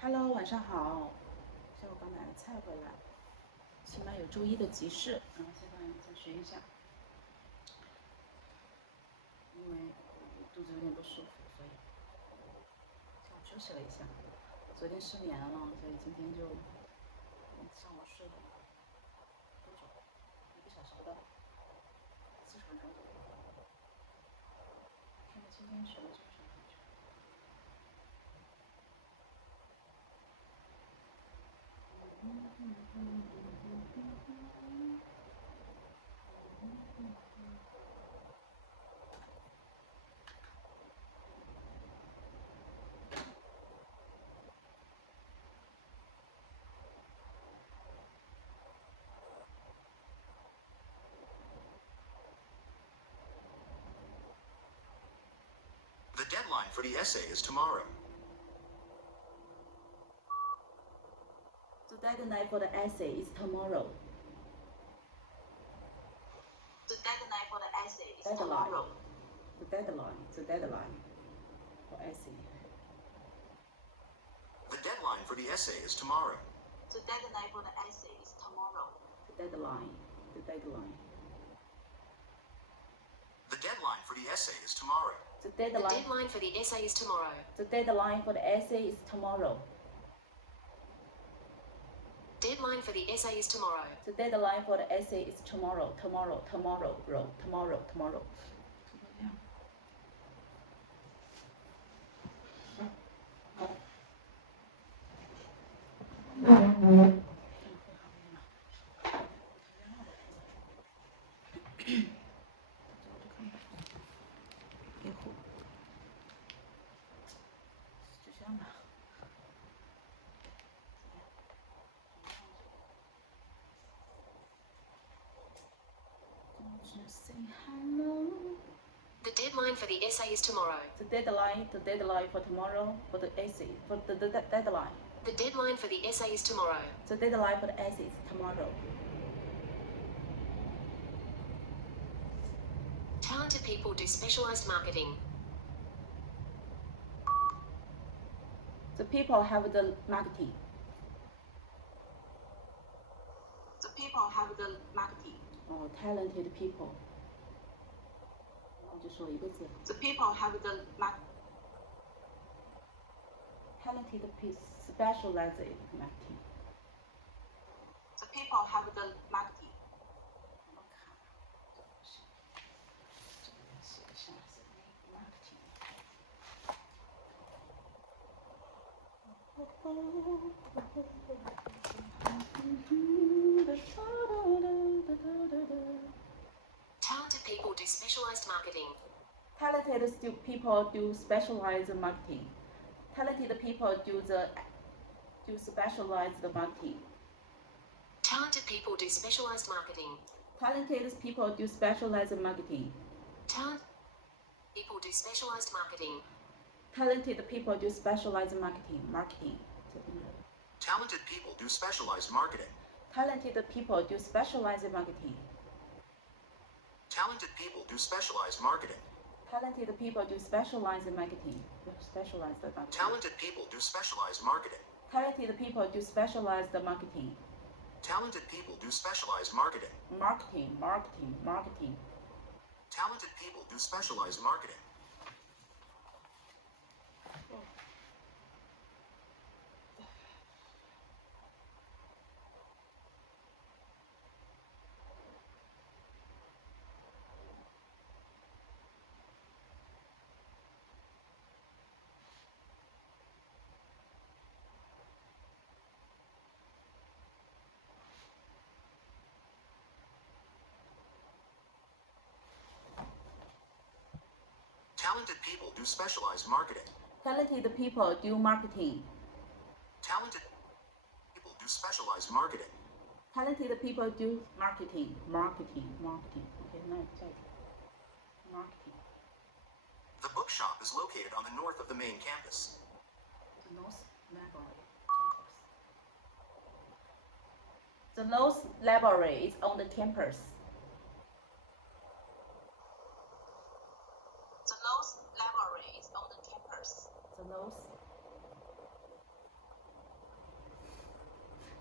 Hello， 晚上好。下午刚买了菜回来，起码有周一的集市，然后现在再学一下。因为肚子有点不舒服，所以下午休息了一下。昨天失眠了，所以今天就上午睡了多久？1个小时不到，40分钟。看看今天学了多少同学。The deadline for the essay is tomorrow. The deadline for the essay is tomorrow. The deadline for the essay is Deadline. tomorrow. The deadline for essay. The deadline for the essay is tomorrow. The deadline for the essay is tomorrow. The deadline. The deadline for the essay is tomorrow. The The deadline. deadline for the essay is tomorrow. The deadline for the essay is tomorrow. Deadline for the essay is tomorrow. The deadline for the essay is tomorrow. Tomorrow. Tomorrow. 就这样吧。Just say hello. The deadline for the essay is tomorrow. The deadline for tomorrow for the essay for the deadline. The deadline for the essay is tomorrow. The deadline for the essay is tomorrow. Talented people do specialized marketing. The people have the marketing. The people have the marketing. Oh, talented people. 我就说一个字 The people have the talented people specialize in marketing. The people have the marketing. 我看，这边写一下 marketing. Talented people do specialized marketing. Talented people do specialized marketing. Talented people do specialized marketing. Talented people do specialized marketing. Talented people do specialized marketing. Talented people do specialized marketing. Talented people do specialized marketing. Talented people do specialized marketing. Talented people do specialized marketing. Talented people do specialized marketing. Talented people do specialized marketing. Talented people do specialized marketing. Talented people do specialized marketing. Talented people do specialized marketing. Marketing. Talented people do specialized marketing. Talented people do specialized marketing. Talented people do marketing. Talented people do specialized marketing. Talented people do marketing. Okay, now marketing. The bookshop is located on the north of the main campus. The North Library campus. The North Library is on the campus. The North Library is on the campus. The North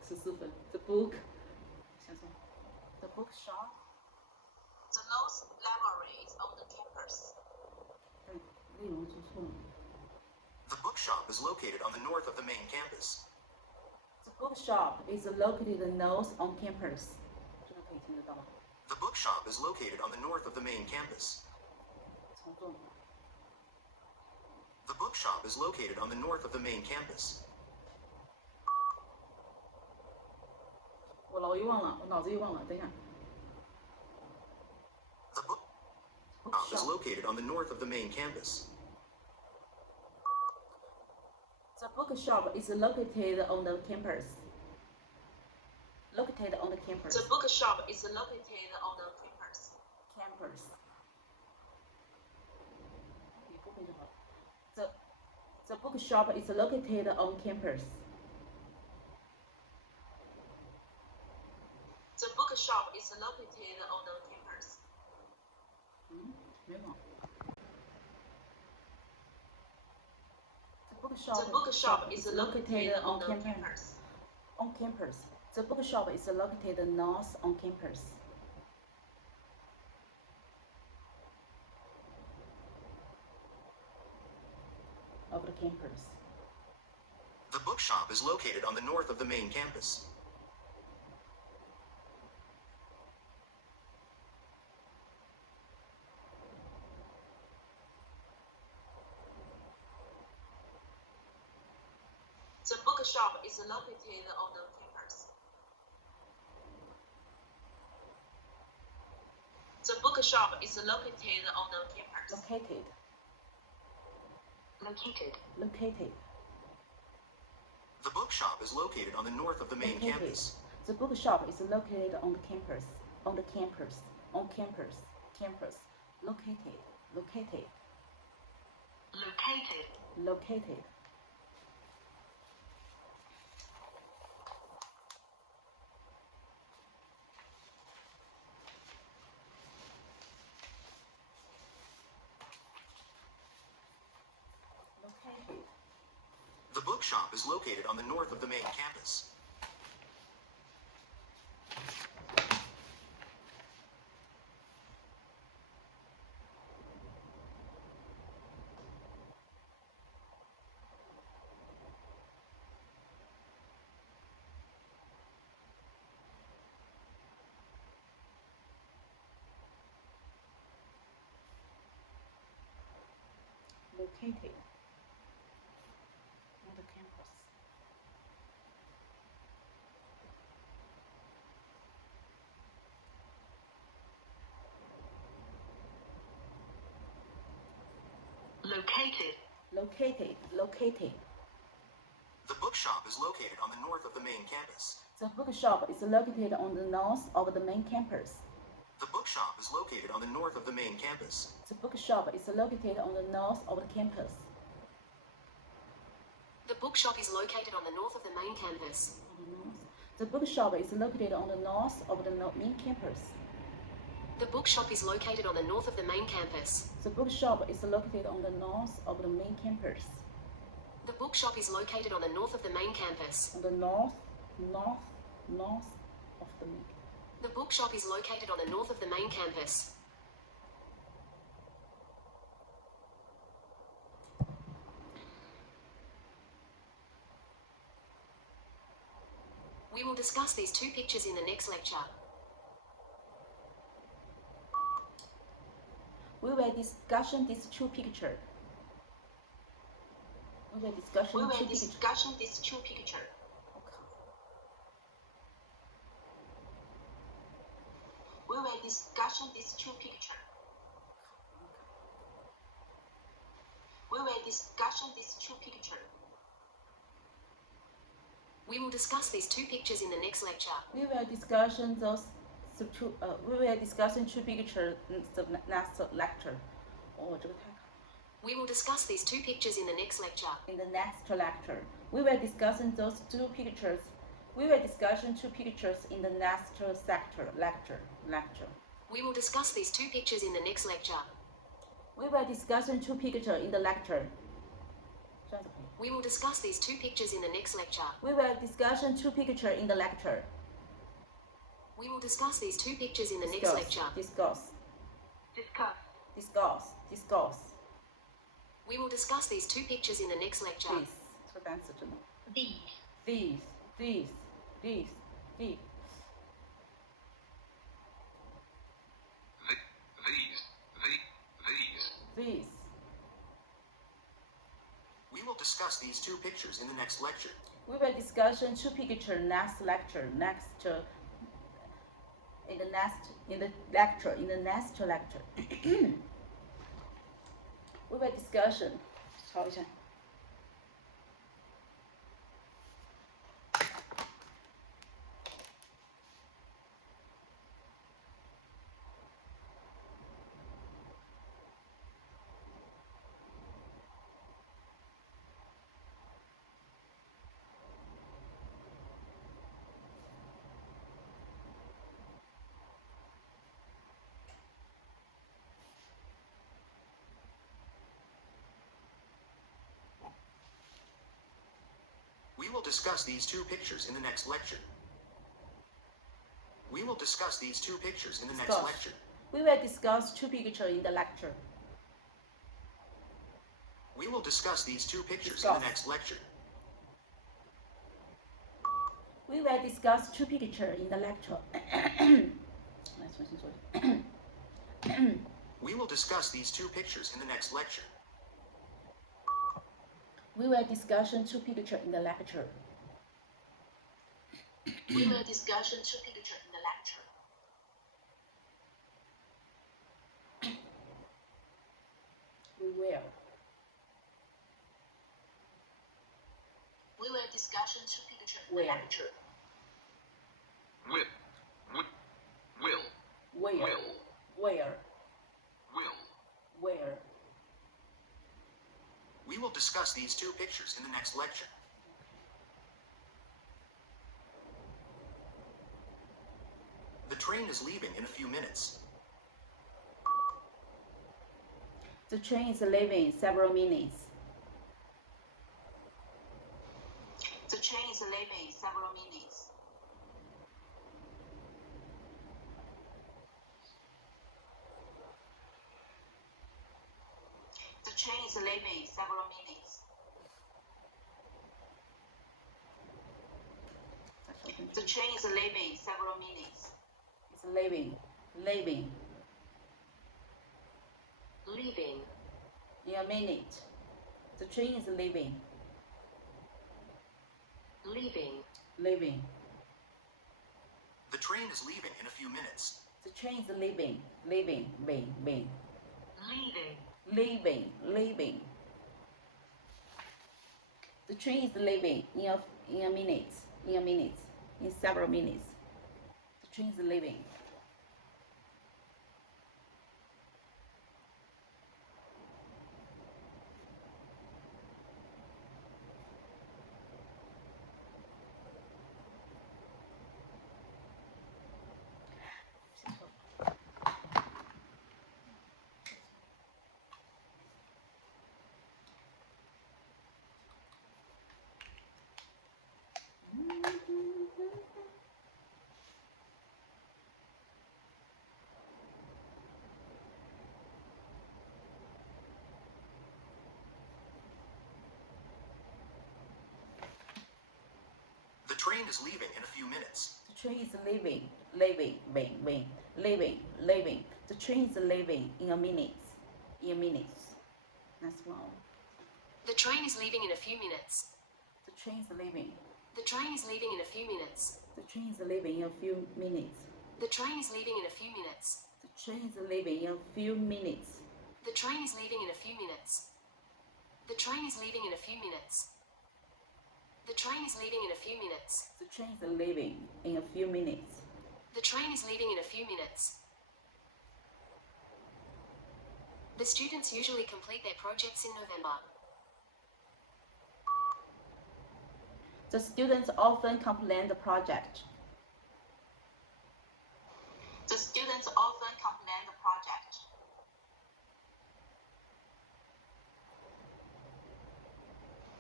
14分。The book， 想说 The bookshop， The nose library is on the campus. 但内容做错了。The bookshop is located on the north of the main campus. The bookshop is located north on campus。这个可以听得到吗？ The bookshop is located on the north of the main campus. 重重。 The bookshop is located on the north of the main campus. 我脑子又忘了，等一下。 The bookshop is located on the north of the main campus. The bookshop is located on the campus. Located on the campus. The bookshop is located on the campus. Campus. 你不会就好。The bookshop is located on campus. The bookshop is located on the campus. 没有。The bookshop is located on the campus. On campus. The bookshop is located north on campus. Of the campus. The bookshop is located on the north of the main campus. The bookshop is located on the campus. The bookshop is located on the campus. Located. Located. Located. The bookshop is located on the north of the main Located. campus. The bookshop is located on the campus. On the campus. On campus. Campus. Located. Located. Located. Located. Located. The bookshop is located on the north of the main campus. Located. On the campus. Located. Located. Located. The bookshop is located on the north of the main campus. The bookshop is located on the north of the main campus. The bookshop is located on the north of the main campus. The bookshop is located on the north of the campus. The bookshop is located on the north of the main campus. The bookshop is located on the north of the main campus. The bookshop is located on the north of the main campus. The bookshop is located on the north of the main campus. The bookshop is located on the north of the main campus. On the north of the main. The bookshop is located on the north of the main campus. We will discuss these two pictures in the next lecture. We will discussion these two pictures. We will discussion two pictures. discussion these two pictures. We will discussion these two pictures. We will discussion these two pictures. We will discuss these two pictures in the next lecture. We will discussion those two. We will discussion two pictures in the next lecture. 哦，这个太卡了。 We will discuss these two pictures in the next lecture. In the next lecture, we will discussing those two pictures. We will discussion two pictures in the next lecture. We will discuss these two pictures in the next lecture. We will discussing two pictures in the lecture. 这样子可以。 We will discuss these two pictures in the next lecture. We will discuss two pictures in the lecture. We will discuss these two pictures in the next lecture. Discuss. Discuss. Discuss. Discuss. We will discuss these two pictures in the next lecture. This 这个单词真的。 These. These. These. These. These. These. We will discuss these two pictures in the next lecture. We will discuss two pictures next lecture. In the next lecture. We will discussion. 抄一下。We will discuss these two pictures in the next lecture. We will discuss these two pictures in the next Discuss. lecture. We will discuss two pictures in the lecture. We will discuss these two pictures in the next lecture. We will discuss two pictures in the lecture. 来重新说一下。 We will discuss these two pictures in the next lecture. We will discuss two pictures in the lecture. We will discuss two pictures in the lecture. We will. We will discuss two pictures in the Where? lecture. Will. Where? Where? We will discuss these two pictures in the next lecture. The train is leaving in a few minutes. The train is leaving in several minutes. The train is leaving in several minutes. The train is leaving in several minutes. The train is leaving in several minutes. It's leaving. Leaving. In a minute. The train is leaving. Leaving. The train is leaving in a few minutes. The train is leaving. Leaving. The train is leaving in a minute. In several minutes. The train is leaving. The train is leaving in a few minutes. The train is leaving. The train is leaving in a minute. That's one. The train is leaving in a few minutes. The train is leaving. The train is leaving in a few minutes. The train is leaving in a few minutes. The train is leaving in a few minutes. The train is leaving in a few minutes. The train is leaving in a few minutes. The train is leaving in a few minutes. The train is leaving in a few minutes. The train is leaving in a few minutes. The train is leaving in a few minutes. The students usually complete their projects in November. The students often complete the project. The students often complete the project.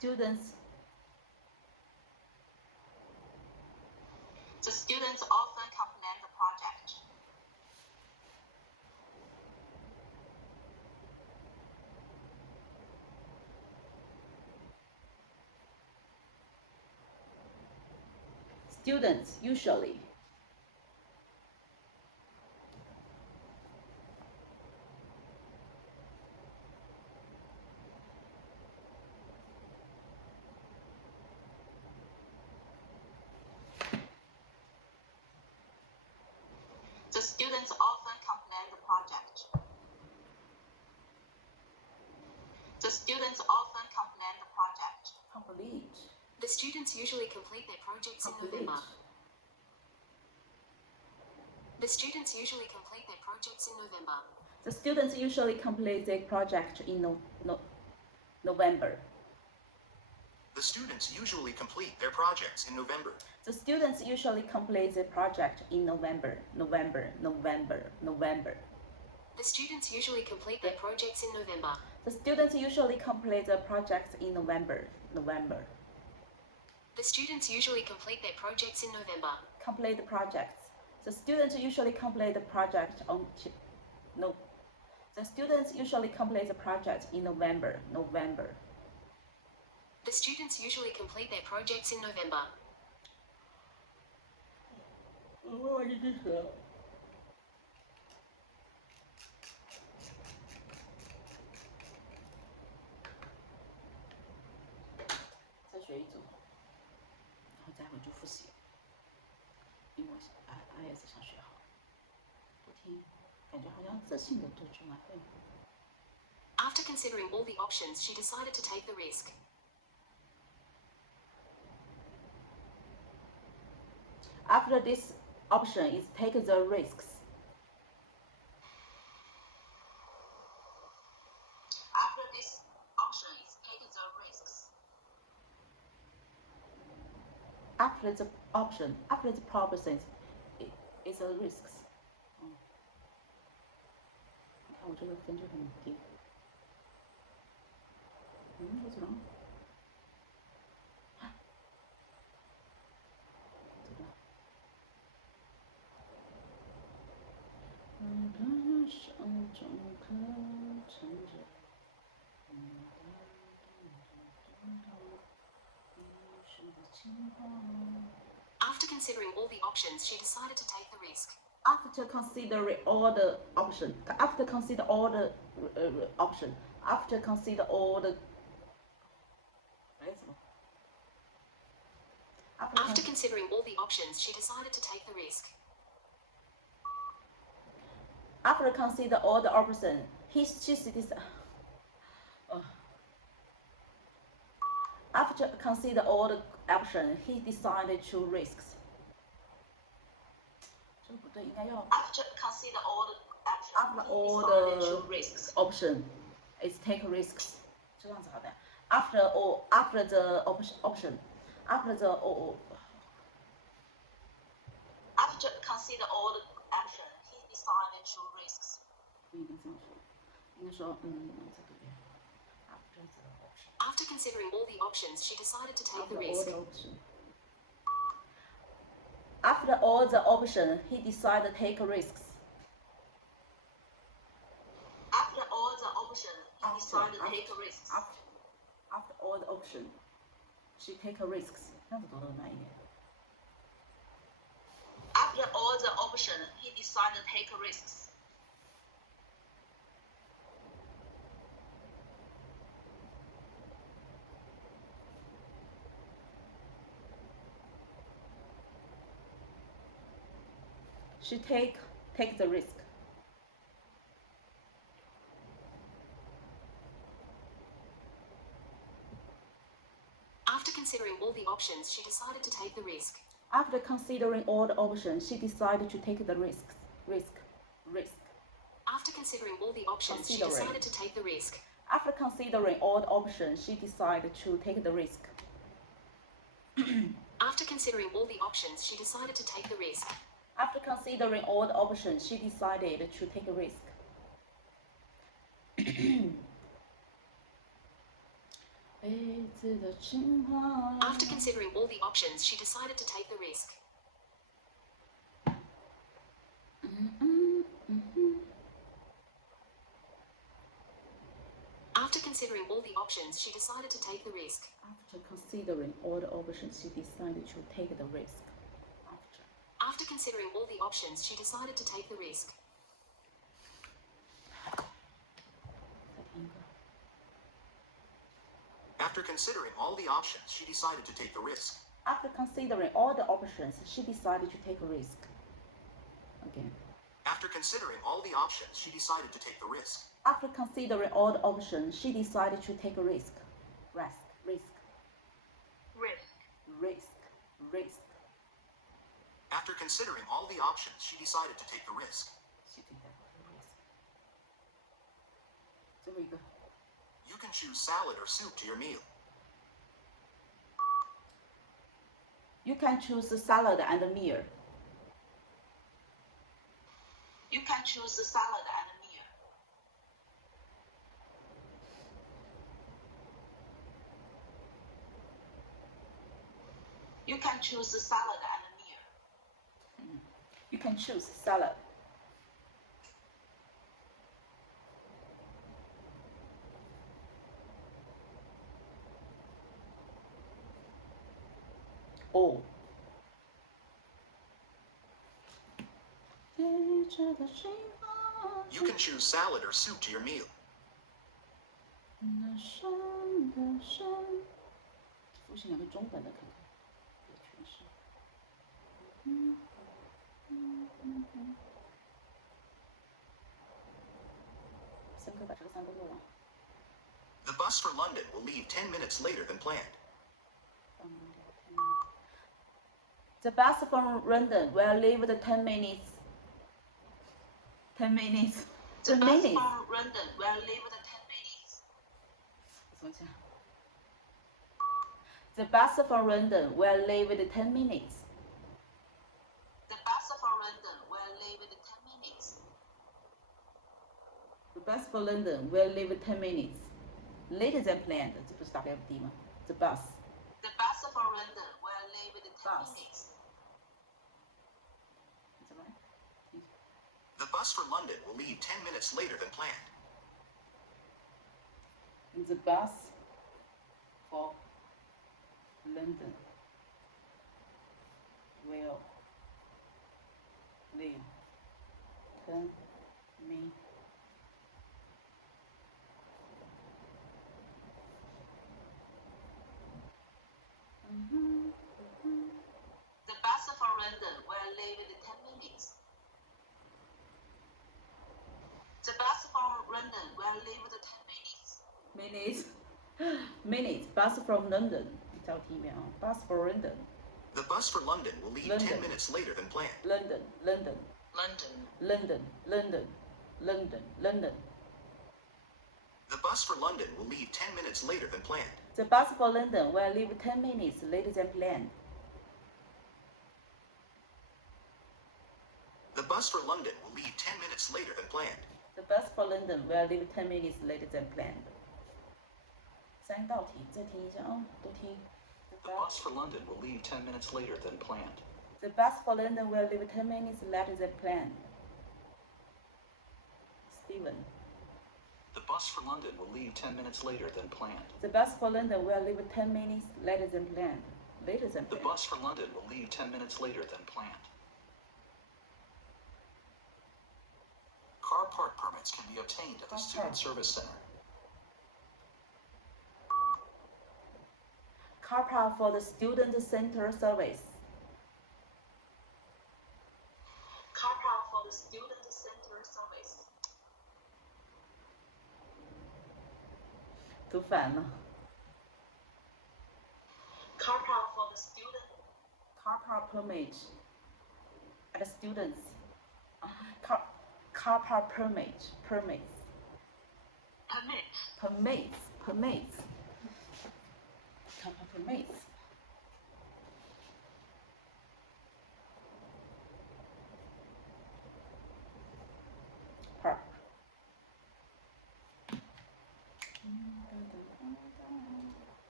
Students The students often complete the project. Students usually. The students often complete the project. The students often complete the project. Complete. The students usually complete their projects in Complete. November. The students usually complete their projects in November. The students usually complete their project in November. The students usually complete their projects in November. The students usually complete their project in November. The students usually complete their projects in November. The students usually complete their projects in November. The students usually complete their projects in November. Complete the projects. The students usually complete the project on The students usually complete the project in November. The students usually complete their projects in November.再学一组，然后再回去复习，因为我也是想学好，多听，感觉好像自信的读出来会。After considering all the options, she decided to take the risk. After this option is take the risks. After this option is take the risks. After the option, after the proposition, is a risks. 你看我这个分就很低。我怎么？After considering all the options, she decided to take the risk. After considering all the options, after consider all the option, after consider all the After considering all the options, she decided to take the risk. After consider all the options, After consider all the options, he decided to risks. 这个不对，应该要 After consider all the options, After he all decided the to risks. option, is take risks. 这样子好的。After the option, after the After consider all the options, he decided to risks. 不应该这样说，应该说这个月 after the option. After considering all the options, she decided to take the risk. After all the options, he decided to take risks. After all the options, he decided to take risks. After all the options, she take risks. 这样子读的难一点。After all the options, he decided to take risks. She take the risk. After considering all the options, she decided to take the risk. After considering all the options, she decided to take the risk. After considering all the options, she Considering. decided to take the risk. After considering all the options, she decided to take the risk. After considering all the options, she decided to take the risk. After considering all the options, she decided to take a risk. 杯子的情话。 After considering all the options, she decided to take the risk. After considering all the options, she decided to take the risk. After considering all the options, she decided to take the risk. After considering all the options, she decided to take the risk. After considering all the options, she decided to take the risk. After considering all the options, she decided to take a risk. Again. After considering all the options, she decided to take the risk. After considering all the options, she decided to take a risk. Risk. After considering all the options, she decided to take the risk. She did that risk. 最后一个。 You can choose salad or soup to your meal. You can choose the salad and the meal. You can choose the salad and the meal. You can choose the salad and the meal. You can choose salad. Oh. You can choose salad or soup to your meal. The bus for London will leave 10 minutes later than planned. The bus from London will leave the 10 minutes. 10 minutes. The bus from London will leave the 10 minutes. The bus from London will leave the 10 minutes. The bus from London will leave the 10 minutes. The bus for London will leave 10 minutes later than planned. 这不是 WFD 吗？ The bus. The bus from London will leave the 10 Bus. minutes. The bus for London will leave 10 minutes later than planned. The bus for London will leave 10 minutes. The bus from London will leave the 10 minutes. The bus from London will leave the 10 minutes. Minutes. Bus from London. 叫题面啊 Bus for London. The bus for London will leave London. 10 minutes later than planned. London. London. The bus for London will leave 10 minutes later than planned. The bus for London will leave 10 minutes later than planned. The bus for London will leave 10 minutes later than planned. The bus for London will leave 10 minutes later than planned. 三道题，再听一下啊，都听。 The bus for London will leave 10 minutes later than planned. The bus for London will leave 10 minutes later than planned. Stephen. The bus for London will leave 10 minutes later than planned. The bus for London will leave 10 minutes later than planned. Later than The planned. bus for London will leave 10 minutes later than planned. Car park permits can be obtained at the Car Student park. Service Center. Car park for the Student Center Service. Car park for the Student Center Service. 读反了。 Car park for the student. Car park permit at students. Car park permits. Permits. Car park permits. Park.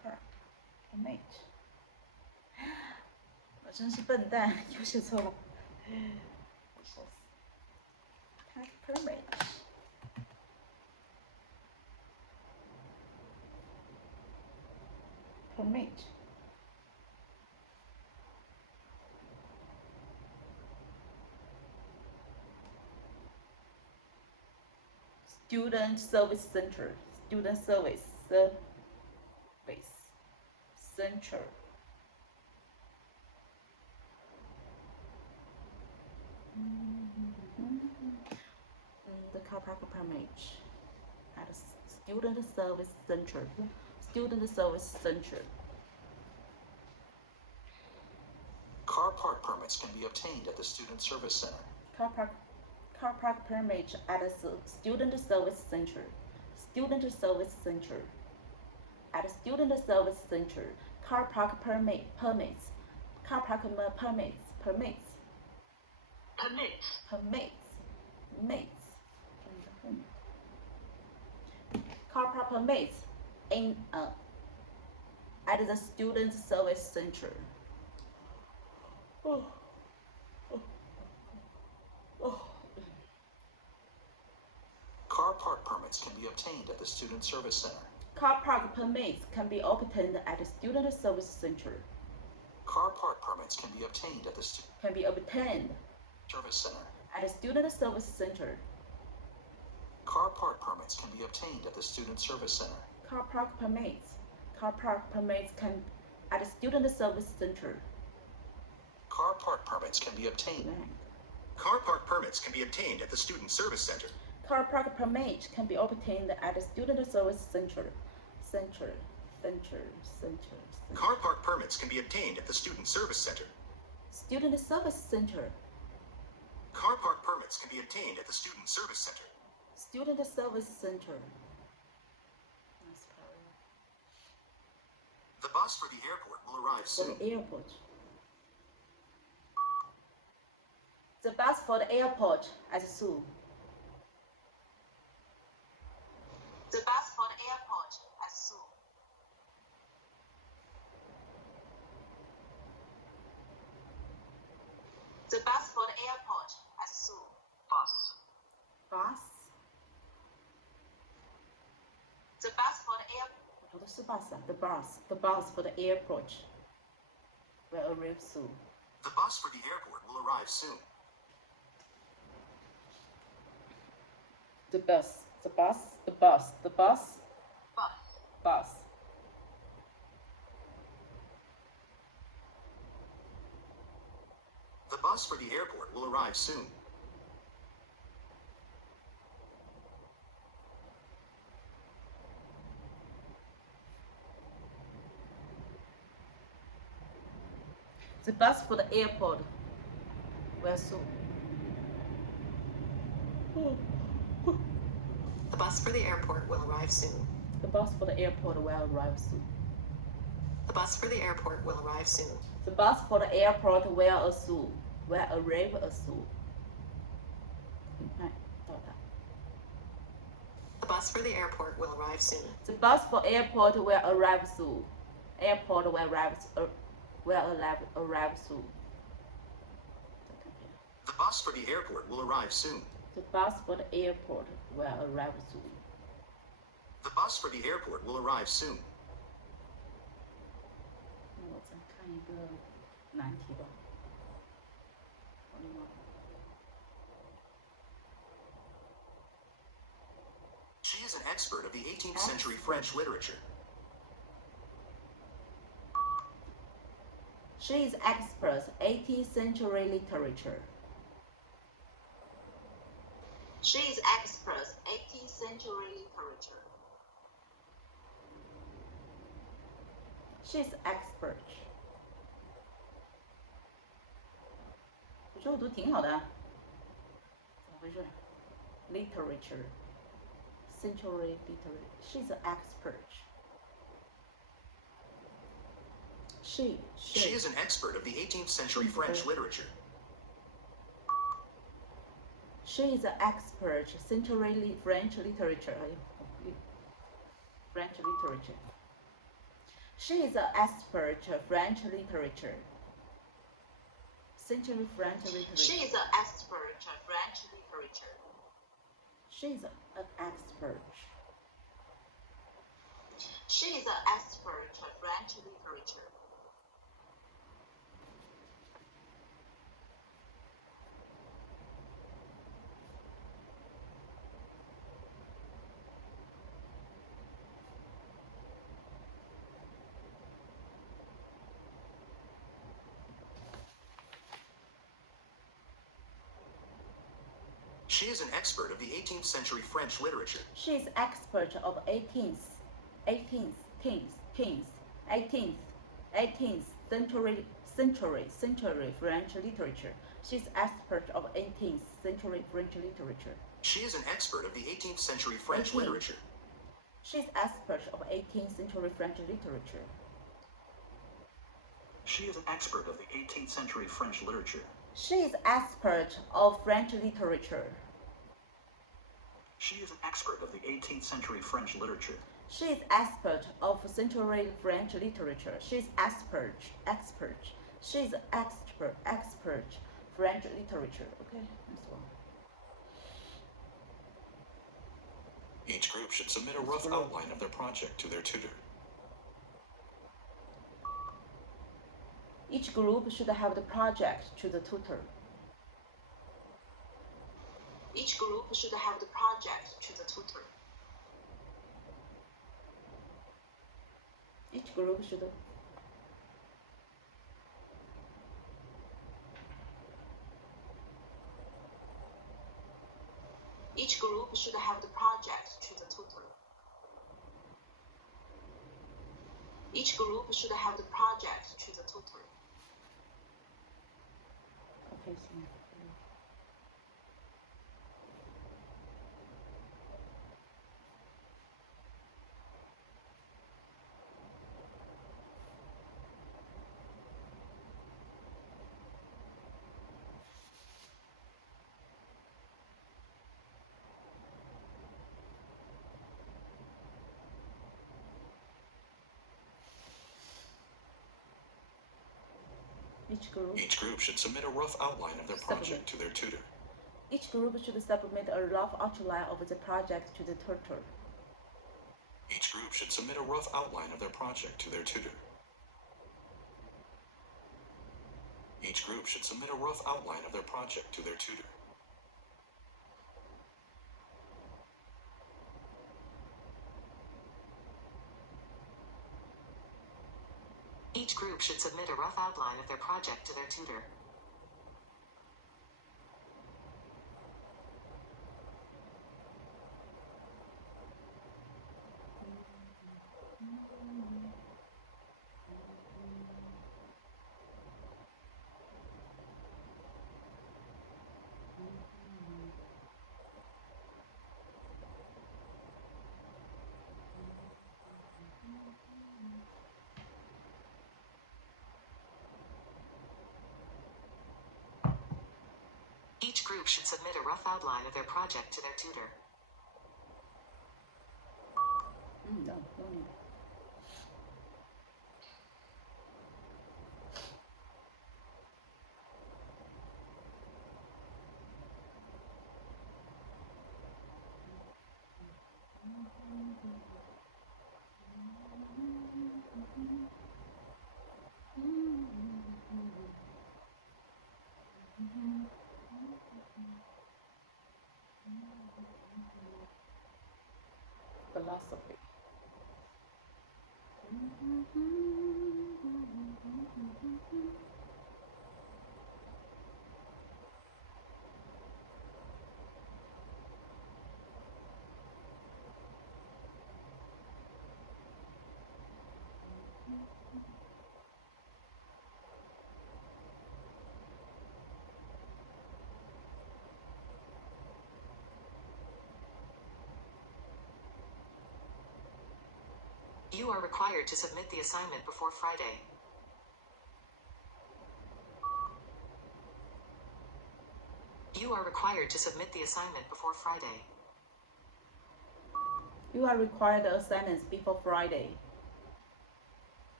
permit。我真是笨蛋，又写错了。Pack permit。permit。Student Service Center, Student Service Center. The car park permit at Student Service Center. Student Service Center. Car park permits can be obtained at the Student Service Center. Car park permit at a Student Service Center. Student Service Center. At Student Service Center, car park permits. Car park permits. Car park permits in at the Student Service Center. Car park permits can be obtained at the Student Service Center. Car park permits can be obtained at the Student Service Center. Car park permits can be obtained at the Service Center. At the Student Service Center. Car park permits can be obtained at the Student Service Center. Car park permits can at the Student Service Center. Car park permits can be obtained. Car park permits can be obtained at the Student Service Center. Car park permit can be obtained at the Student Service Center. Car park permits can be obtained at the Student Service Center. Student Service Center. Car park permits can be obtained at the Student Service Center. Student Service Center. The bus for the airport will arrive For soon. the airport. The bus for the airport as soon. The bus for the airport as soon. The bus for the airport as soon. Bus. The bus for the airport. 我读的是 bus 啊 The bus for the airport will arrive soon. The bus for the airport will arrive soon. The bus. The bus. The bus. The bus. Bus. The bus for the airport will arrive soon. The bus for the airport will soon. The bus for the airport will arrive soon. The bus for the airport will arrive soon. The bus for the airport will arrive soon. The bus for the airport will arrive soon. 很快到达。 The bus for the airport will arrive soon. The bus for airport will arrive soon. Airport will arrive soon. The bus for the airport will arrive soon. The bus for the airport will arrive soon. The bus for the airport will arrive soon. 那我再看一个难题吧。She is an expert of the 18th century French literature. She is expert 18th century literature. She is expert 18th century literature. She is expert. 我觉得我读挺好的啊。怎么回事 ？Literature. Century literature. She's an expert. She is an expert of the 18th century French literature. She is an expert century French literature. French literature. She is an expert French literature. Century French literature. She is an expert French literature. She is an expert. She is an expert French literature. She is an expert of the 18th century French literature. She is expert of 18th century French literature. She is expert of 18th century French literature. She is an expert of the 18th century French literature. She is expert of 18th century French literature. She is an expert of the 18th century French literature. She is expert of French literature. She is an expert of the 18th century French literature. She is expert of century French literature. She is expert. She is expert French literature. Okay, next one. Each group should submit a rough outline of their project to their tutor. Each group should have the project to the tutor. Each group should have the project to the tutor. Each group should. Each group should have the project to the tutor. Each group should have the project to the tutor. Okay, so. Each group should submit a rough outline of their project to their tutor. Each group should submit a rough outline of the project to the tutor. Each group should submit a rough outline of their project to their tutor. Each group should submit a rough outline of their project to their tutor. Each group should submit a rough outline of their project to their tutor. Each group should submit a rough outline of their project to their tutor. No need. Philosophy. You are required to submit the assignment before Friday. You are required to submit the assignment before Friday. You are required assignments before Friday.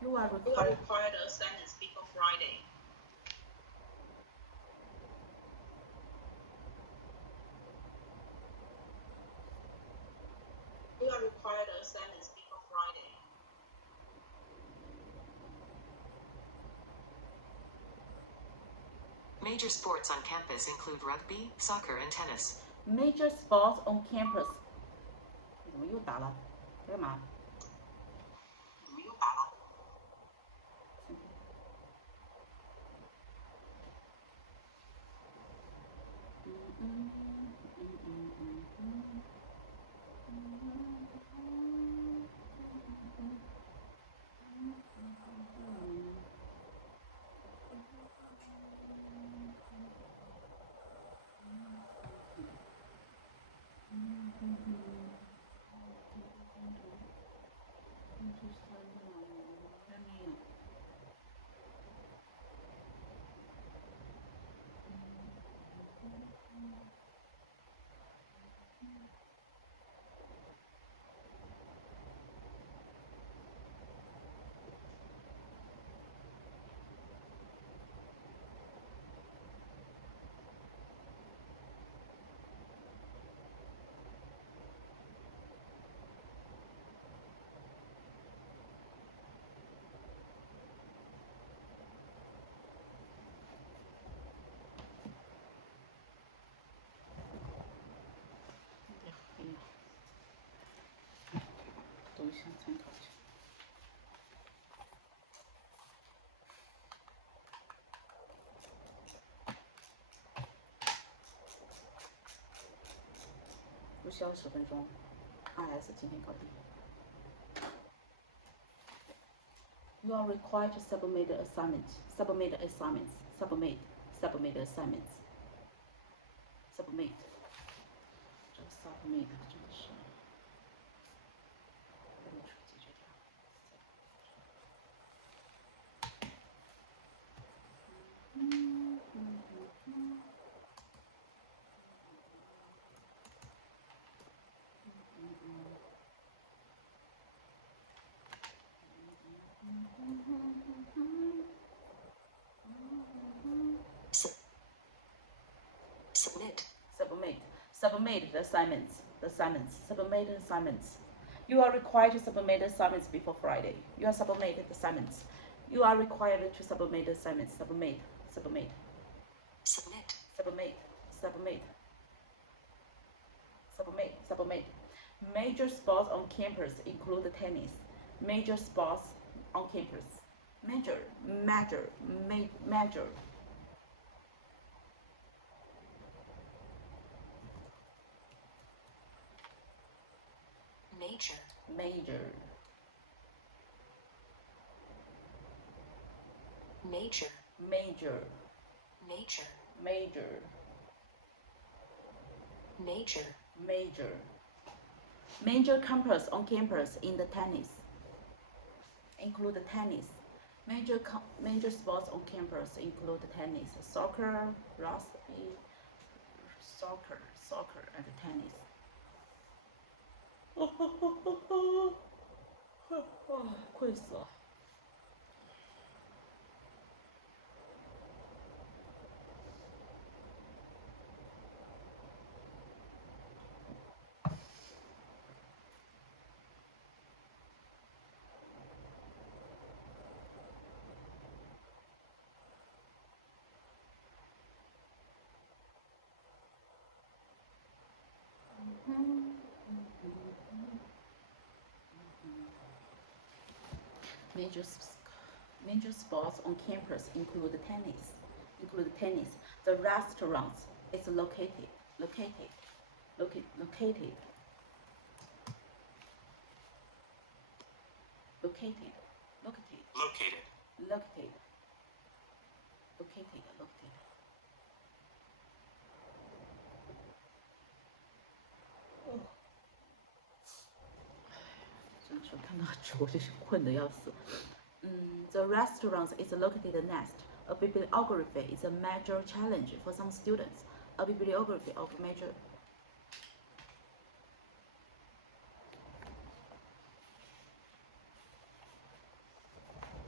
You are You are required. required a sentence before Friday. You are required a sentence before Friday. Major sports on campus include rugby, soccer, and tennis. Major sports on campus. 怎么又打了？在干嘛？怎么又打了？读一下参考一下。不需要10分钟。RS 今天搞定。You are required to submit assignments. Submit assignments. Submit assignments. Submit. 这个 submit 真的是。解决掉。Submit the assignments. Submit assignments. You are required to submit assignments before Friday. You are submitted assignments. You are required to submit assignments. Submit. Major sports on campus include tennis. Major sports on campus. Major. Major. Major. Major campus on campus in the tennis. Include tennis. Major sports on campus include tennis, soccer, rugby, soccer and tennis. 困死了。Major sports on campus include tennis. The restaurant is located.真的是看到这我就是困得要死。The restaurant is located next. A bibliography is a major challenge for some students. A bibliography of major.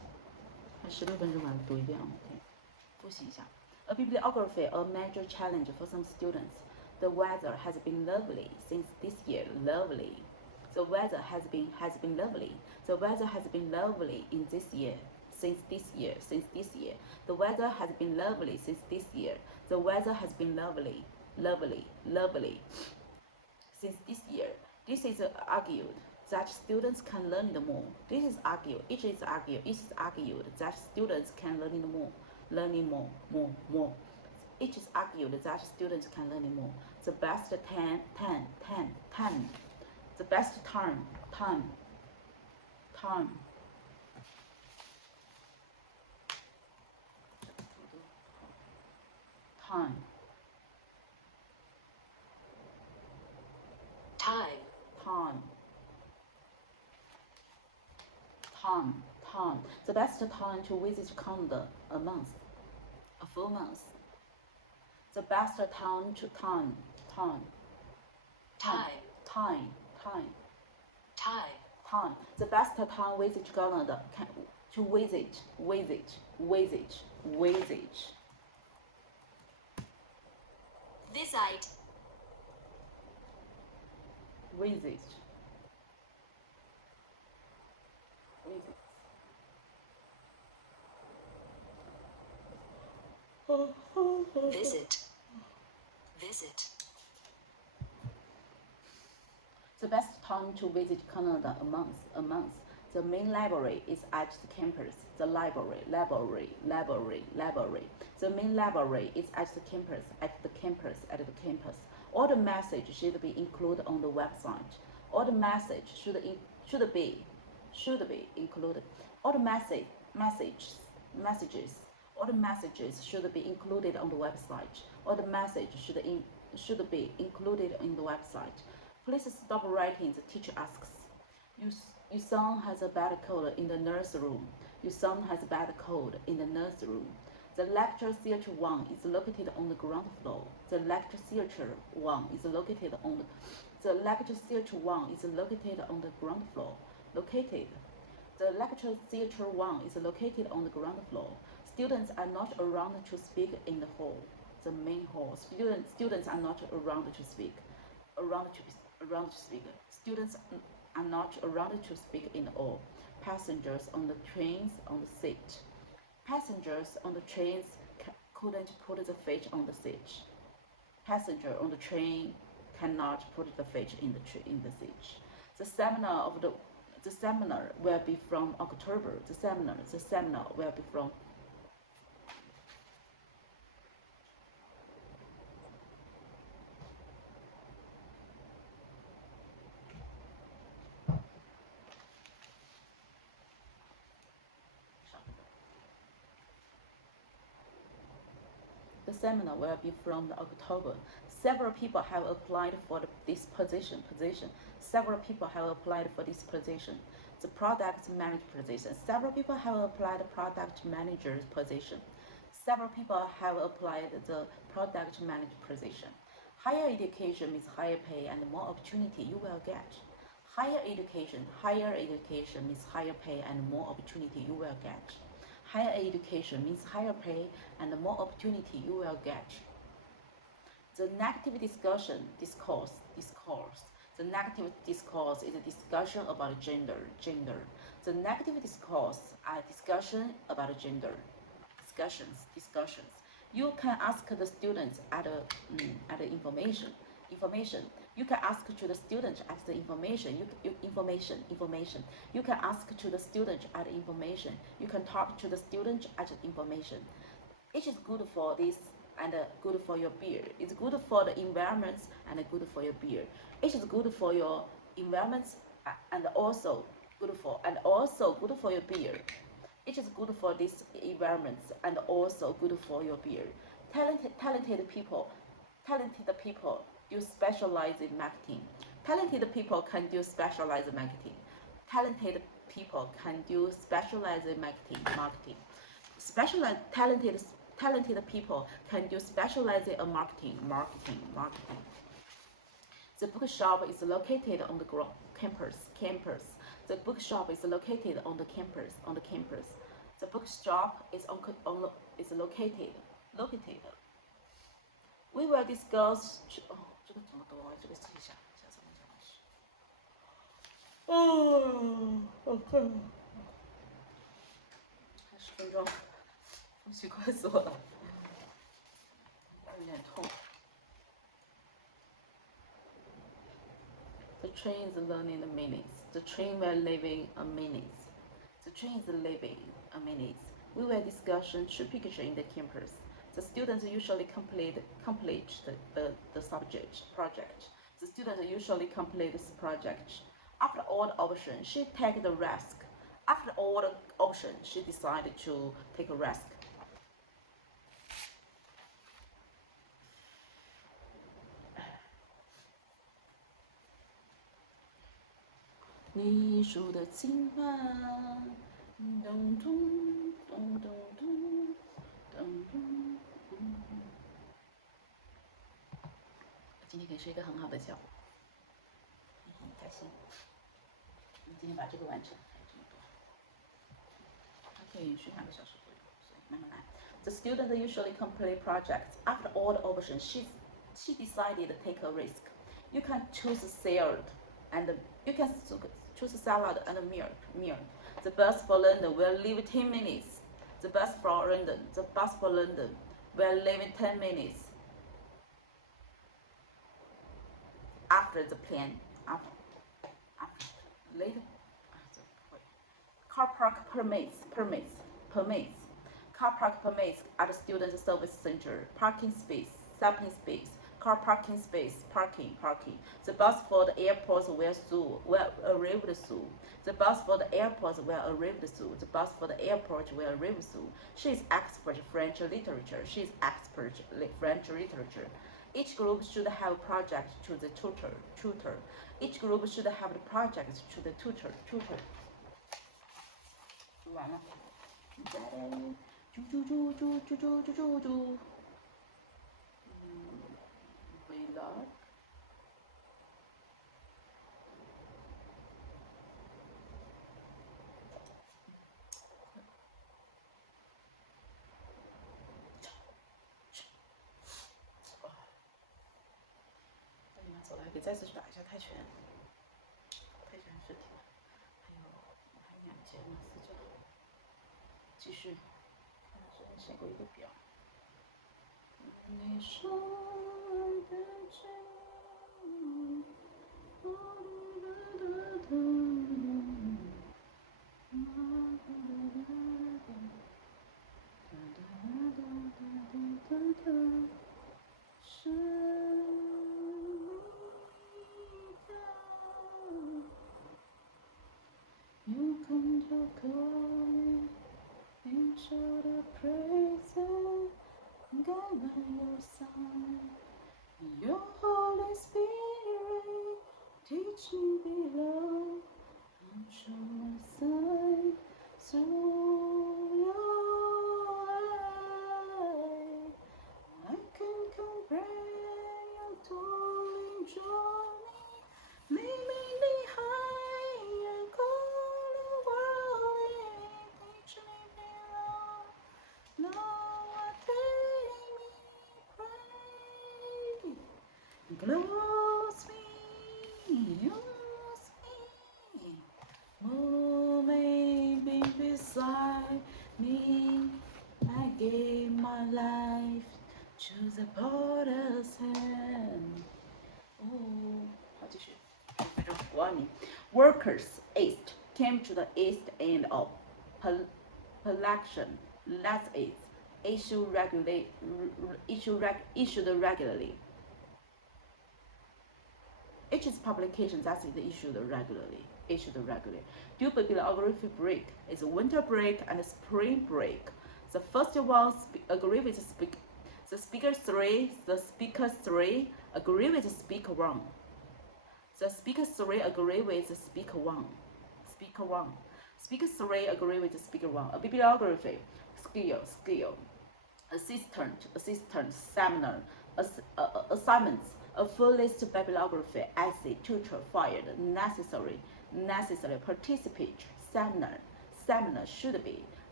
16分钟把它读一遍啊 ，OK， 复习一下。A bibliography, a major challenge for some students. The weather has been lovely since this year. Lovely. The weather has been lovely. The weather has been lovely in this year. Since this year. The weather has been lovely since this year. The weather has been lovely. Since this year. This is argued that students can learn it more. It is argued that students can learn it more. Learning more. It is argued that students can learn it more. The best time. The best time. Time. The best time to visit Canada, a month, a full month. The best time to time. The best time visit Canada to visit. Visit. The best time to visit Canada, a month. The main library is at the campus. The library. The main library is at the campus. All the message should be included on the website. All the message should be included. All the messages should be included on the website. All the message should be included in the website. Please stop writing, the teacher asks. Your son has a bad cold in the nursery. The lecture theater 1 is located on the ground floor. The lecture theater 1 is located on the ground floor. The lecture theater 1 is located on the ground floor. Students are not around to speak in the hall, the main hall. Students are not around to speak. Students are not around to speak in the hall. Passengers on the trains on the seat. Passengers on the trains couldn't put the feet on the seat. Passenger on the train cannot put the feet in the seat. The seminar will be from October. The seminar will be from October. Several people have applied for this position. The product manager position. Several people have applied the product manager's position. Several people have applied the product manager position. Higher education means higher pay and more opportunity you will get. Higher education means higher pay and more opportunity you will get. Higher education means higher pay and more opportunity you will get. The negative discourse. The negative discourse is a discussion about gender. The negative discourse are discussion about gender. Discussions. You can ask the students at the information. You can ask to the student at the information. You can ask to the student at the information. You can talk to the student at the information. It is good for this and good for your beard. It's good for the environment and good for your beard. It is good for your environment and also good for your beard. It is good for this environment and also good for your beard. Talented people do specialize in marketing. Talented people can do specialized marketing. Talented people can do specialized marketing. Talented people can do specialized marketing. The bookshop is located on the campus. The bookshop is located on the campus. The bookshop is located. We will discuss. 哦，这个怎么读啊？这个记一下，下次我们讲老师。好困。还10分钟，呼吸快死我了，有点痛。The train is learning the minutes. The train will living a minutes. The train is living a minutes. We will discussion 2 pictures in the campus. The students usually complete the subject project. The students usually complete this project. After all the options, she take the risk. After all the options, she decided to take a risk. 你数的情话，咚咚咚咚咚咚咚。今天可以睡一个很好的觉，很开心。我们今天把这个完成，还有这么多，还可以睡2个小时左右，所以慢慢来。The students usually complete projects. After all the options, she decided to take a risk. You can choose salad and you can choose salad and meal. The bus for London will leave 10 minutes. The bus for London will leave in 10 minutes. After the plan, after later. Car park permits. Car park permits at the student service center. Parking space, stopping space. Car parking space, parking. The bus for the airport will arrive soon. The bus for the airport will arrive soon. The bus for the airport will arrive soon. She is expert French literature. Each group should have a project to the tutor. Each group should have a project to the tutor. 读完了。Vlog. 那你们走了，还可以再次去打一下泰拳。泰拳试题，还有2节嘛，4节。继续，看老师写过一个表。你说的真，是你的，有空就可以领受的 present。Guide by your side, your Holy Spirit, teach me below, and show my side through your eye. I can comprehend your toiling journey, leaving behind and call the world, teach me below. Lord, close me, use me, move maybe beside me. I gave my life to the potter's hand. Oh, 好，继续。Workers east came to the east end of Palaction. That's it. Issued regularly. Each publication that is issued regularly. Due bibliography break is winter break and spring break. The first one agree with the speaker 3. The speaker 3 agree with speaker 1. The speaker 3 agree with the speaker 1. Speaker 3 agree with the speaker 1. A bibliography skill. Assistant, seminar, assignments, a full list bibliography, essay, tutor, fired, necessary, participate, seminar should be,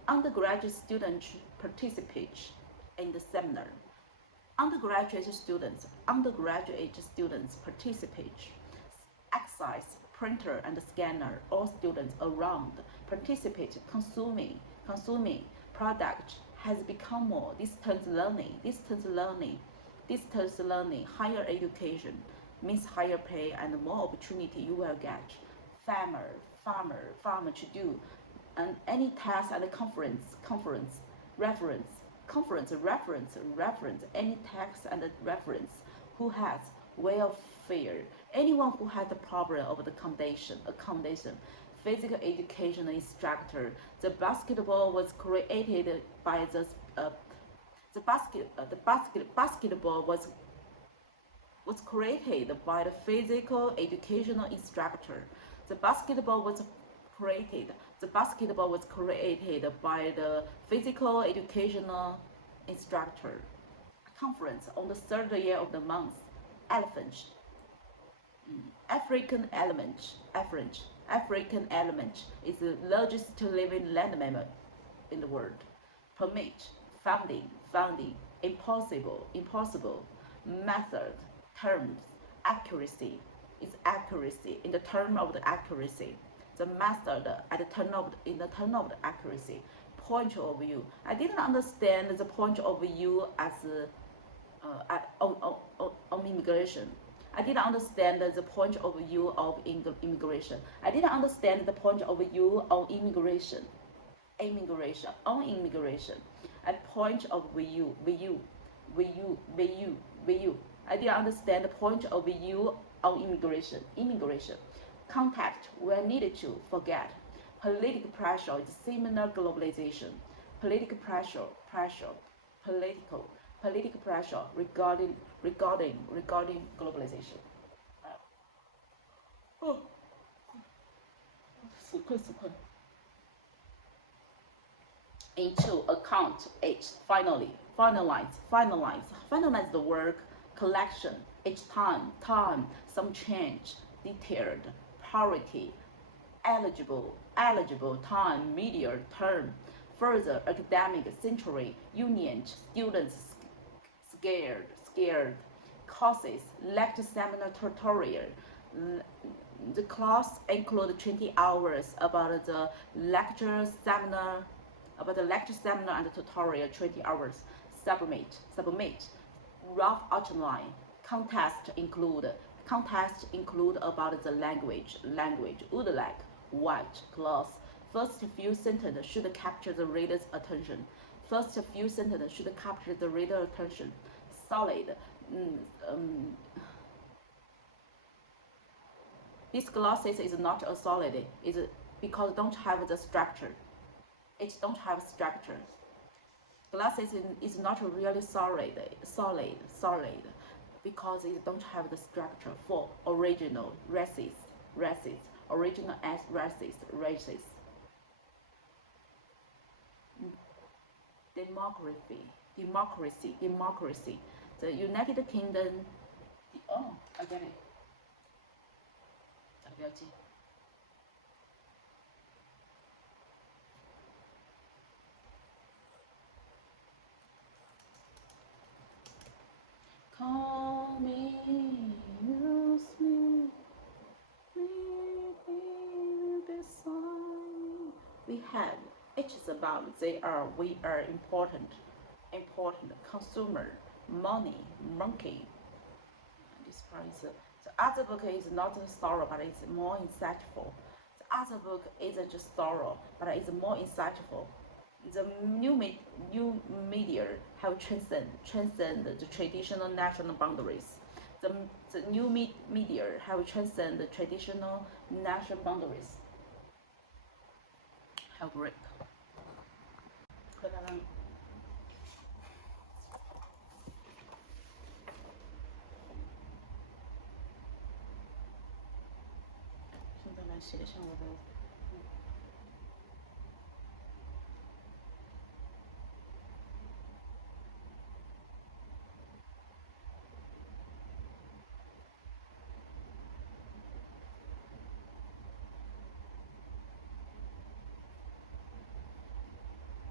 Undergraduate students participate in the seminar. Undergraduate students participate. Exercise, printer and scanner, all students around participate consuming product has become more distance learning, higher education means higher pay and more opportunity you will get. Farmer to do and any task and reference, any text and reference, who has welfare, anyone who has the problem of the accommodation, physical education instructor. The basketball was created by basketball was created by the physical educational instructor. The basketball was created by the physical educational instructor. Conference on the third year of the month. Elephant. African element is the largest living land mammal in the world. Permit, funding, impossible, method, terms, accuracy is accuracy in the term of the accuracy. The method at the turn of in the turn of the accuracy. Point of view. I didn't understand the point of view as on immigration. I didn't understand the point of view of immigration. I didn't understand the point of view on immigration. On immigration. A point of view. I didn't understand the point of view on immigration. Contact where needed to forget. Political pressure is similar globalization. Political pressure regarding globalization. Into account 8. Finalize the work. Collection each time, some change, detailed, priority, eligible, time, media, term, further, academic, century, union, students, scared, courses, lecture, seminar, tutorial. The class include 20 hours about the lecture, seminar, and the tutorial, 20 hours. Submit. Rough outline. Contest include about the language, would like, white, class. First few sentences should capture the reader's attention. Solid. This classes is not a solid, is because don't have the structure. It don't have structure. Classes is not really solid, because it don't have the structure for original races, original as races. Democracy. The United Kingdom. Oh, I get it. 不要记。Call me, use me, beside. We have. It is about they are. We are important. Consumer, money, monkey. This part is the other book is not a story, but it's more insightful. The other book isn't just story, but it's more insightful. The new media have transcend the traditional national boundaries. The new media have transcend the traditional national boundaries. Have break. 现在来写一下我的。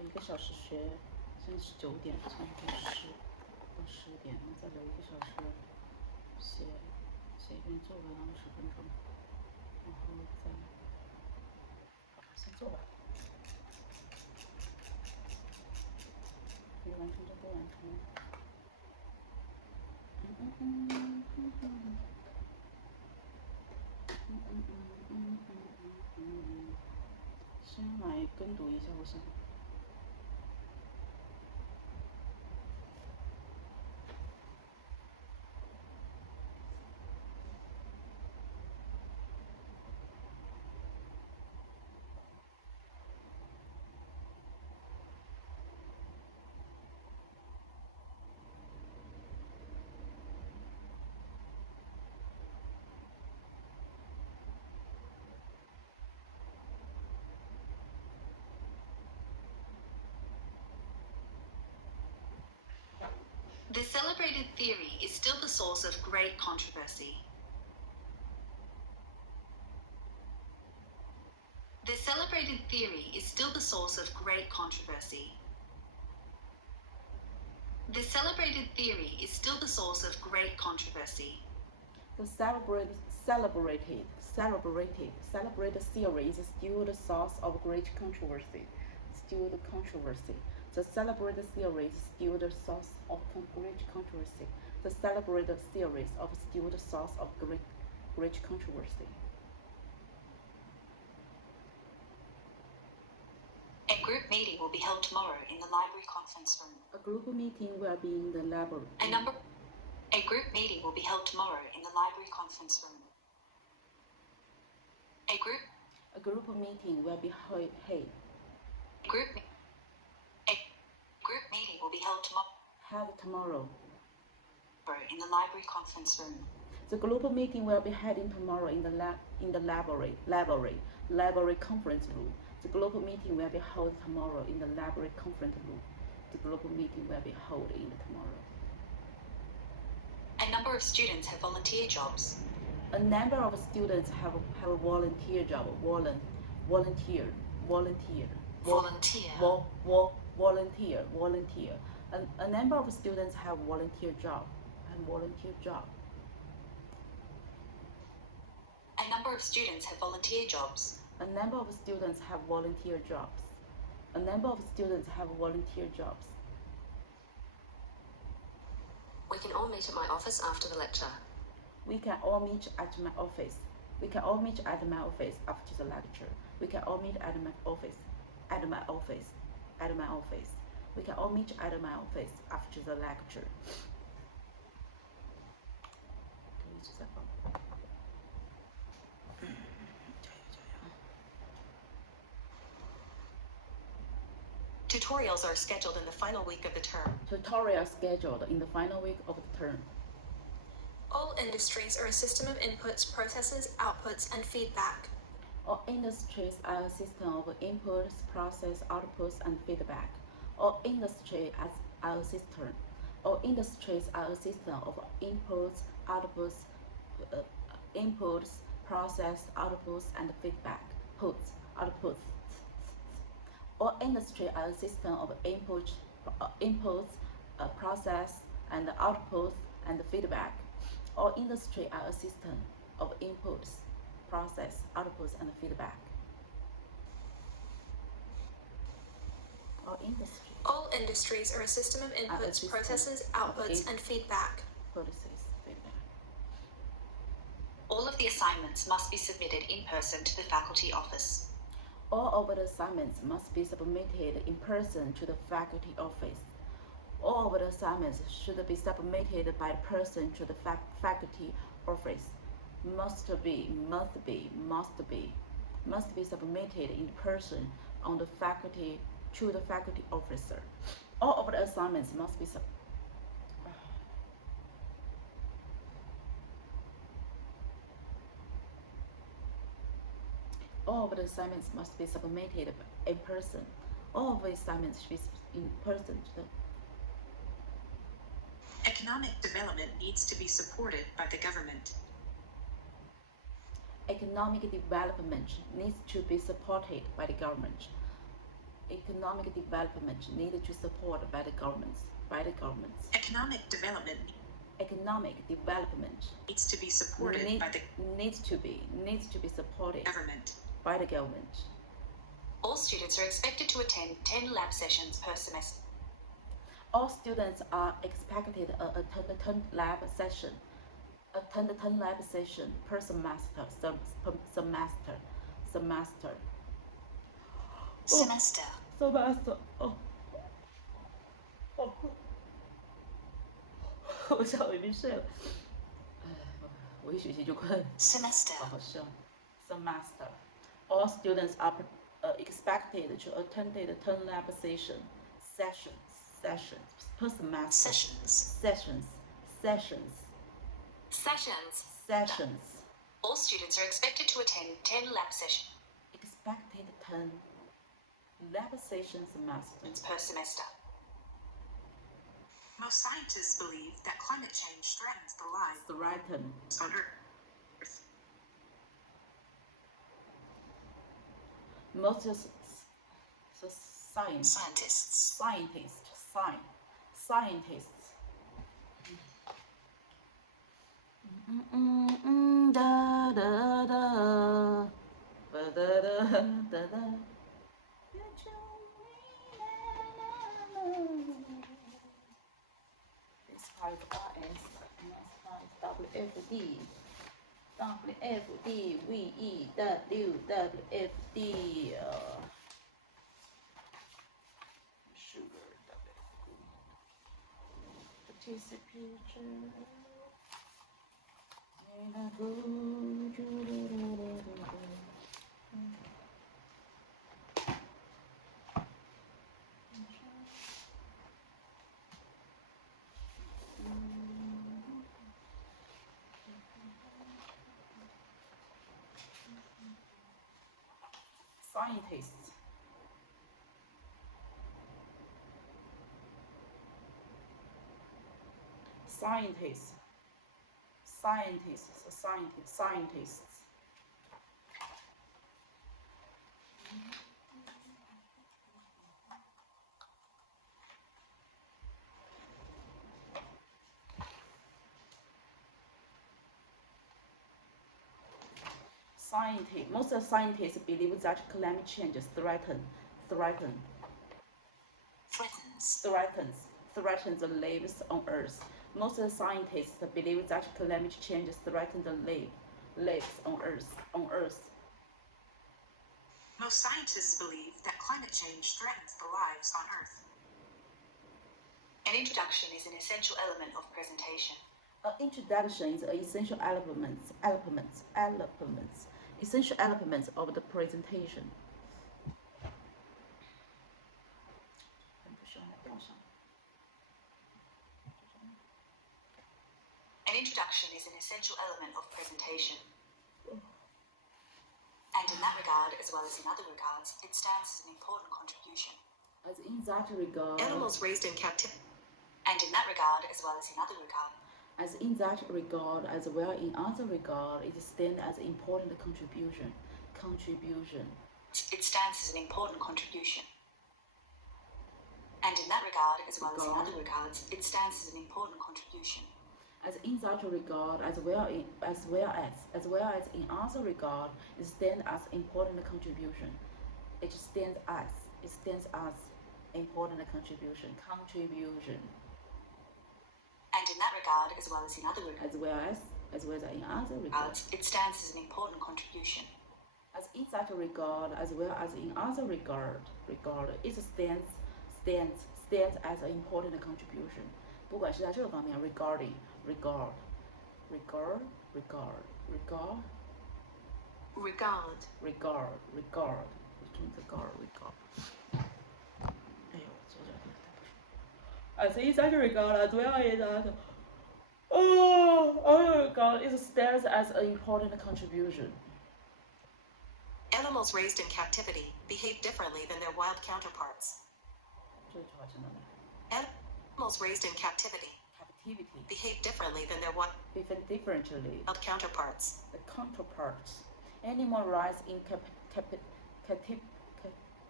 1个小时学，现在是9点，现在可以10到11点，然后再留1个小时写一遍作文20分钟，然后再先做吧，可以完成就不完成。先来跟读一下，我想。The celebrated theory is still the source of great controversy. The celebrated theory is still the source of great controversy. The celebrated theory is still the source of great controversy. The celebrated theory is still the source of great controversy. The celebrated theory is still the source of great controversy. The celebrated theory is still the source of great controversy. A group meeting will be held tomorrow in the library conference room. A group meeting will be in the library. A group meeting will be held tomorrow in the library conference room. A group meeting will be held. A group meeting will be held tomorrow in the library conference room. The group meeting will be held tomorrow in the library conference room. The group meeting will be held tomorrow in the library conference room. The group meeting will be held tomorrow. A number of students have volunteer jobs. A number of students have volunteer job. Volunteer. A number of students have volunteer job. A number of students have volunteer jobs. A number of students have volunteer jobs. A number of students have volunteer jobs. We can all meet at my office after the lecture. We can all meet at my office. We can all meet at my office after the lecture. We can all meet at my office. At my office. At my office. We can all meet at my office after the lecture. Tutorials are scheduled in the final week of the term. Tutorials scheduled in the final week of the term. All industries are a system of inputs, processes, outputs, and feedback. All industries are a system of inputs, process, outputs, and feedback. All industries are a system. All industries are a system of inputs, outputs, process, outputs, and feedback. Outputs. All industries are a system of inputs, process, and outputs, and feedback. All industries are a system of inputs, process, outputs, and feedback. All industries are a system of inputs, processes, outputs, and feedback. All of the assignments must be submitted in person to the faculty office. All of the assignments must be submitted in person to the faculty office. All of the assignments should be submitted by person to the faculty office. Must be submitted in person on the faculty to the faculty officer. All of the assignments must be All of the assignments must be submitted in person. All of the assignments should be in person to the Economic development needs to be supported by the government. Economic development needs to be supported by the government. economic development needed to support by the governments. Economic development Economic development needs to be supported by the needs to be supported government. by the government. All students are expected to attend 10 lab sessions per semester. All students are expected to attend 10 lab session per semester. Semester. Oh. 我下午已经睡了，我一学习就困。 Semester. 好笑。Semester. All students are expected to attend 10 lab sessions per semester. Sessions. All students are expected to attend 10 lab sessions Expected 10 lab session semester. per semester. Most scientists believe that climate change threatens the lives Threaten. on Earth. Most scientists. Da da da, ba da da da da. This part is WFD, WFD. Sugar WFD. Participation. Scientists. Most scientists believe that climate change threatens the lives on Earth. Most scientists believe that climate change threatens the lives on Earth. Most scientists believe that climate change threatens the lives on Earth. An introduction is an essential element of presentation. An introduction is an essential elements of the presentation. An introduction is an essential element of presentation. And in that regard, as well as in other regards, it stands as an important contribution. As in that regard, Animals raised in captivity. And in that regard, as well as in other regards, as in that regard, as well in other regard, it stands as an important contribution. It stands as an important contribution. And in that regard, as well as in other regards, it stands as an important contribution. As in that regard, as well as in other regard, it stands as important contribution. It stands as important contribution. And in that regard, as well as in other regards, As well as in other regards, it stands as an important contribution. as in that regard, as well as in other regard, it stands as an important contribution. 不管是在这个方面 regard， 哎呦，左脚太不舒服。As in that regard, as well as that, other regard, it stands as an important contribution. Animals raised in captivity behave differently than their wild counterparts. 这句话真的难。 Animals raised in captivity Captivity. behave differently than their wild Differently. counterparts. The counterparts. Animal rise in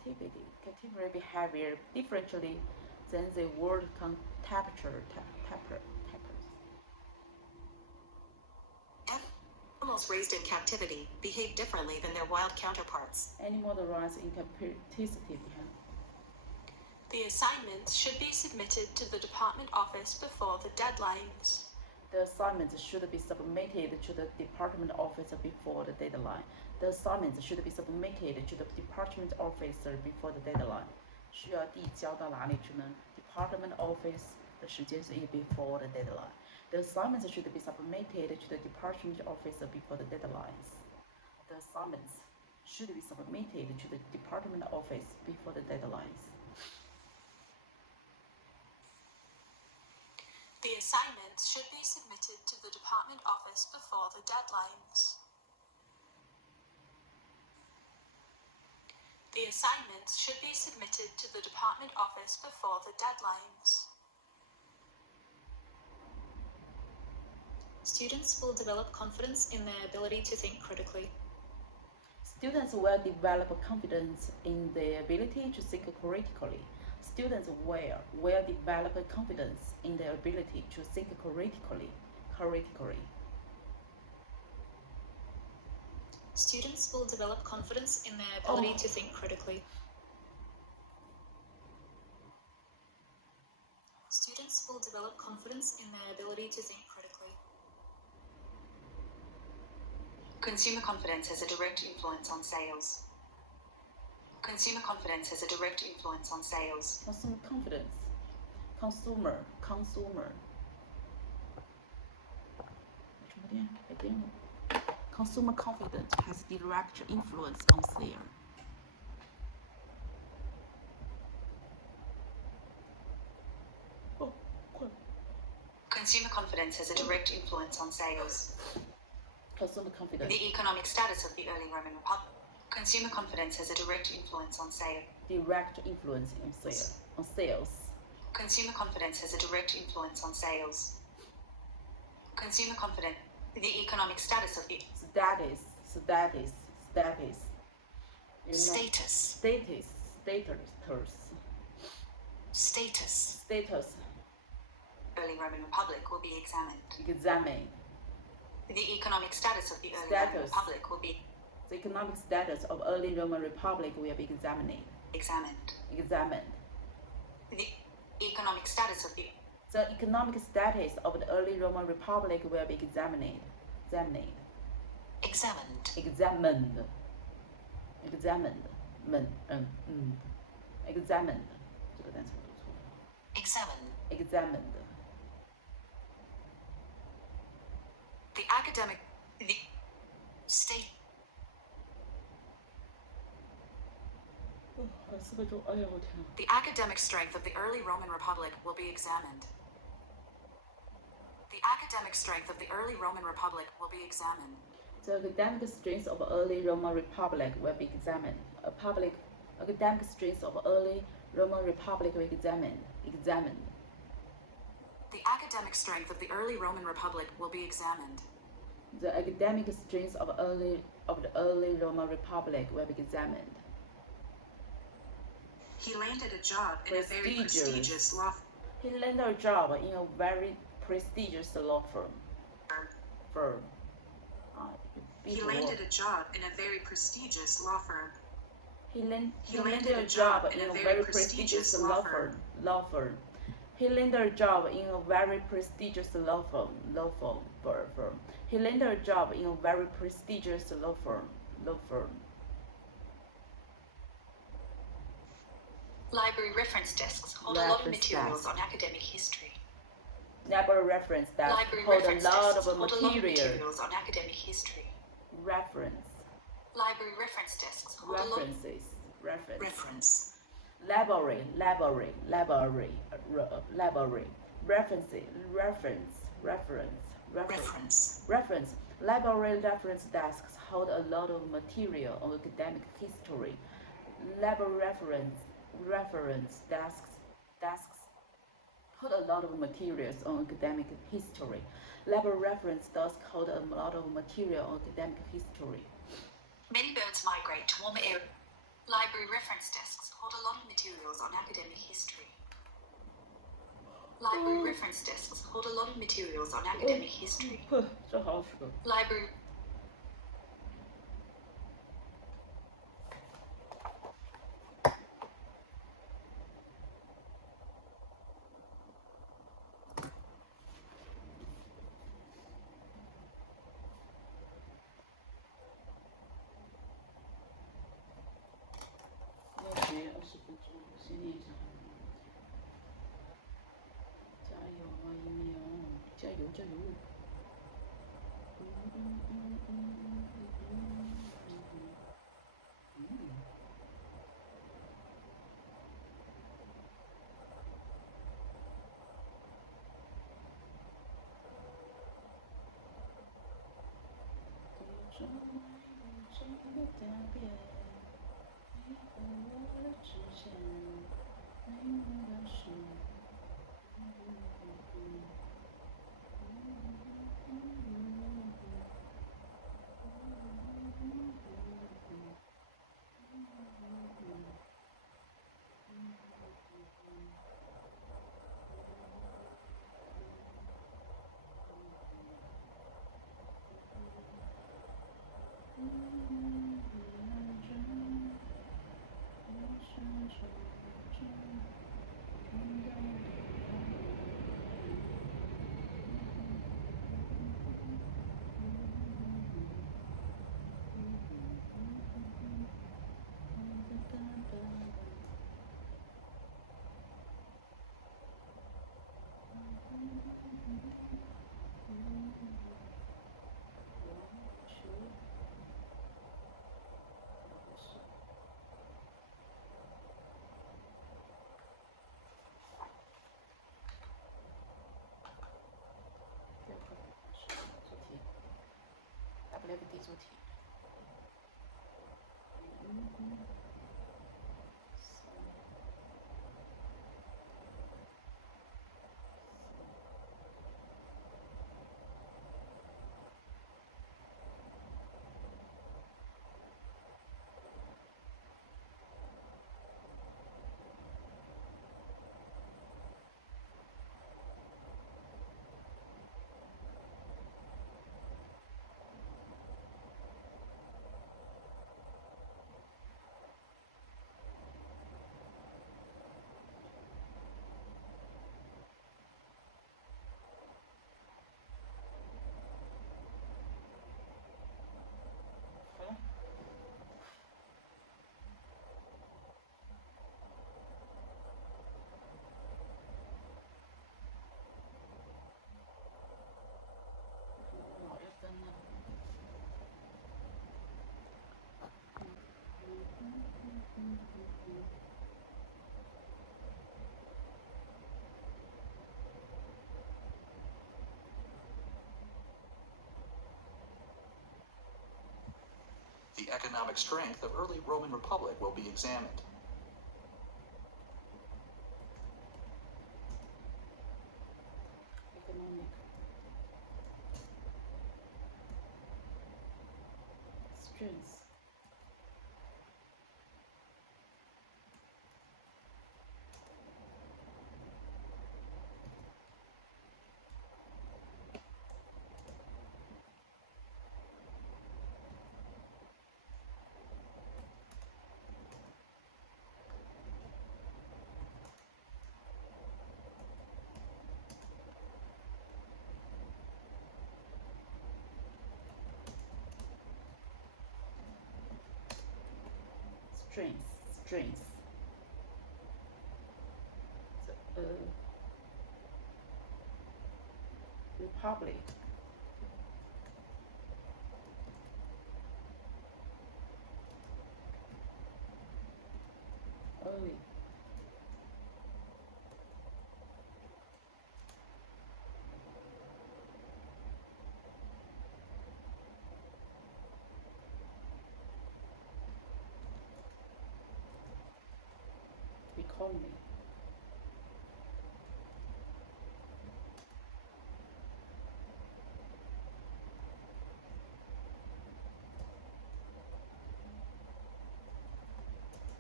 category behavior differently than the world tappers. Animals raised in captivity behave differently than their wild counterparts. Animals raised in captivity. The assignments should be submitted to the department office before the deadlines. The assignments should be submitted to the department office before the deadline. The assignments should be submitted to the department officer before the deadline. 需要递交到哪里去呢 ？Department office 的时间是 before the deadline. The assignments should be submitted to the department officer before the deadlines. The assignments should be submitted to the department office before the deadlines. The assignments should be submitted to the department office before the deadlines. The assignments should be submitted to the department office before the deadlines. Students will develop confidence in their ability to think critically. Students will develop confidence in their ability to think critically. Students will develop confidence in their ability to think critically. Students will develop confidence in their ability to think critically. Students will develop confidence in their ability to think critically. Consumer confidence has a direct influence on sales. Consumer confidence has a direct influence on sales. Consumer confidence. Consumer. 什么店？北京。Consumer confidence has direct influence on sales. Consumer confidence has a direct influence on sales. Consumer confidence. The economic status of the early Roman Republic. Consumer confidence has a direct influence on sales. Direct influence on sales. On sales. Consumer confidence has a direct influence on sales. Consumer confidence. The economic status of the Status. You know, Status. early Roman Republic will be examined. Examined. The economic status of the early Roman Republic will be The economic status of early Roman Republic will be examined. examined. The economic status of the economic status of the early Roman Republic will be examined. examined. Examined. 这个单词我读错了。Examined. The academic the state 4分钟，哎呀，我天啊！ The academic strength of the early Roman Republic will be examined. The academic strength of the early Roman Republic will be examined. The academic strength of early Roman Republic will be examined. Academic strength of early Roman Republic will be examined. The academic strength of the early Roman Republic will be examined. The academic strength of the early Roman Republic will be examined. He landed a job in a very prestigious law He landed a job in a very prestigious law firm. He landed a job in a very prestigious law firm. He landed a job in a very prestigious law firm. He landed a job in a very prestigious law firm. He landed a job in a very prestigious law firm. Library reference desks hold a lot of materials on academic history. Library reference desks hold a lot of materials on academic history. Reference. Library reference desks hold a lot of reference. Library. Reference. Library reference desks hold a lot of material on academic history. Library reference desks hold a lot of materials on academic history. Library reference desks hold a lot of material on academic history. Many birds migrate to warmer areas. Library reference desks hold a lot of materials on academic history. Library reference desks hold a lot of materials on academic history. 这好使。 Library要学20分钟，先练一下。加油啊，英语哦！加油加油！这来无声的改变，你和我的之间，没有的事。WFD 做题。The economic strength of early Roman Republic will be examined. Economic strength. Strength. The Republic. Early. Economy.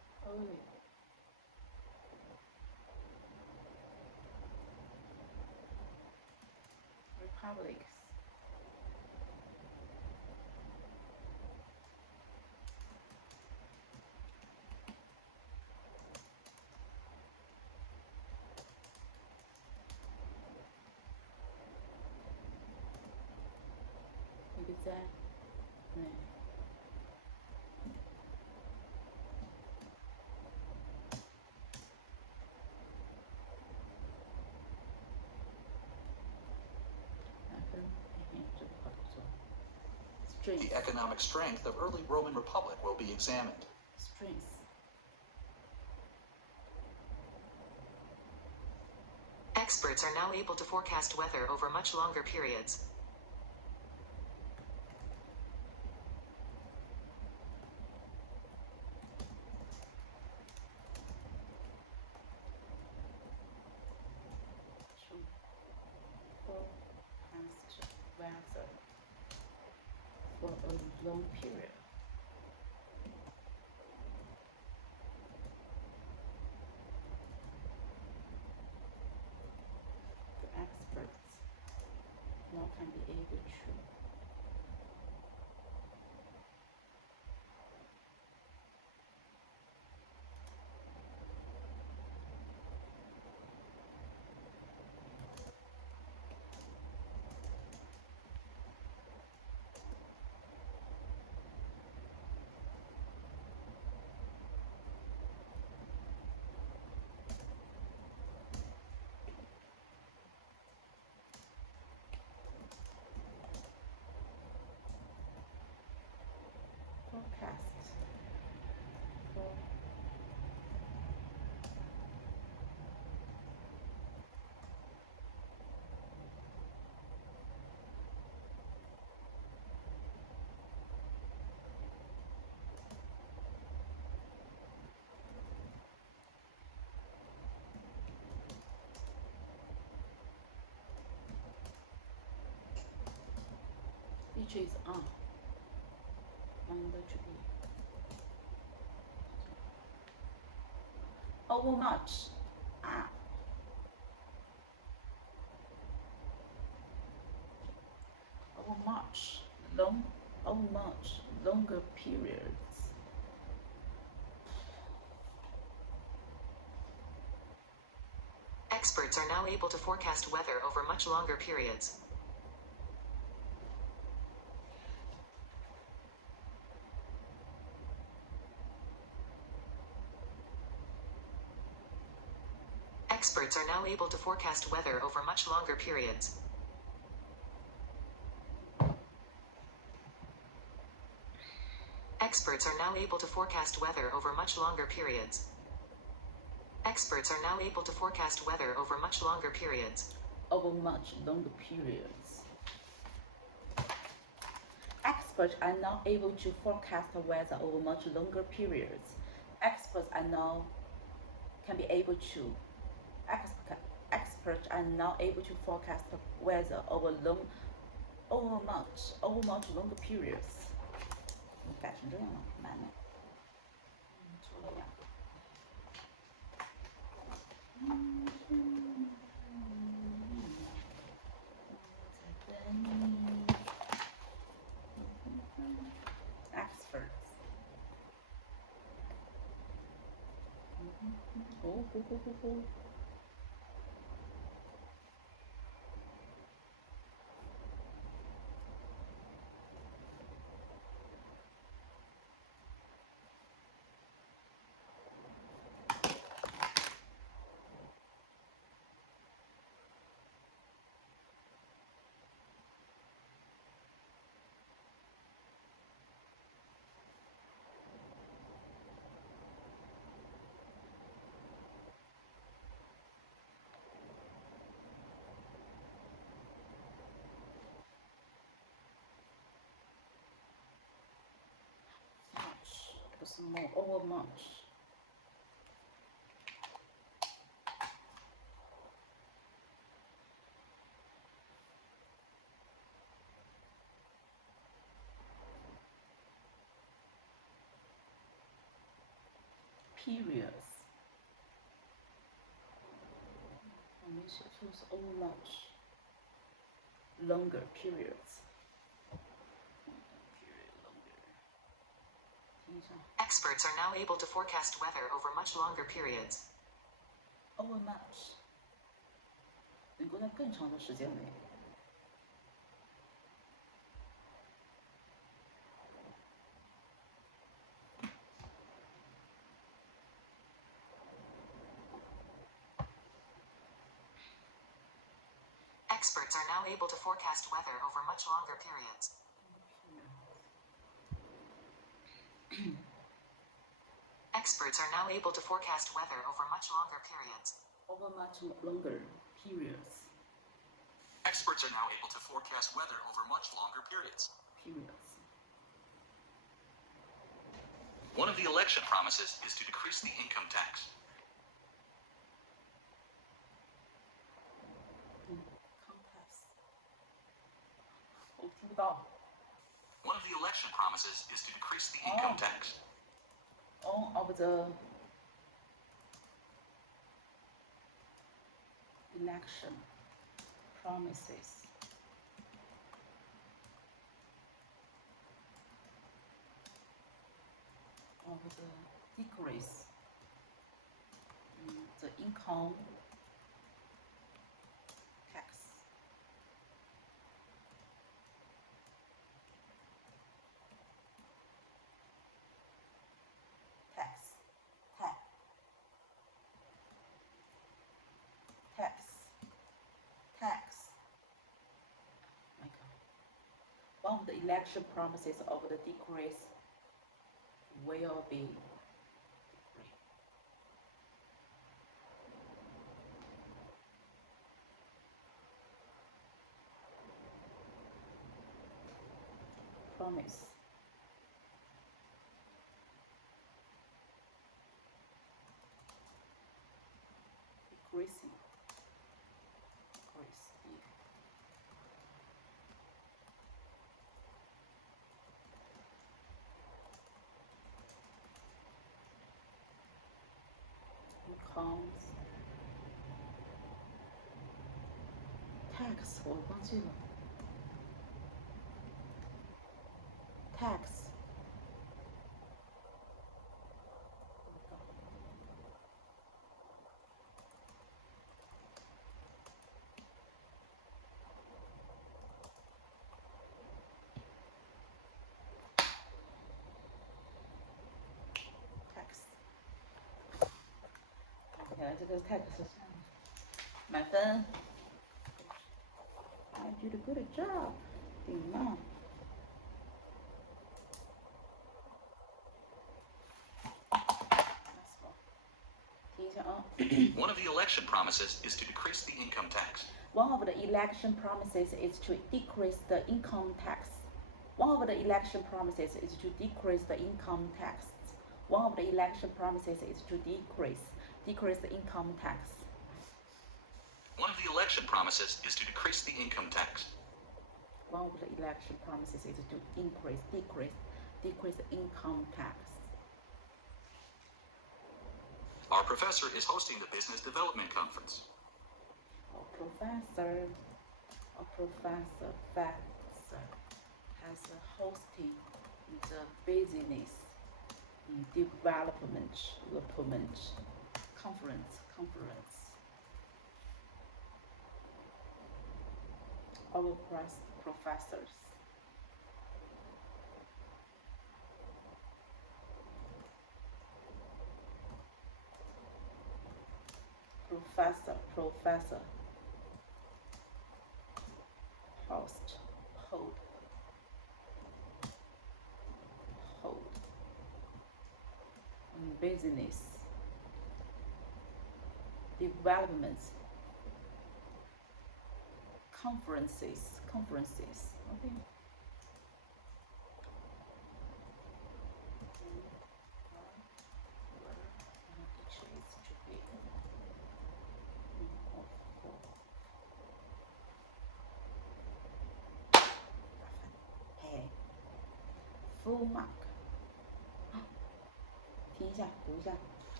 Republic. Republics. 네. Strength. The economic strength of early Roman Republic will be examined. Strength. Experts are now able to forecast weather over much longer periods. Weather for a long period. The experts now can be able to forecast for which is on the to be overmuch much longer periods. Experts are now able to forecast weather over much longer periods. Experts are now able to forecast weather over much longer periods. Experts are now able to forecast weather over much longer periods. Experts are now able to forecast weather over much longer periods. Over much longer periods. Experts are now able to forecast the weather over much longer periods. Experts are now can be able to experts are now able to forecast the weather over much longer periods. 改成这样了，难了。错了呀。Experts. Oh. Some more over much. periods。我没写错是 over much longer periods。听一下 Experts are now able to forecast weather over much longer periods. over much 能够在更长的时间内。Experts are now able to forecast weather over much longer periods. Experts are now able to forecast weather over much longer periods. over much longer periods. Experts are now able to forecast weather over much longer periods. Periods. One of the election promises is to decrease the income tax. Complex. 我听不到。 One of the election promises is to decrease the income tax. One of the election promises of the decrease the income tax. Tax. My God. One of the election promises of the decrease will be promise. Decreasing. Comes tax 我忘记了 tax OK 这个 tax 是满分 I did a good job 顶了 听一下啊 One of the election promises is to decrease the income tax. One of the election promises is to decrease the income tax. One of the election promises is to decrease the income tax. One of the election promises is to decrease the income tax. One of the election promises is to decrease the income tax. One of the election promises is to decrease the income tax. Our professor is hosting the Business Development Conference. Our professor has hosted the business development conference. Our professors hold business development conferences. Okay. Full mark. 听一下，读一下。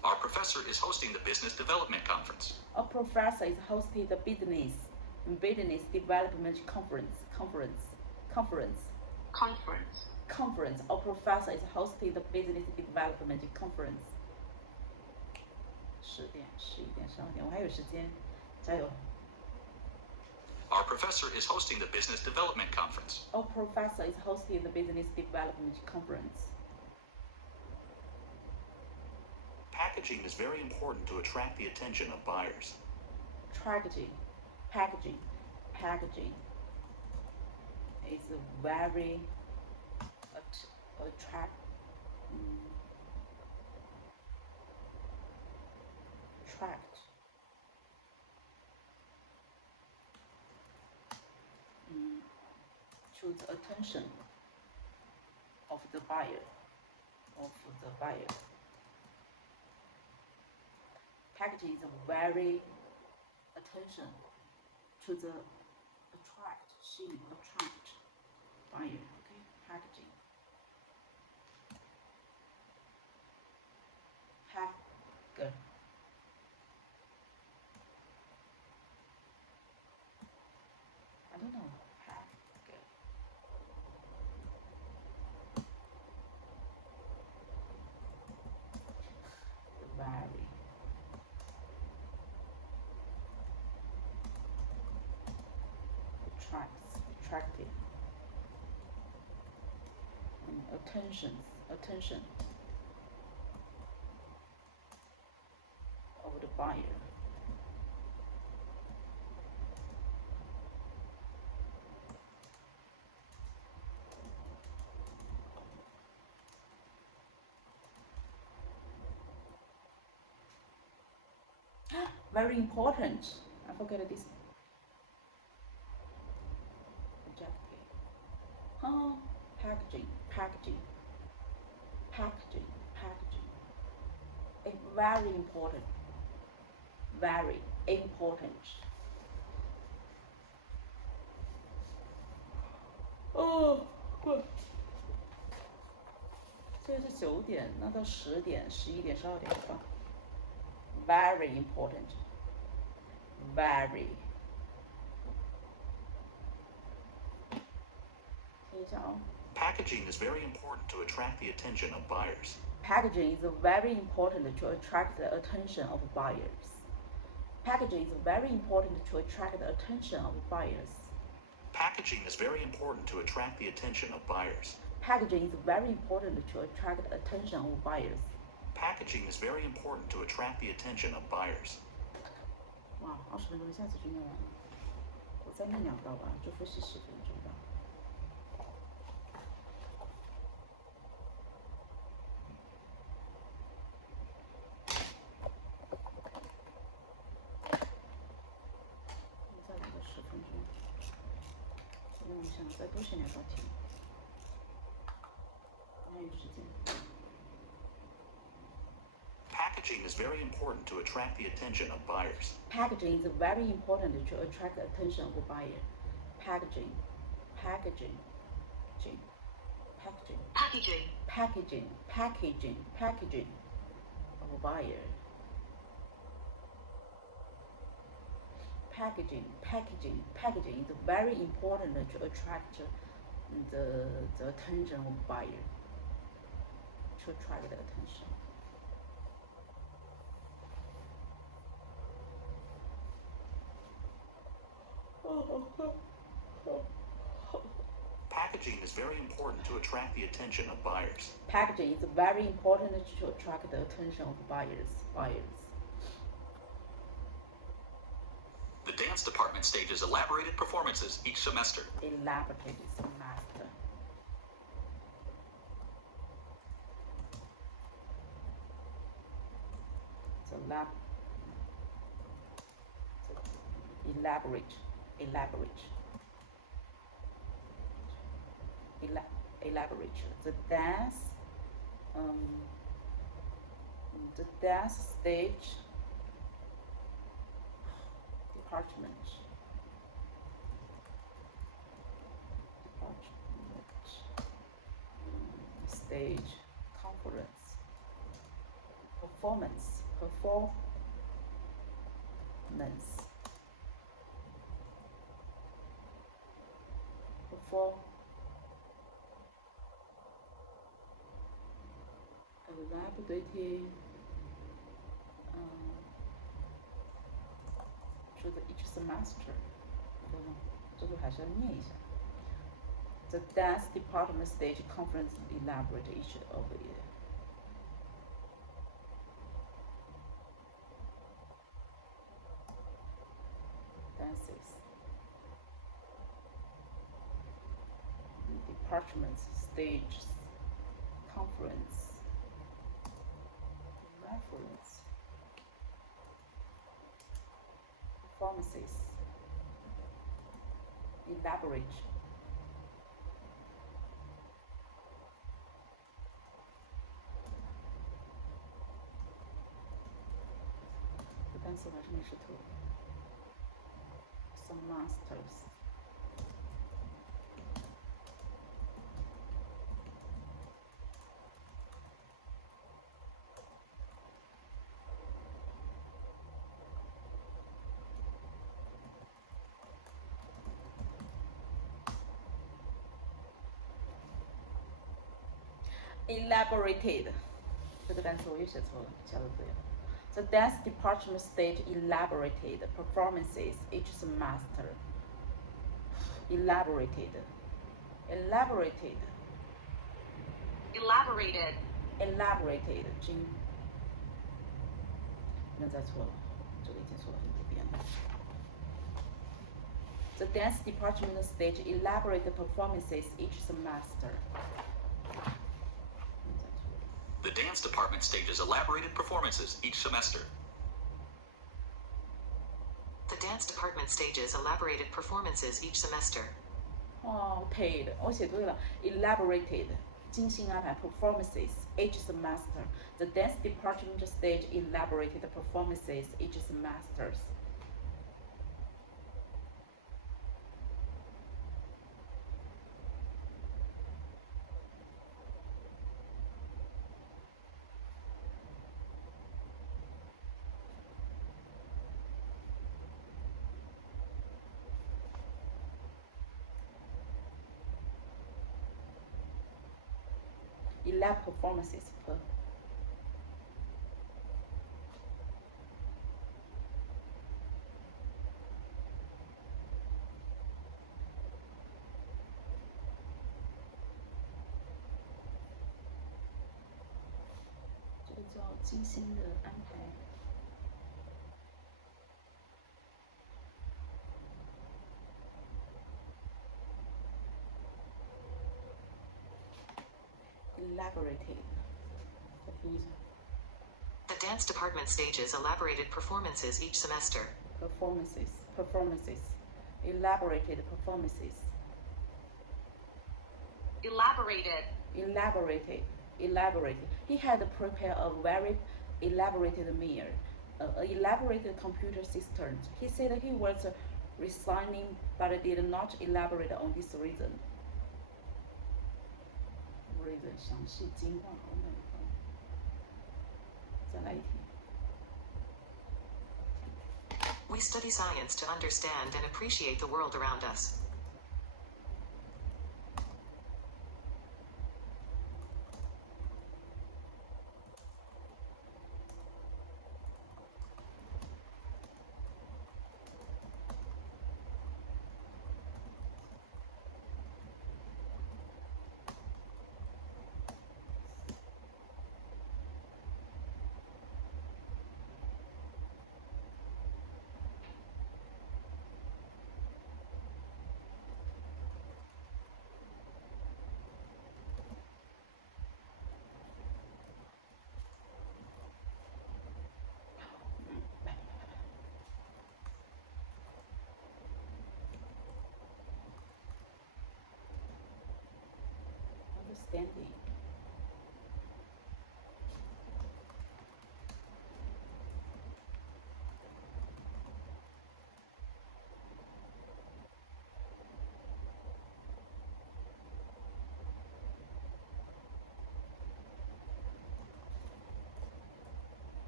Our professor is hosting the business development conference. A professor is hosting the business development conference. A professor is hosting the business development conference. 10点、11点、12点，我还有时间，加油。Our professor is hosting the business development conference. A professor is hosting the business development conference. Packaging is very important to attract the attention of buyers. Packaging is very attract. To the attention of the buyer. Packaging is very attention to the attract buyer. Okay, packaging. Packer. I don't know. Packer. Very. Attractive. And attention of the buyer. Very important. I forget this. Oh, packaging. It's very important. Oh, good. 这是9点，那到10点、11点、12点放。Very important. Very. 听一下哦。Packaging is very important to attract the attention of buyers. Packaging is very important to attract the attention of buyers. Packaging is very important to attract the attention of buyers. Packaging is very important to attract the attention of buyers. Packaging is very important to attract the attention of buyers. Packaging is very important to attract the attention of buyers. 哇，20分钟一下子就念完了。我再念2道吧，就复习10分钟吧。再来个10分钟。因为我想再多写2道题。还有时间。Packaging is very important to attract the attention of buyers. Packaging is very important to attract the attention of the buyer. Packaging of a buyer. Packaging is very important to attract the attention of the buyer. To attract the attention. Packaging is very important to attract the attention of buyers. Packaging is very important to attract the attention of buyers. The dance department stages elaborated performances each semester. Elaborated semester. Elaborate. The dance stage department. Stage conference performance elaborated 说的 each semester 这个还是要念一下。The dance department stage conference elaborate each of it. Dances. Departments, stages, conference, reference, performances, elaborate. 单词还是没识透。Some masters. Elaborated. 这个单词我又写错了，写的对了。The dance department stage elaborated performances each semester. Elaborated. 金，那再错了，这个已经错了很多遍了。The dance department stage elaborated performances each semester. The dance department stages elaborated performances each semester. The dance department stages elaborated performances each semester. 哦 ，paid， 我写对了 ，elaborated， 精心安排 performances each semester. The dance department stage elaborated performances each semesters. Elab performances per. 这个叫精心的安排。Elaborated. The dance department stages elaborated performances each semester. Performances. Elaborated performances. Elaborated. He had prepared a very elaborated meal, elaborated computer system. He said he was resigning, but did not elaborate on this reason. 详细精化好美好。再来一题。We study science to understand and appreciate the world around us. Understanding.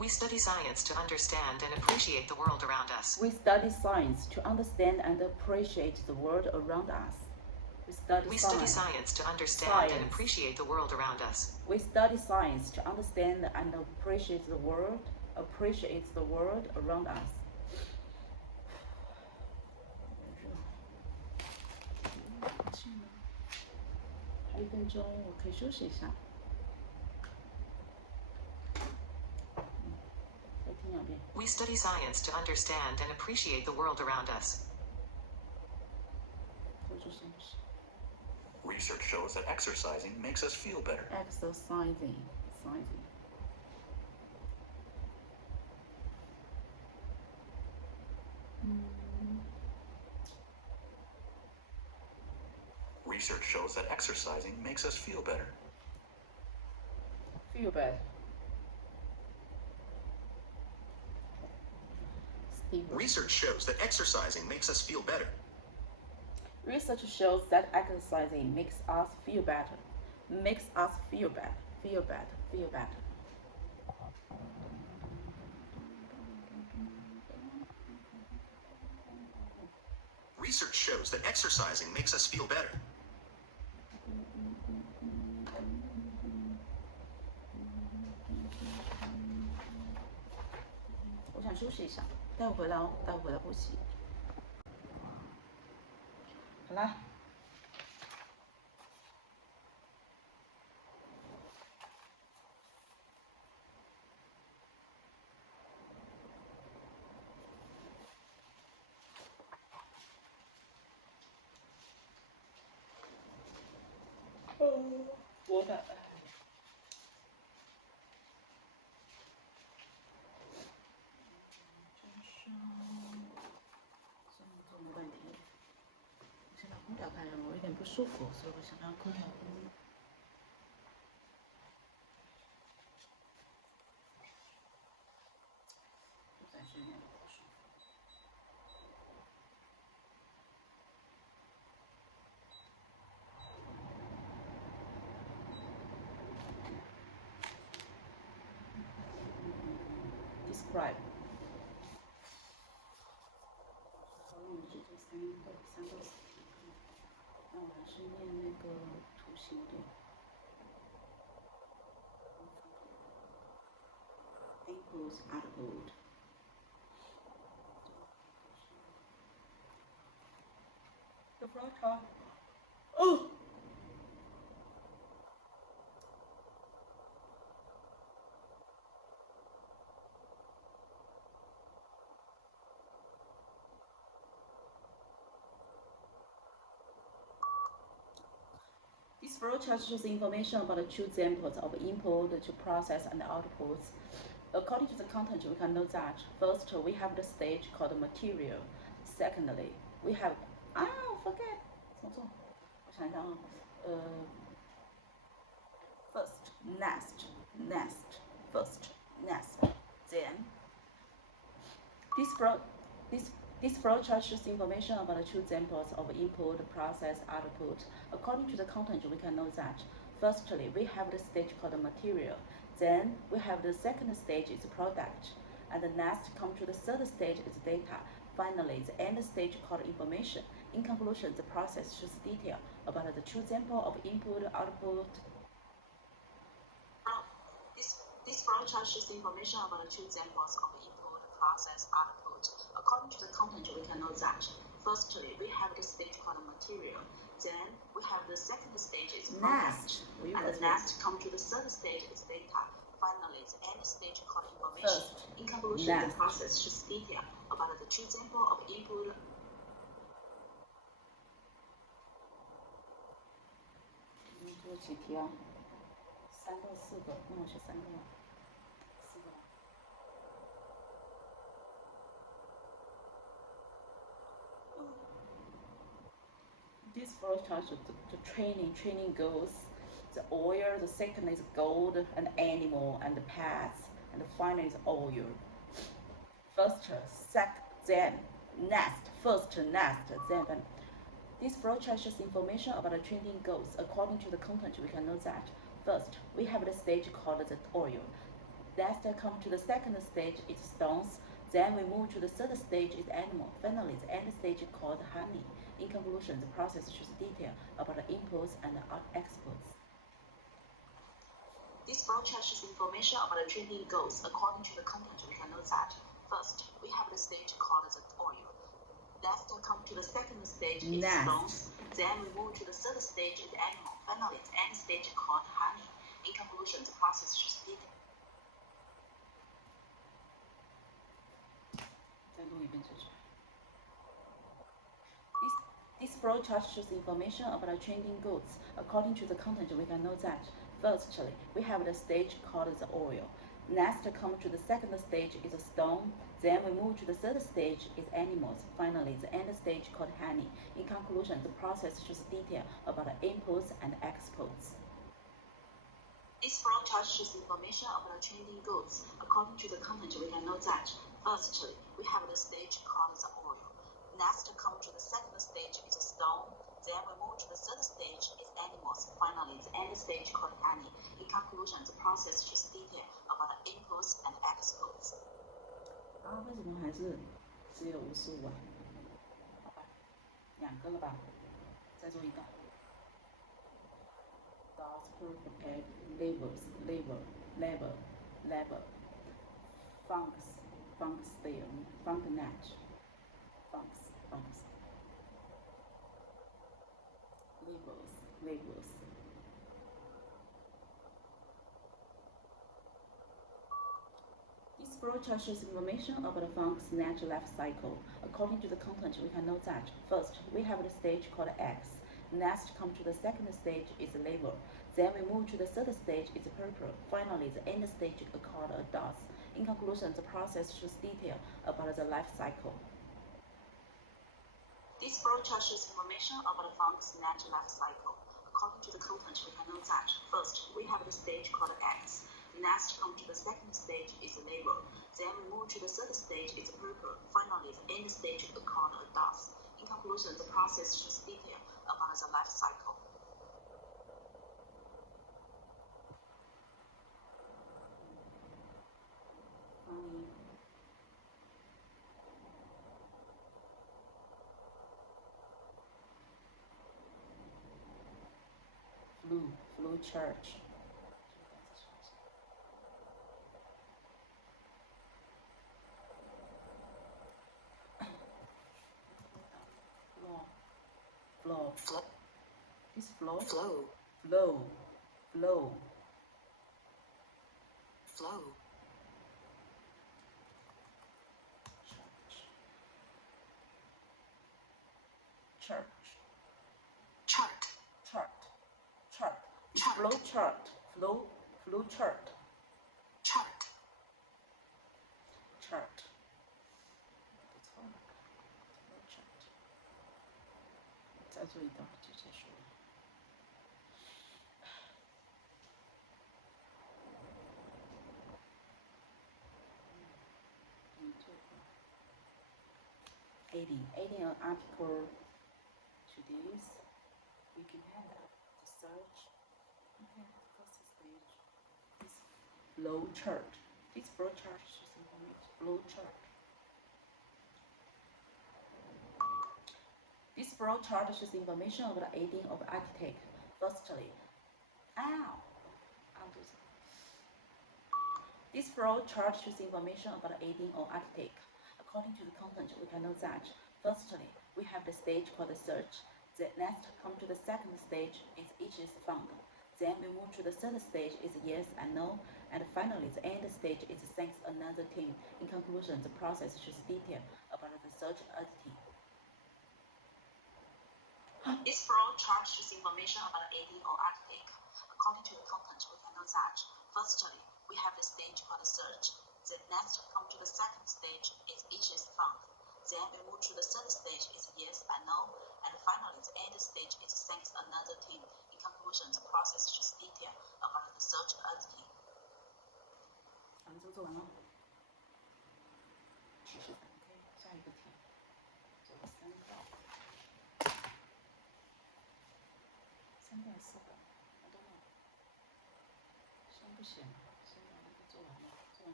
We study science to understand and appreciate the world around us. We study science to understand and appreciate the world around us. We study science to understand and appreciate the world around us. We study science to understand and appreciate the world around us. 还有1分钟，我可以休息一下。再听2遍。We study science to understand and appreciate the world around us. Research shows that exercising makes us feel better. Exercising. Research shows that exercising makes us feel better. Feel bad. Research shows that exercising makes us feel better. Research shows that exercising makes us feel better. Makes us feel better. Feel better. Feel better. Research shows that exercising makes us feel better. 我想休息一下，待会回来哦，待会回来复习。好啦。我的。没问题。我先把空调开了，我有点不舒服，所以我想让空调关。实在是有点不舒服。Describe。只做3到4题，那我还是念那个图形的。Input, output. The flowchart. Oh. This flowchart shows information about the two examples of input to process and outputs. According to the content, we can know that first we have the stage called material. Secondly, we have forget 怎么做？我想一下啊，first nest, then this flowchart shows information about the two examples of input, process, output. According to the content, we can know that firstly, we have the stage called material. Then we have the second stage is product. And the next come to the third stage is data. Finally, the end stage called information. In conclusion, the process shows detail about the two examples of input, output. This flowchart shows information about the two examples of input, process, output. According to the content, we can know that firstly, we have the stage called material. Then we have the second stage is product. And the next come to the third stage is data. Finally, the end stage called information. In conclusion, the process shows detail about the two examples of input. 做几题啊？3到4个，那我写3个吧，4个吧。This flowchart shows the training goals, the oil, the second is gold, and animal, and the pets, and the final is oil. First, then nest, then. This flowchart shows information about the training goals. According to the content, we can know that first, we have the stage called the oil. Next, come to the second stage is stones. Then we move to the third stage is animal. Finally, the end stage called honey. In conclusion, the process shows detail about the inputs and the exports. This flowchart shows information about the drinking goals. According to the content, we can know that first, we have the stage called the oil. Next, come to the second stage is stones. Then we move to the third stage is animal. Finally, the end stage called honey. In conclusion, the process shows detail. 再录一遍这句。This flowchart shows information about the trending goods. According to the content, we can know that firstly, we have the stage called the oil. Next, come to the second stage is a stone. Then we move to the third stage is animals. Finally, the end stage called honey. In conclusion, the process shows detail about the inputs and exports. This flowchart shows information about the trending goods. According to the content, we can know that firstly, we have the stage called the oil. Next, come to the second stage is a stone. Then we move to the third stage is animals. Finally, the end stage called honey. In conclusion, the process shows detail about the inputs and exports. 啊，为什么还是只有55啊？好吧，2个了吧？再做一个。Dots, purple egg, labels, level, funks there, funk net, funks. Labels. This flowchart shows information about the funk's natural life cycle. According to the content, we can know that first, we have the stage called X. Next, come to the second stage is label. Then we move to the third stage is purple. Finally, the end stage is called a dot. In conclusion, the process shows detail about the life cycle. This flowchart shows information about the funk's natural life cycle. According to the content, we can know that first, we have the stage called X. Next, come to the second stage is label. Then we move to the third stage is purple. Finally, the end stage is called a dot. In conclusion, the process shows detail about the life cycle. Flow chart. Flow. This flow. Flow. Chart. Flow chart. Flow chart. Chart. 再做一道就结束了。Adding an article to this, we can have the search. Okay, first stage is flow chart. This flow chart is flow chart. This flow chart shows information about the adding of architect. Firstly, this flow chart shows information about the adding of architect. According to the content, we can know that firstly, we have the stage called the search. The next, come to the second stage is each is found. Then we move to the third stage is yes and no, and finally the end stage is thanks another team. In conclusion, the process shows detail about the search entity. This flow chart shows information about adding or architect. According to the content, we can know that firstly, we have the stage called the search. The next, come to the second stage is each is found. Then we move to the third stage is yes and no, and finally the end stage is thanks another team. In conclusion, the process shows detail about the search entity. 咱们都做完了。下一个题，做了3道，3到4个，我都忘了。先不写了，先把那个做完了。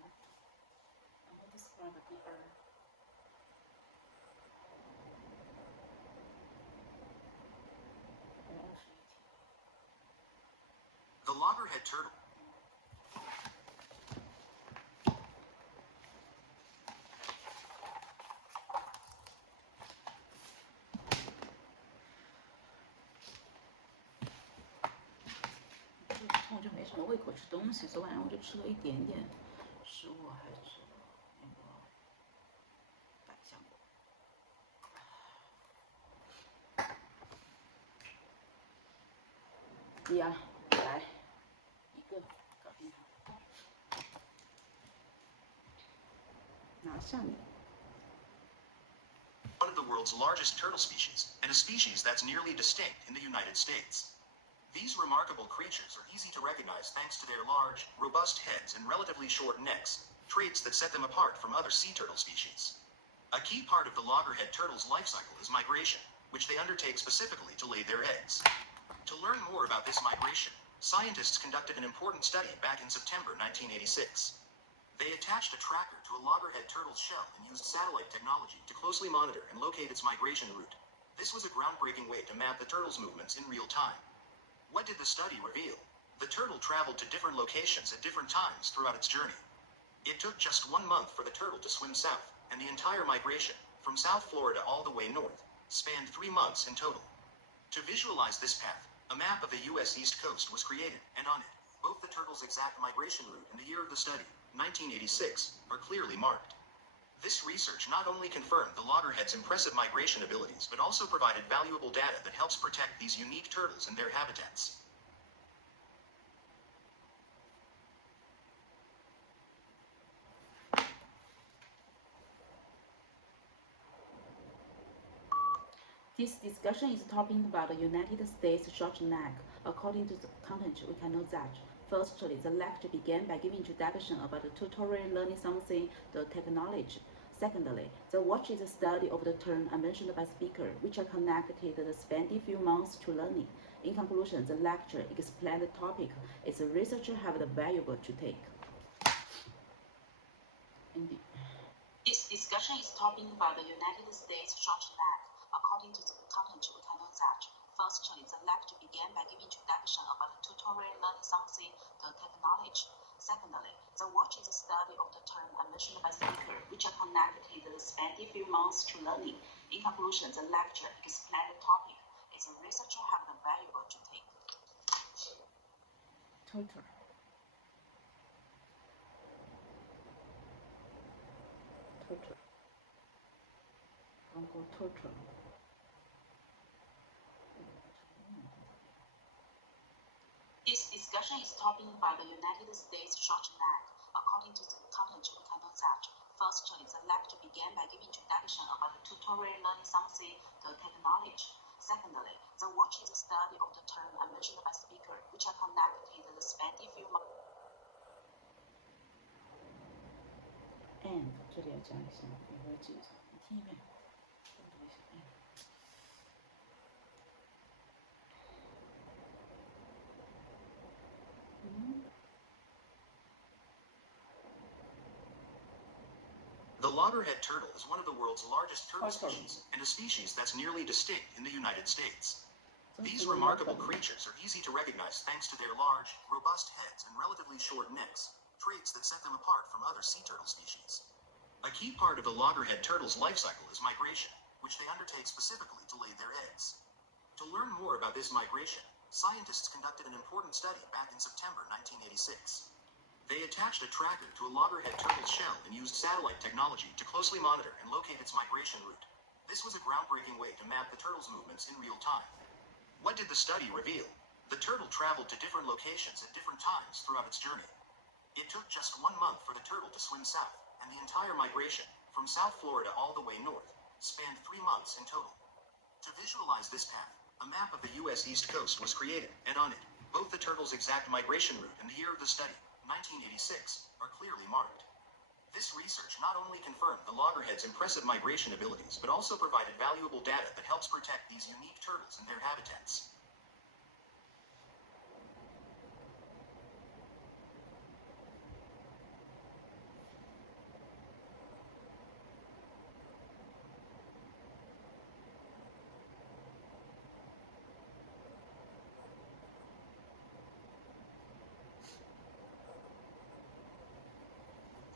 二个第二。The loggerhead turtle.我就没什么胃口吃东西，昨晚上我就吃了一点点食物，还是那个百香果。你呀，来一个搞定它，拿下你。One of the world's largest turtle species, and a species that's nearly distinct in the United States. These remarkable creatures are easy to recognize thanks to their large, robust heads and relatively short necks, traits that set them apart from other sea turtle species. A key part of the loggerhead turtle's life cycle is migration, which they undertake specifically to lay their eggs. To learn more about this migration, scientists conducted an important study back in September 1986. They attached a tracker to a loggerhead turtle's shell and used satellite technology to closely monitor and locate its migration route. This was a groundbreaking way to map the turtle's movements in real time. What did the study reveal? The turtle traveled to different locations at different times throughout its journey. It took just 1 month for the turtle to swim south, and the entire migration, from South Florida all the way north, spanned 3 months in total. To visualize this path, a map of the U.S. East Coast was created, and on it, both the turtle's exact migration route and the year of the study, 1986, are clearly marked. This research not only confirmed the loggerhead's impressive migration abilities, but also provided valuable data that helps protect these unique turtles and their habitats. This discussion is talking about the United States short neck. According to the content, we can know that. Firstly, the lecture began by giving introduction about the tutorial learning something, the technology. Secondly, the watch is a study of the term mentioned by speaker, which are connected the spending few months to learning. In conclusion, the lecture explained the topic. Its researcher have the valuable to take. Indeed. This discussion is talking about the United States short neck. According to the content, we can know that. Firstly, the lecture began by giving introduction about the tutorial learning something, the technology. Secondly, the watch is a study of the term mentioned by speaker, which are connected the spending few months to learning. In conclusion, the lecture explained the topic. Its researcher have the valuable to take. Total. Total. This discussion is talking about the United States short neck. According to the content, we can know that. Firstly, the lecture began by giving introduction about the tutorial learning something, the technology. Secondly, the watch is a study of the term mentioned by speaker, which are connected the spending few months. And 这里要讲一下，一会儿记一下，你听一遍，读一下。The loggerhead turtle is one of the world's largest turtle species, and a species that's nearly distinct in the United States. These remarkable creatures are easy to recognize thanks to their large, robust heads and relatively short necks, traits that set them apart from other sea turtle species. A key part of the loggerhead turtle's life cycle is migration, which they undertake specifically to lay their eggs. To learn more about this migration, scientists conducted an important study back in September 1986. They attached a tracker to a loggerhead turtle's shell and used satellite technology to closely monitor and locate its migration route. This was a groundbreaking way to map the turtle's movements in real time. What did the study reveal? The turtle traveled to different locations at different times throughout its journey. It took just 1 month for the turtle to swim south, and the entire migration, from South Florida all the way north, spanned 3 months in total. To visualize this path, a map of the U.S. East Coast was created, and on it, both the turtle's exact migration route and the year of the study, 1986, are clearly marked. This research not only confirmed the loggerhead's impressive migration abilities, but also provided valuable data that helps protect these unique turtles and their habitats.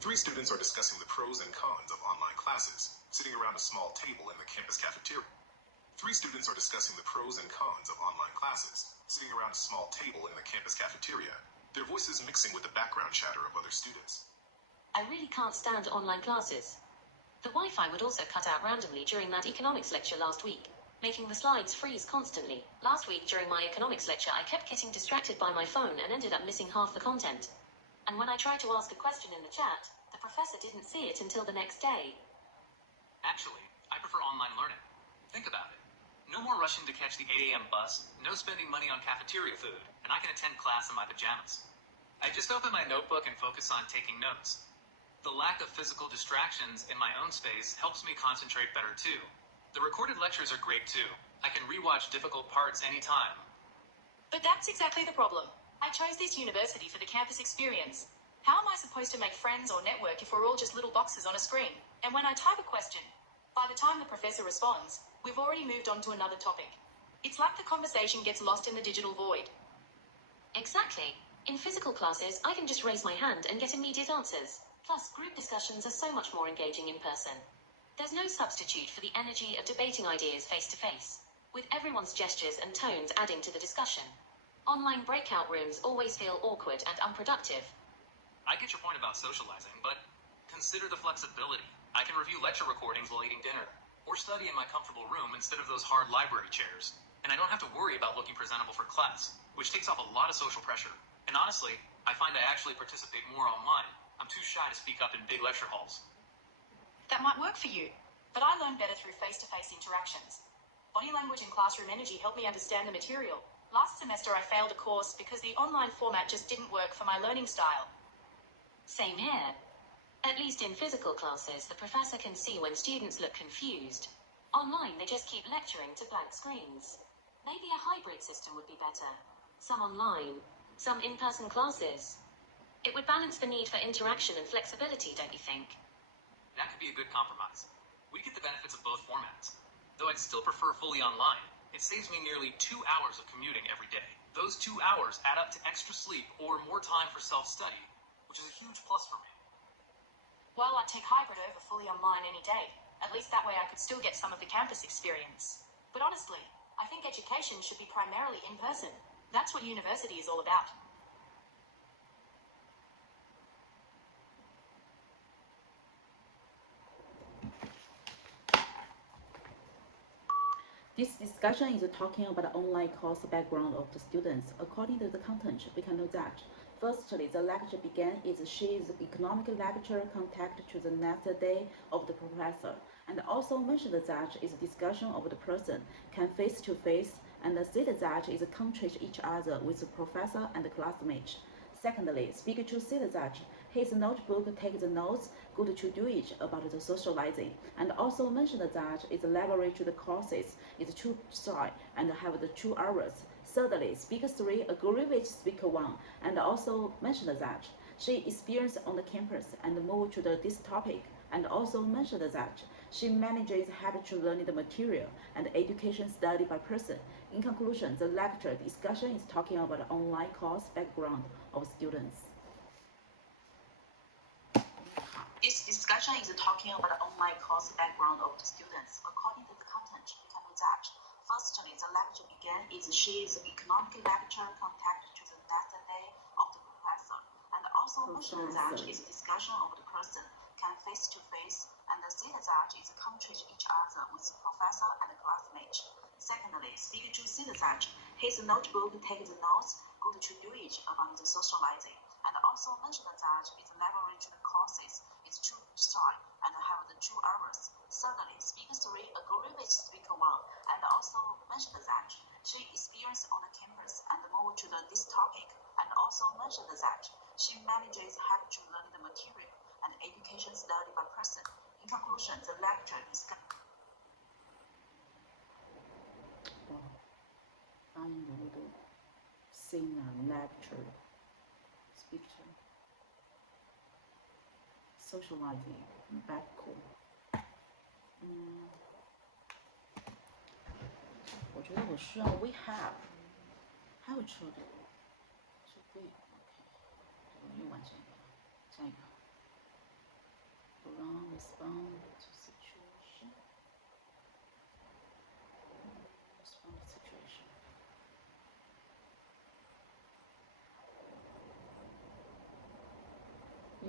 3 students are discussing the pros and cons of online classes, sitting around a small table in the campus cafeteria. 3 students are discussing the pros and cons of online classes, sitting around a small table in the campus cafeteria, their voices mixing with the background chatter of other students. I really can't stand online classes. The Wi-Fi would also cut out randomly during that economics lecture last week, making the slides freeze constantly. Last week during my economics lecture I kept getting distracted by my phone and ended up missing half the content. And when I tried to ask a question in the chat, the professor didn't see it until the next day. Actually, I prefer online learning. Think about it. No more rushing to catch the 8 a.m. bus, no spending money on cafeteria food, and I can attend class in my pajamas. I just open my notebook and focus on taking notes. The lack of physical distractions in my own space helps me concentrate better too. The recorded lectures are great too. I can rewatch difficult parts anytime. But that's exactly the problem. I chose this university for the campus experience. How am I supposed to make friends or network if we're all just little boxes on a screen? And when I type a question, by the time the professor responds, we've already moved on to another topic. It's like the conversation gets lost in the digital void. Exactly. In physical classes, I can just raise my hand and get immediate answers. Plus, group discussions are so much more engaging in person. There's no substitute for the energy of debating ideas face-to-face, with everyone's gestures and tones adding to the discussion. Online breakout rooms always feel awkward and unproductive. I get your point about socializing, but consider the flexibility. I can review lecture recordings while eating dinner, or study in my comfortable room instead of those hard library chairs. And I don't have to worry about looking presentable for class, which takes off a lot of social pressure. And honestly, I find I actually participate more online. I'm too shy to speak up in big lecture halls. That might work for you, but I learn better through face-to-face interactions. Body language and classroom energy help me understand the material. Last semester I failed a course because the online format just didn't work for my learning style. Same here. At least in physical classes, the professor can see when students look confused. Online, they just keep lecturing to blank screens. Maybe a hybrid system would be better. Some online, some in-person classes. It would balance the need for interaction and flexibility, don't you think? That could be a good compromise. We get the benefits of both formats. Though I'd still prefer fully online, it saves me nearly 2 hours of commuting every day. Those 2 hours add up to extra sleep or more time for self-study, which is a huge plus for me. Well, I'd take hybrid over fully online any day. At least that way I could still get some of the campus experience. But honestly, I think education should be primarily in person. That's what university is all about. This discussion is talking about the online course background of the students. According to the content, we can know that firstly, the lecture began is she is economic lecture contact to the next day of the professor, and also mentioned that is discussion of the person can face-to-face and said that is contrast each other with the professor and the classmates. Secondly, speaker to said that his notebook take the notes good to do it about the socializing, and also mentioned that its library to the courses is too short and have the 2 hours. Thirdly, speaker 3 agree with speaker 1 and also mentioned that she experienced on the campus and moved to this topic, and also mentioned that she manages habit to learn the material and education study by person. In conclusion, the lecture discussion is talking about the online course background of students. This discussion is talking about the online course background of the students. According to the content, we can know that firstly, the lecture began is she is economic lecture contact to the next day of the professor, and also mentioned that is discussion of the person can face-to-face and say that is contrast each other with the professor and the classmate. Secondly, speaker 2 said that his notebook take the notes good to do it about the socializing, and also mentioned that its library to the courses is too short and have the 2 hours. Thirdly, speaker 3 agree with speaker 1 and also mentioned that she experienced on the campus and moved to this topic, and also mentioned that she manages habit to learn the material and education study by person. In conclusion, the lecture is singer, lecture, speaker, socializing, background. 我觉得我需要 we have， 还有车的，是 we， OK， 我又完成一个，下一个。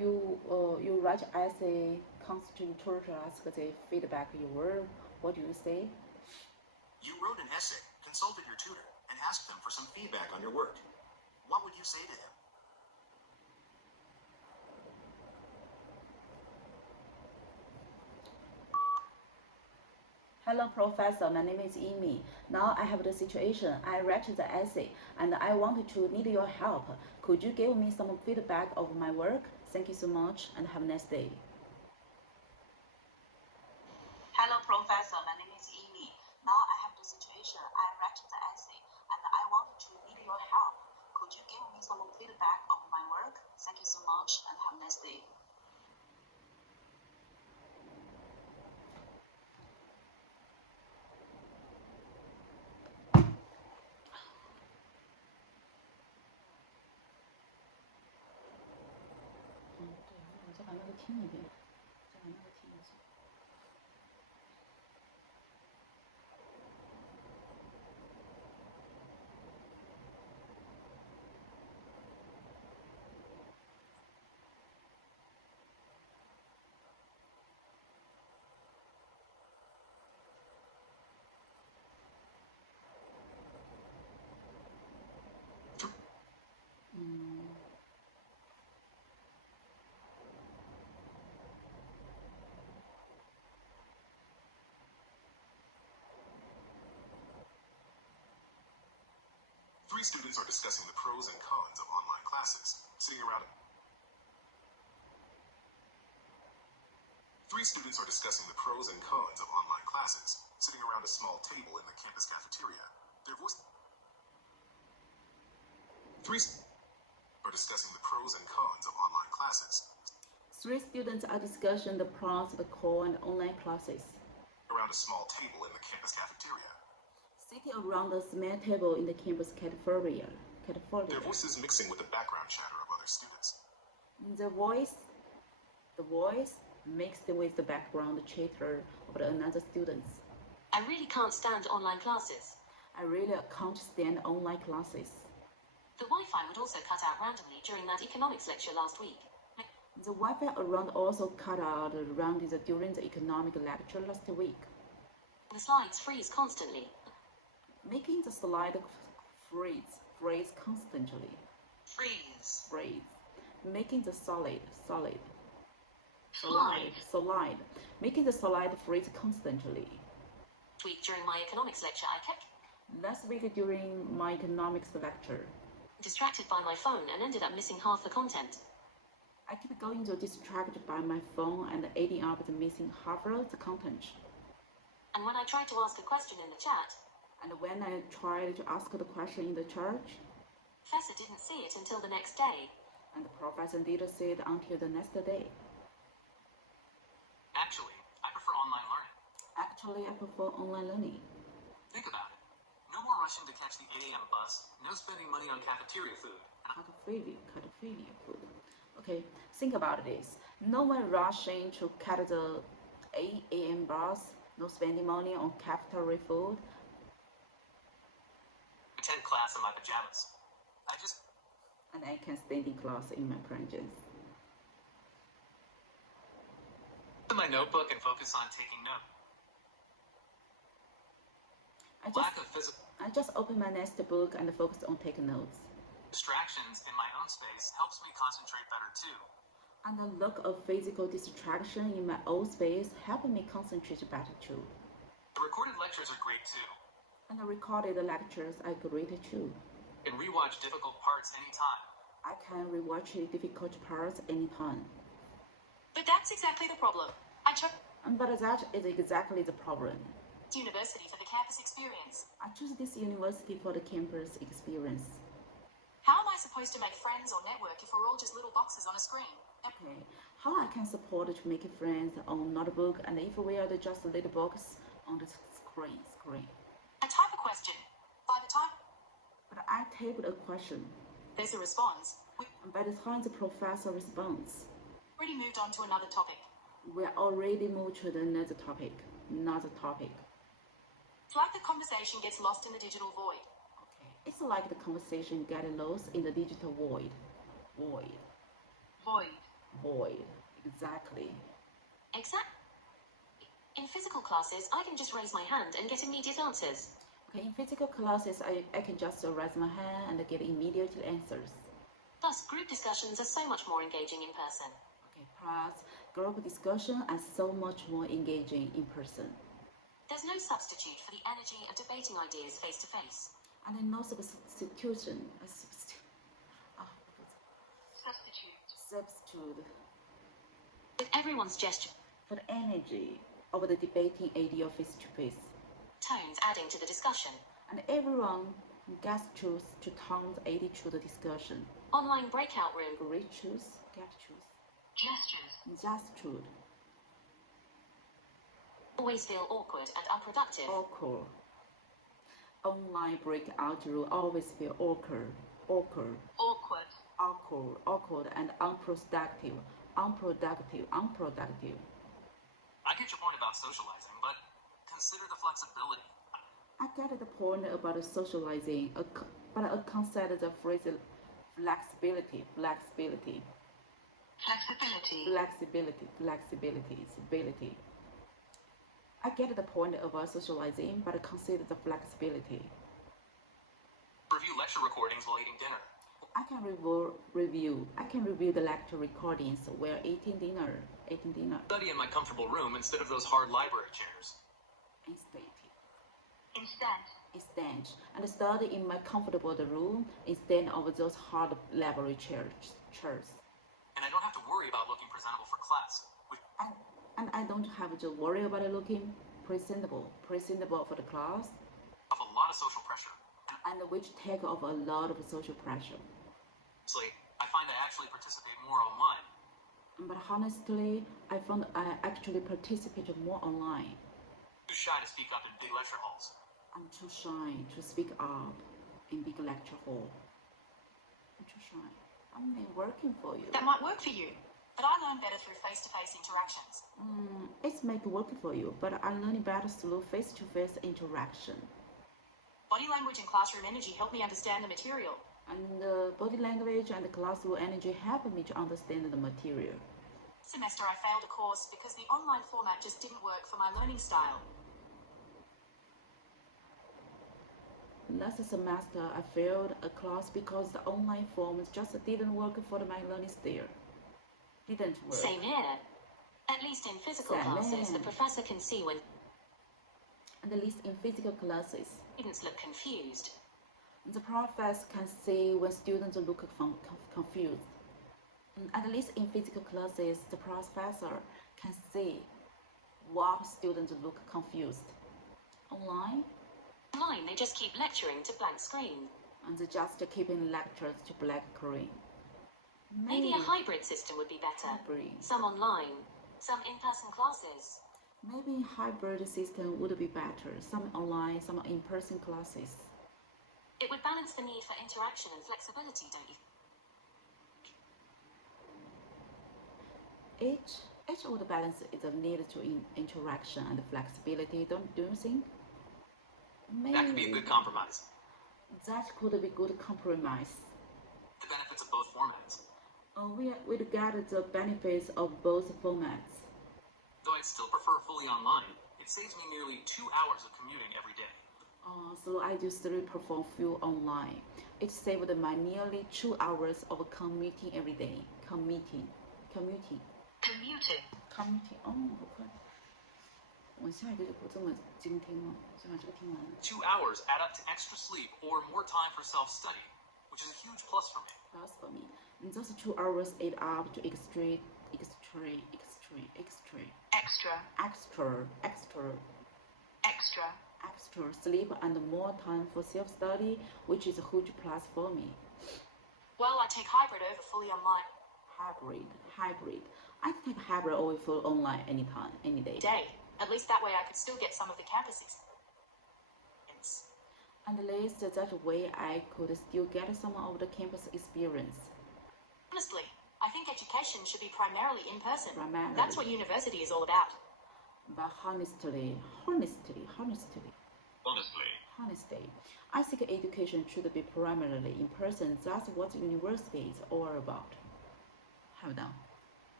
you write essay, constitute tutor, ask the feedback your work. What do you say? You wrote an essay, consulted your tutor, and asked them for some feedback on your work. What would you say to him? Hello, Professor. My name is Yimi. Now I have the situation. I read the essay and I wanted to need your help. Could you give me some feedback of my work? Thank you so much and have a nice day. Hello, Professor. My name is Yimi. Now I have the situation. I read the essay and I wanted to need your help. Could you give me some feedback of my work? Thank you so much and have a nice day. Three students are discussing the pros and cons of online classes, sitting around. Three students are discussing the pros and cons of online classes, sitting around a small table in the campus cafeteria. Their voice. Three are discussing the pros and cons of online classes. Three students are discussing the pros, the core, and online classes. Around a small table in the campus cafeteria. Sitting around a small table in the campus cafeteria. Their voices mixing with the background chatter of other students. The voice mixed with the background chatter of another students. I really can't stand online classes. I really can't stand online classes. The Wi-Fi would also cut out randomly during that economics lecture last week. The Wi-Fi around also cut out during the economic lecture last week. The slides freeze constantly. Making the slide freeze constantly. Freeze. Making the slide making the slide freeze constantly. Last week during my economics lecture, I kept Last week during my economics lecture, distracted by my phone and ended up missing half the content. I keep going to distracted by my phone and ending up missing half of the content. And when I tried to ask a question in the chat, And when I tried to ask the question in the church, Professor didn't see it until the next day. And the professor didn't see it until the next day. Actually, I prefer online learning. Actually, I prefer online learning. Think about it. No more rushing to catch the 8 a.m. bus, no spending money on cafeteria food. Cafeteria food. Okay, think about this. No one rushing to catch the 8 a.m. bus, no spending money on cafeteria food. Attend class in my pajamas. And I can stand in class in my pajamas. Open my notebook and focus on taking notes. I just open my next book and focus on taking notes. Distractions in my own space helps me concentrate better too. And the lack of physical distraction in my own space help me concentrate better too. The recorded lectures are great too. And the recorded lectures are great too. You can rewatch difficult parts anytime. I can rewatch difficult parts anytime. But that's exactly the problem. But that is exactly the problem. University for the campus experience. I choose this university for the campus experience. How am I supposed to make friends or network if we're all just little boxes on a screen? Okay, how I can support to make friends on notebook and if we are just a little box on the screen. I type a question. By the time I typed a question. There's a response. By the time the professor responds, already moved on to another topic. We already moved to another topic. It's like the conversation gets lost in the digital void. Okay, it's like the conversation getting lost in the digital void. Void. Exactly. In physical classes, I can just raise my hand and get immediate answers. Okay, in physical classes, I can just raise my hand and get immediate answers. Plus, group discussions are so much more engaging in person. Okay, plus group discussion are so much more engaging in person. There's no substitute for the energy of debating ideas face to face. And no substitute. With everyone's gesture. For the energy of the debating idea face to face. Tones adding to the discussion. And everyone gets choose to tone add to the discussion. Online breakout room. Gestures. Always feel awkward and unproductive. Awkward. Online breakout room always feel awkward and unproductive. I get your point about socializing, but consider the flexibility. I get the point about socializing, but I consider the phrase flexibility. I get the point about socializing, but I consider the flexibility. Review lecture recordings while eating dinner. I can review the lecture recordings while eating dinner. Study in my comfortable room instead of those hard library chairs. Instead, and study in my comfortable room instead of those hard library chairs. And I don't have to worry about looking presentable for class. And I don't have to worry about looking presentable for the class. Of a lot of social pressure. And which take off a lot of social pressure. I find I actually participate more online. But honestly, I found I actually participate more online. Too shy to speak up in big lecture halls. I'm too shy to speak up in big lecture hall. I'm too shy. I'm working for you. That might work for you, but I learn better through face-to-face interactions. It's make work for you, but I learn better through face-to-face interaction. Body language and classroom energy help me understand the material. And body language and classroom energy help me to understand the material. This semester I failed a course because the online format just didn't work for my learning style. Last semester I failed a class because the online form just didn't work for my learning style. Didn't work. Same here. At least in physical classes, the professor can see when... And at least in physical classes, students look confused. The professor can see when students look confused. At least in physical classes, the professor can see what students look confused. Online, they just keep lecturing to blank screen. And they just keeping lectures to blank screen. Maybe a hybrid system would be better. Some online, some in-person classes. Maybe hybrid system would be better. Some online, some in-person classes. It would balance the need for interaction and flexibility, don't you? Each would balance the need to interaction and flexibility, don't you think? Maybe that could be a good compromise. That could be good compromise. The benefits of both formats. We'd get the benefits of both formats. Though I'd still prefer fully online, it saves me nearly 2 hours of commuting every day. So I do still perform full online. It saved my nearly 2 hours of commuting every day. Commuting. 好快！我下一个就不这么精听了，先把这个听完。 2 hours add up to extra sleep or more time for self-study, which is a huge plus for me. And those 2 hours add up to extra sleep and more time for self-study, which is a huge plus for me. Well, I take hybrid over fully online. Hybrid. I take hybrid over full online anytime, any day. At least that way I could still get some of the campus experience. And at least that way I could still get some of the campus experience. Honestly, I think education should be primarily in person. That's what university is all about. But honestly, I think education should be primarily in person. That's what university is all about. Hold on.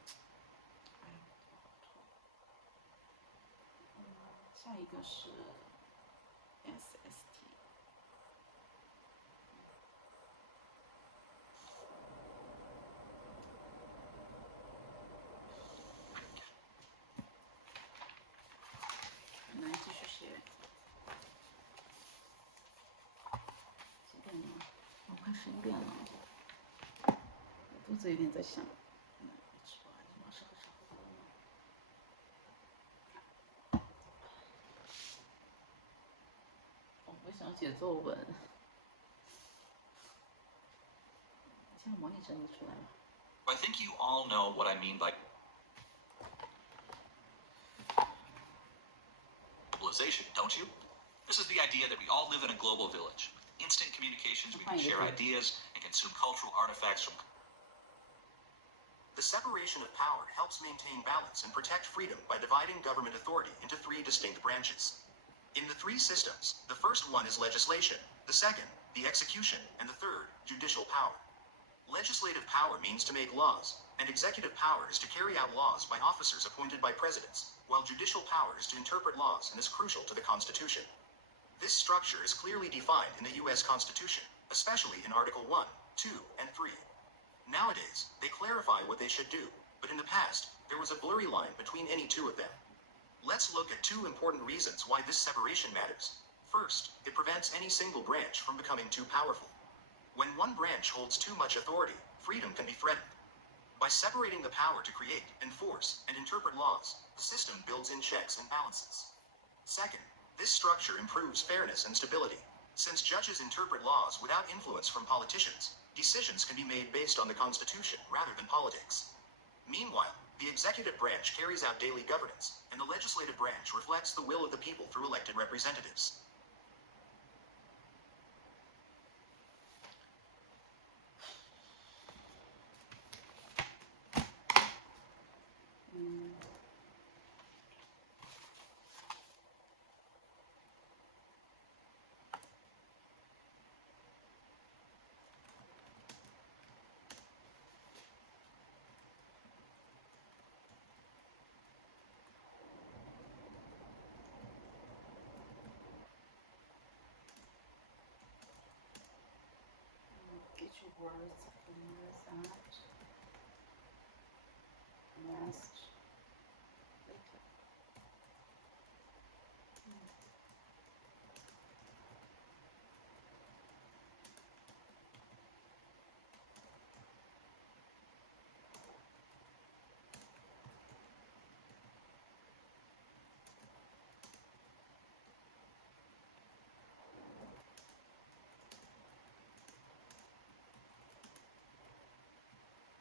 下一个是 SST。来继续写。几点了？我快11点了。我肚子有点在响。吃饱还是马上喝茶喝多了。我不想写作文。现在模拟整理出来了。I think you all know what I mean by globalization, don't you? This is the idea that we all live in a global village. Instant communications, we can share ideas and consume cultural artifacts from... The separation of power helps maintain balance and protect freedom by dividing government authority into 3 distinct branches. In the 3 systems, the first one is legislation, the second, the execution, and the third, judicial power. Legislative power means to make laws, and executive power is to carry out laws by officers appointed by presidents, while judicial power is to interpret laws and is crucial to the Constitution. This structure is clearly defined in the U.S. Constitution, especially in Article 1, 2, and 3. Nowadays, they clarify what they should do, but in the past, there was a blurry line between any 2 of them. Let's look at 2 important reasons why this separation matters. First, it prevents any single branch from becoming too powerful. When one branch holds too much authority, freedom can be threatened. By separating the power to create, enforce, and interpret laws, the system builds in checks and balances. Second, this structure improves fairness and stability. Since judges interpret laws without influence from politicians, decisions can be made based on the Constitution rather than politics. Meanwhile, the executive branch carries out daily governance, and the legislative branch reflects the will of the people through elected representatives. Get your words from that. Last. Later.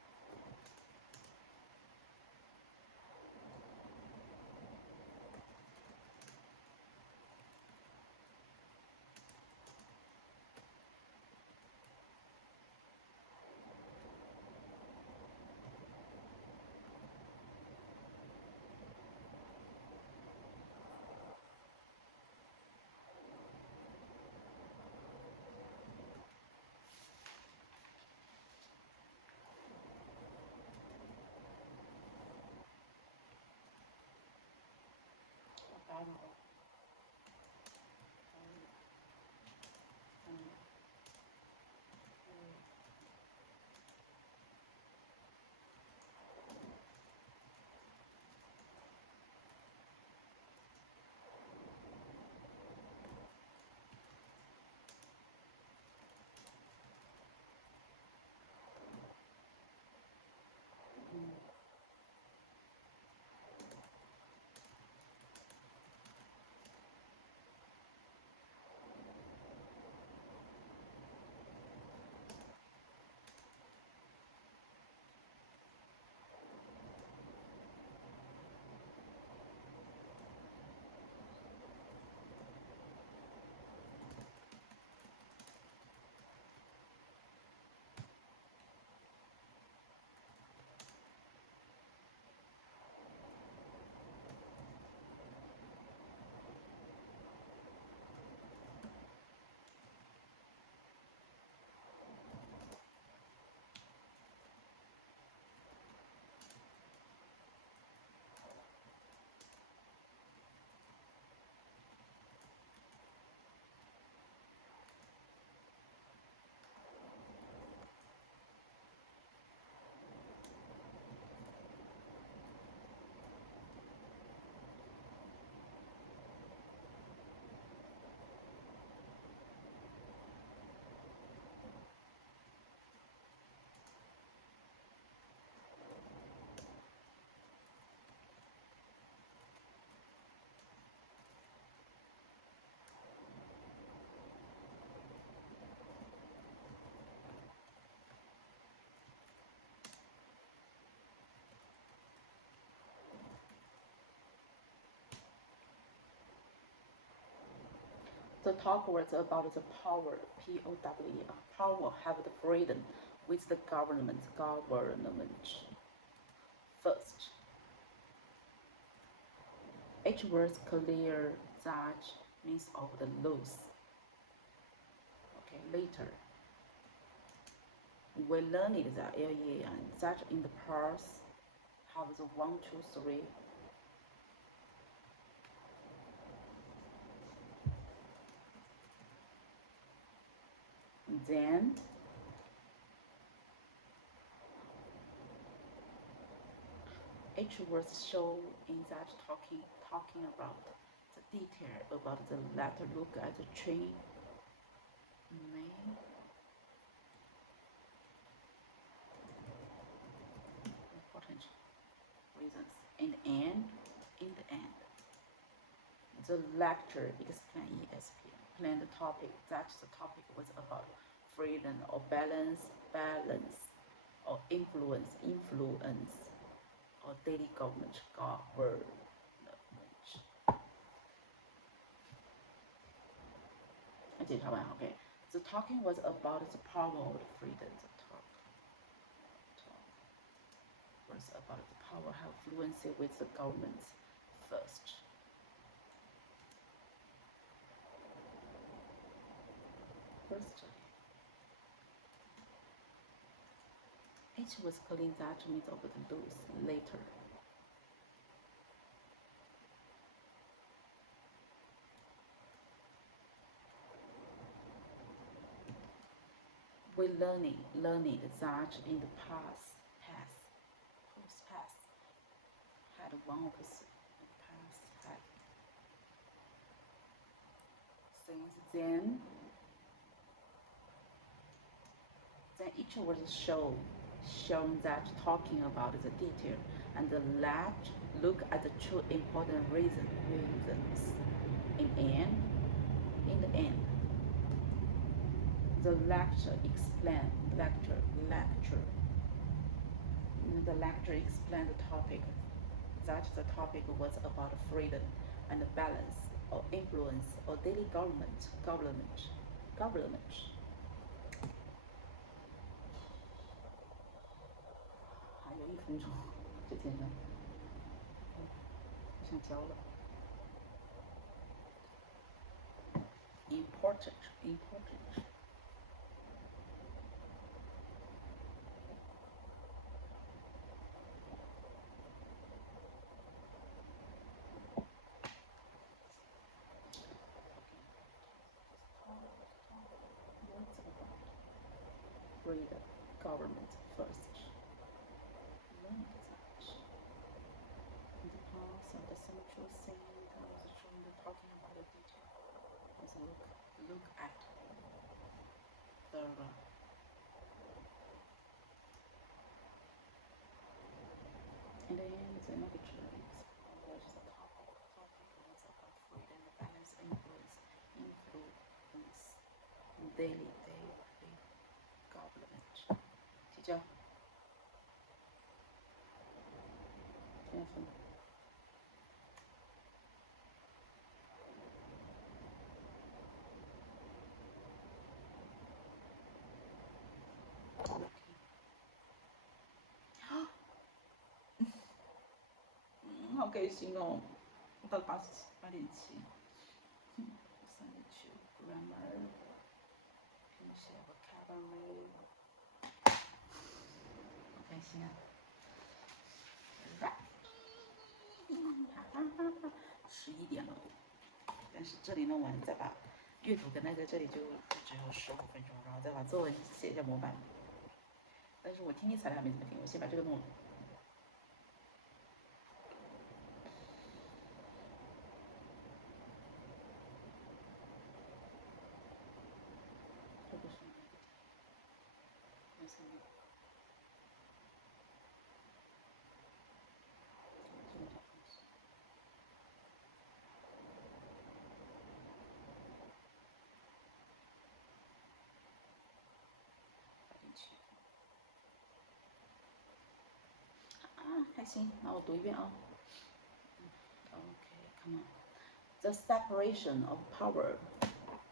The talk was about the power, P-O-W-E, power have the freedom with the government. First, each was clear that means of the loose. Okay, later, we learned that area and that in the past have the 1, 2, 3. Then each was shown in that talking about the detail about the letter. Look at the train. Main important reasons. In the end, the lecture explained the topic. That the topic was about freedom or balance, or influence, or daily government. Okay. The talking was about the power of the freedom. The talk was about the power have fluency with the government. First, it was calling that means of the loose. Later, we learning that in the past had one opposite. Past had. Since then each was shown that talking about the detail and the look at the two important reasons. In the end, the lecture explained the topic. That the topic was about freedom and balance or influence or daily government.还有1分钟，这天上，我想交了。Important. Freedom, government first. Learn that. In the past, the central thing that was showing the talking about the detail. Let's look at the and then the lecture was the topic was about freedom, balance, influence, daily government. 提交。天分。好开心哦！到了8:7，grammar， 拼写 vocabulary， 好开心啊！11点了，但是这里弄完再把阅读跟那个这里就只有15分钟，然后再把作文写一下模板。但是我听力材料还没怎么听，我先把这个弄了。还行，那我读一遍啊。Okay, come on. The separation of power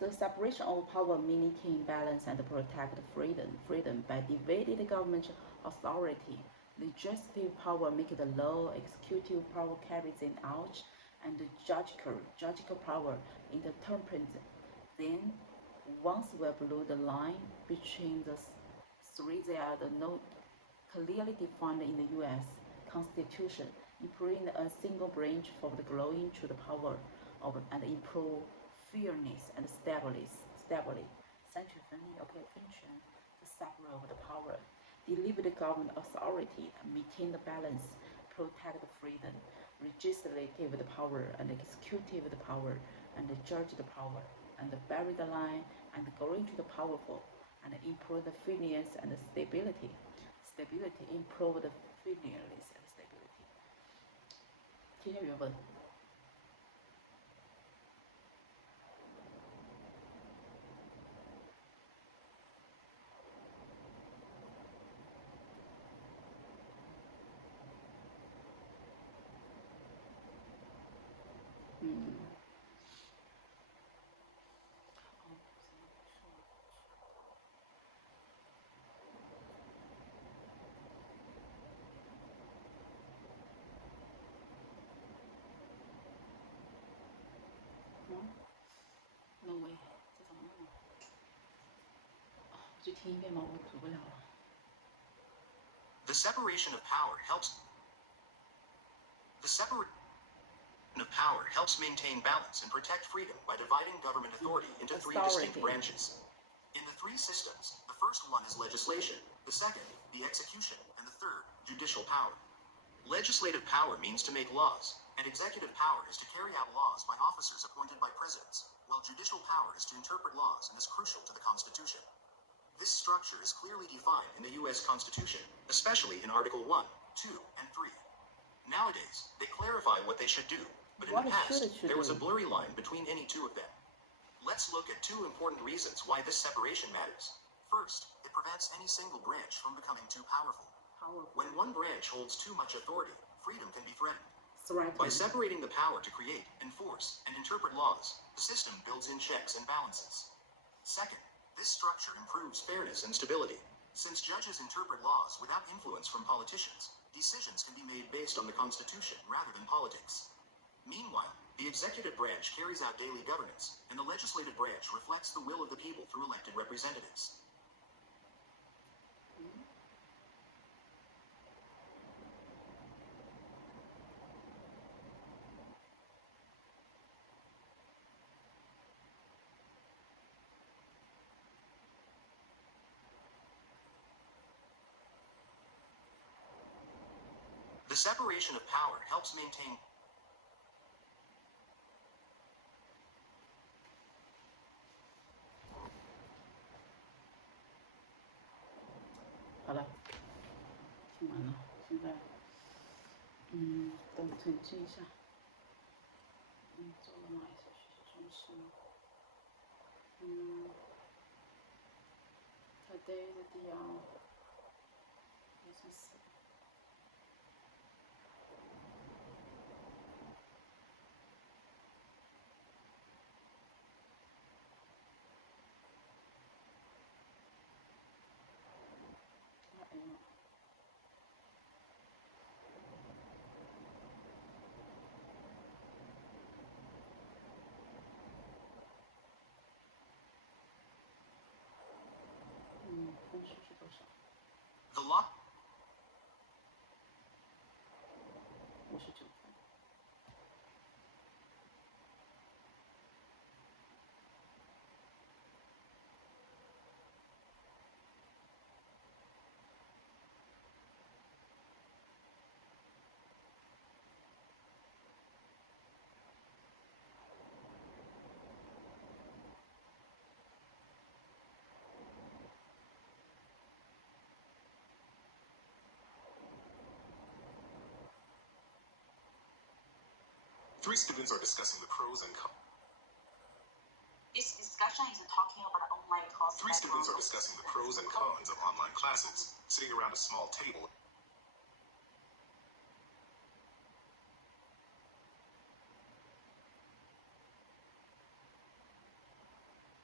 The separation of power maintain balance and protect freedom by divided government authority. Legislative power make the law, executive power carries it out, and the judicial power interprets. Then, once we blur the line between the three, they are not clearly defined in the U.S. Constitution, implying a single branch for the growing to the power of and improve fairness and stability.分权 the separate of the power, deliver the government authority, maintain the balance, protect the freedom, legislative the power and executive the power, and the judge the power, and bury the line and go into the powerful, and improve the fairness and stability. Improve the fairness and stability. 听下原文。No way， 这怎么弄啊？我去听一遍吗？我读不了了。The separation of power helps maintain balance and protect freedom by dividing government authority into three distinct branches. In the three systems, the first one is legislation, the second, the execution, and the third, judicial power. Legislative power means to make laws, and executive power is to carry out laws by officers appointed by presidents, while judicial power is to interpret laws and is crucial to the Constitution. This structure is clearly defined in the U.S. Constitution, especially in Article 1, 2, and 3. Nowadays, they clarify what they should do, but in the past, there was a blurry line between any two of them. Let's look at two important reasons why this separation matters. First, it prevents any single branch from becoming too powerful. When one branch holds too much authority, freedom can be threatened. By separating the power to create, enforce, and interpret laws, the system builds in checks and balances. Second, this structure improves fairness and stability. Since judges interpret laws without influence from politicians, decisions can be made based on the Constitution rather than politics. Meanwhile, the executive branch carries out daily governance, and the legislative branch reflects the will of the people through elected representatives. The separation of power helps maintain. 好了，听完了，现在，等澄清一下，做了哪一些学习中心？Today the DR 134。分数是多少？ The law. 59分。Three students are discussing the pros and cons. This discussion is talking about online course. Three students are discussing the pros and cons of online classes, sitting around a small table.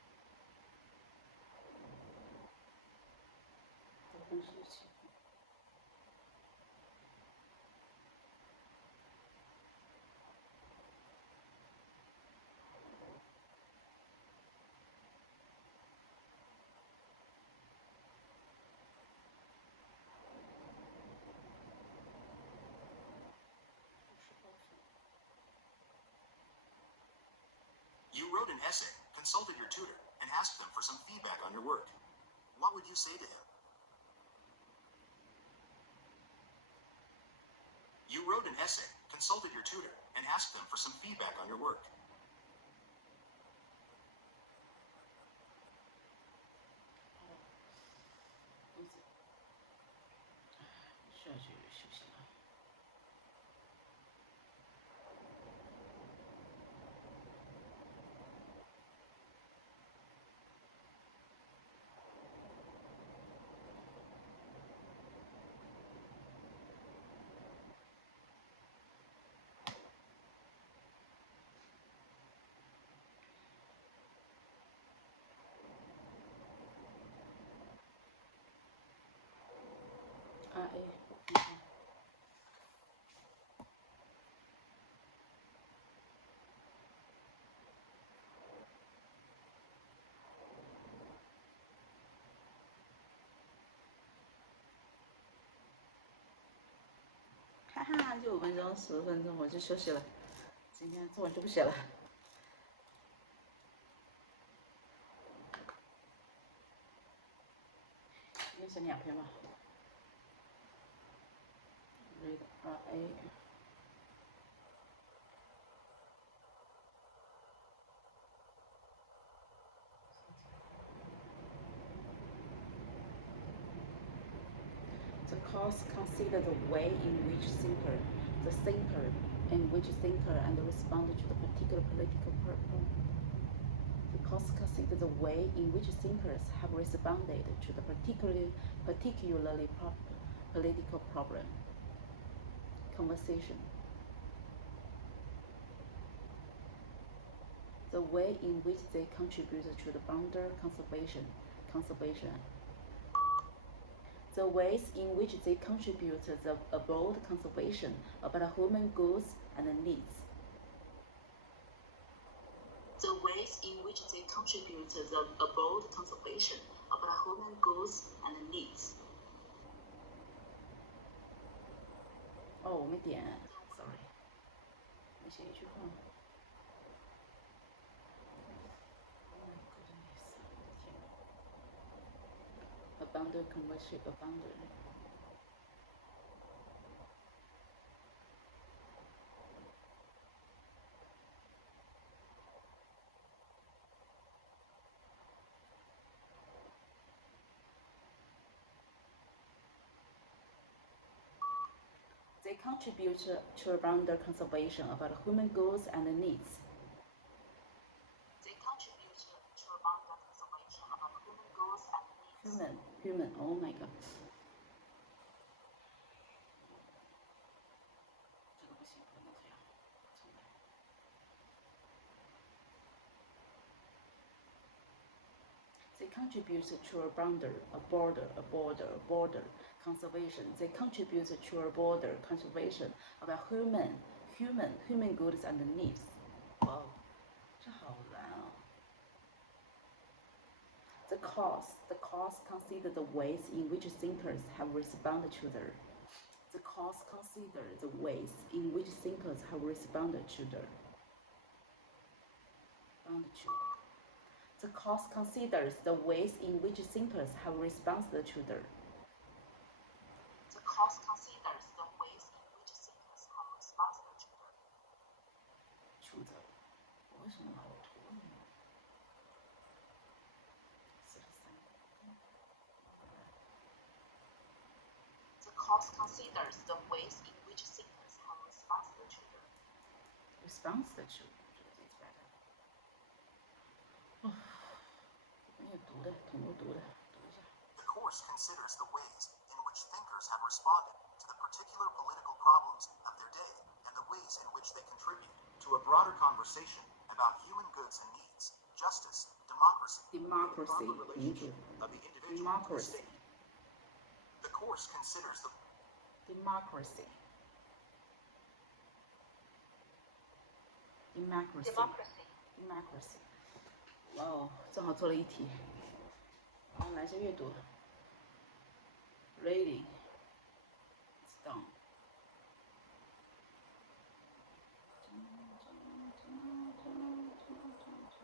You wrote an essay, consulted your tutor, and asked them for some feedback on your work. What would you say to him? You wrote an essay, consulted your tutor, and asked them for some feedback on your work. RA 哈哈，就5分钟10分钟我就休息了，今天作文就不写了。今天写2篇吧。Read RA。The course considers the way in which thinker and respond to the particular political problem. The course considers the way in which thinkers have responded to the particularly political problem. Conversation. The way in which they contribute to the boundary conservation. The ways in which they contribute to the broad conservation about human goods and needs. The ways in which they contribute to the broad conservation about human goods and needs. 哦，我没点 ，sorry， 没写一句话。Abundant conversion, abundant. They contribute to abundant conservation about human goods and needs. They contribute to abundant conservation about human goods and needs. Human, oh my god. 这个不行，不能这样，重来。They contribute to a border conservation. They contribute to a border conservation about human goods and needs. Wow, 这好难啊。The course considers the ways in which thinkers have responded to the. The course considers the ways in which thinkers have responded to the. The course considers the ways in which thinkers have responded to the. The course considers the ways in which thinkers have responded to the. 我为什么好拖呢？The course considers the ways in which thinkers have responded to the. Responded to. 哦，没有读的，挺多读的，读一下。The course considers the ways in which thinkers have responded to the particular political problems of their day and the ways in which they contribute to a broader conversation about human goods and needs, justice, democracy, and the proper relationship of the individual to the state. The course considers the democracy. 哇哦，正好做了一题。好，来些阅读。Reading. It's done.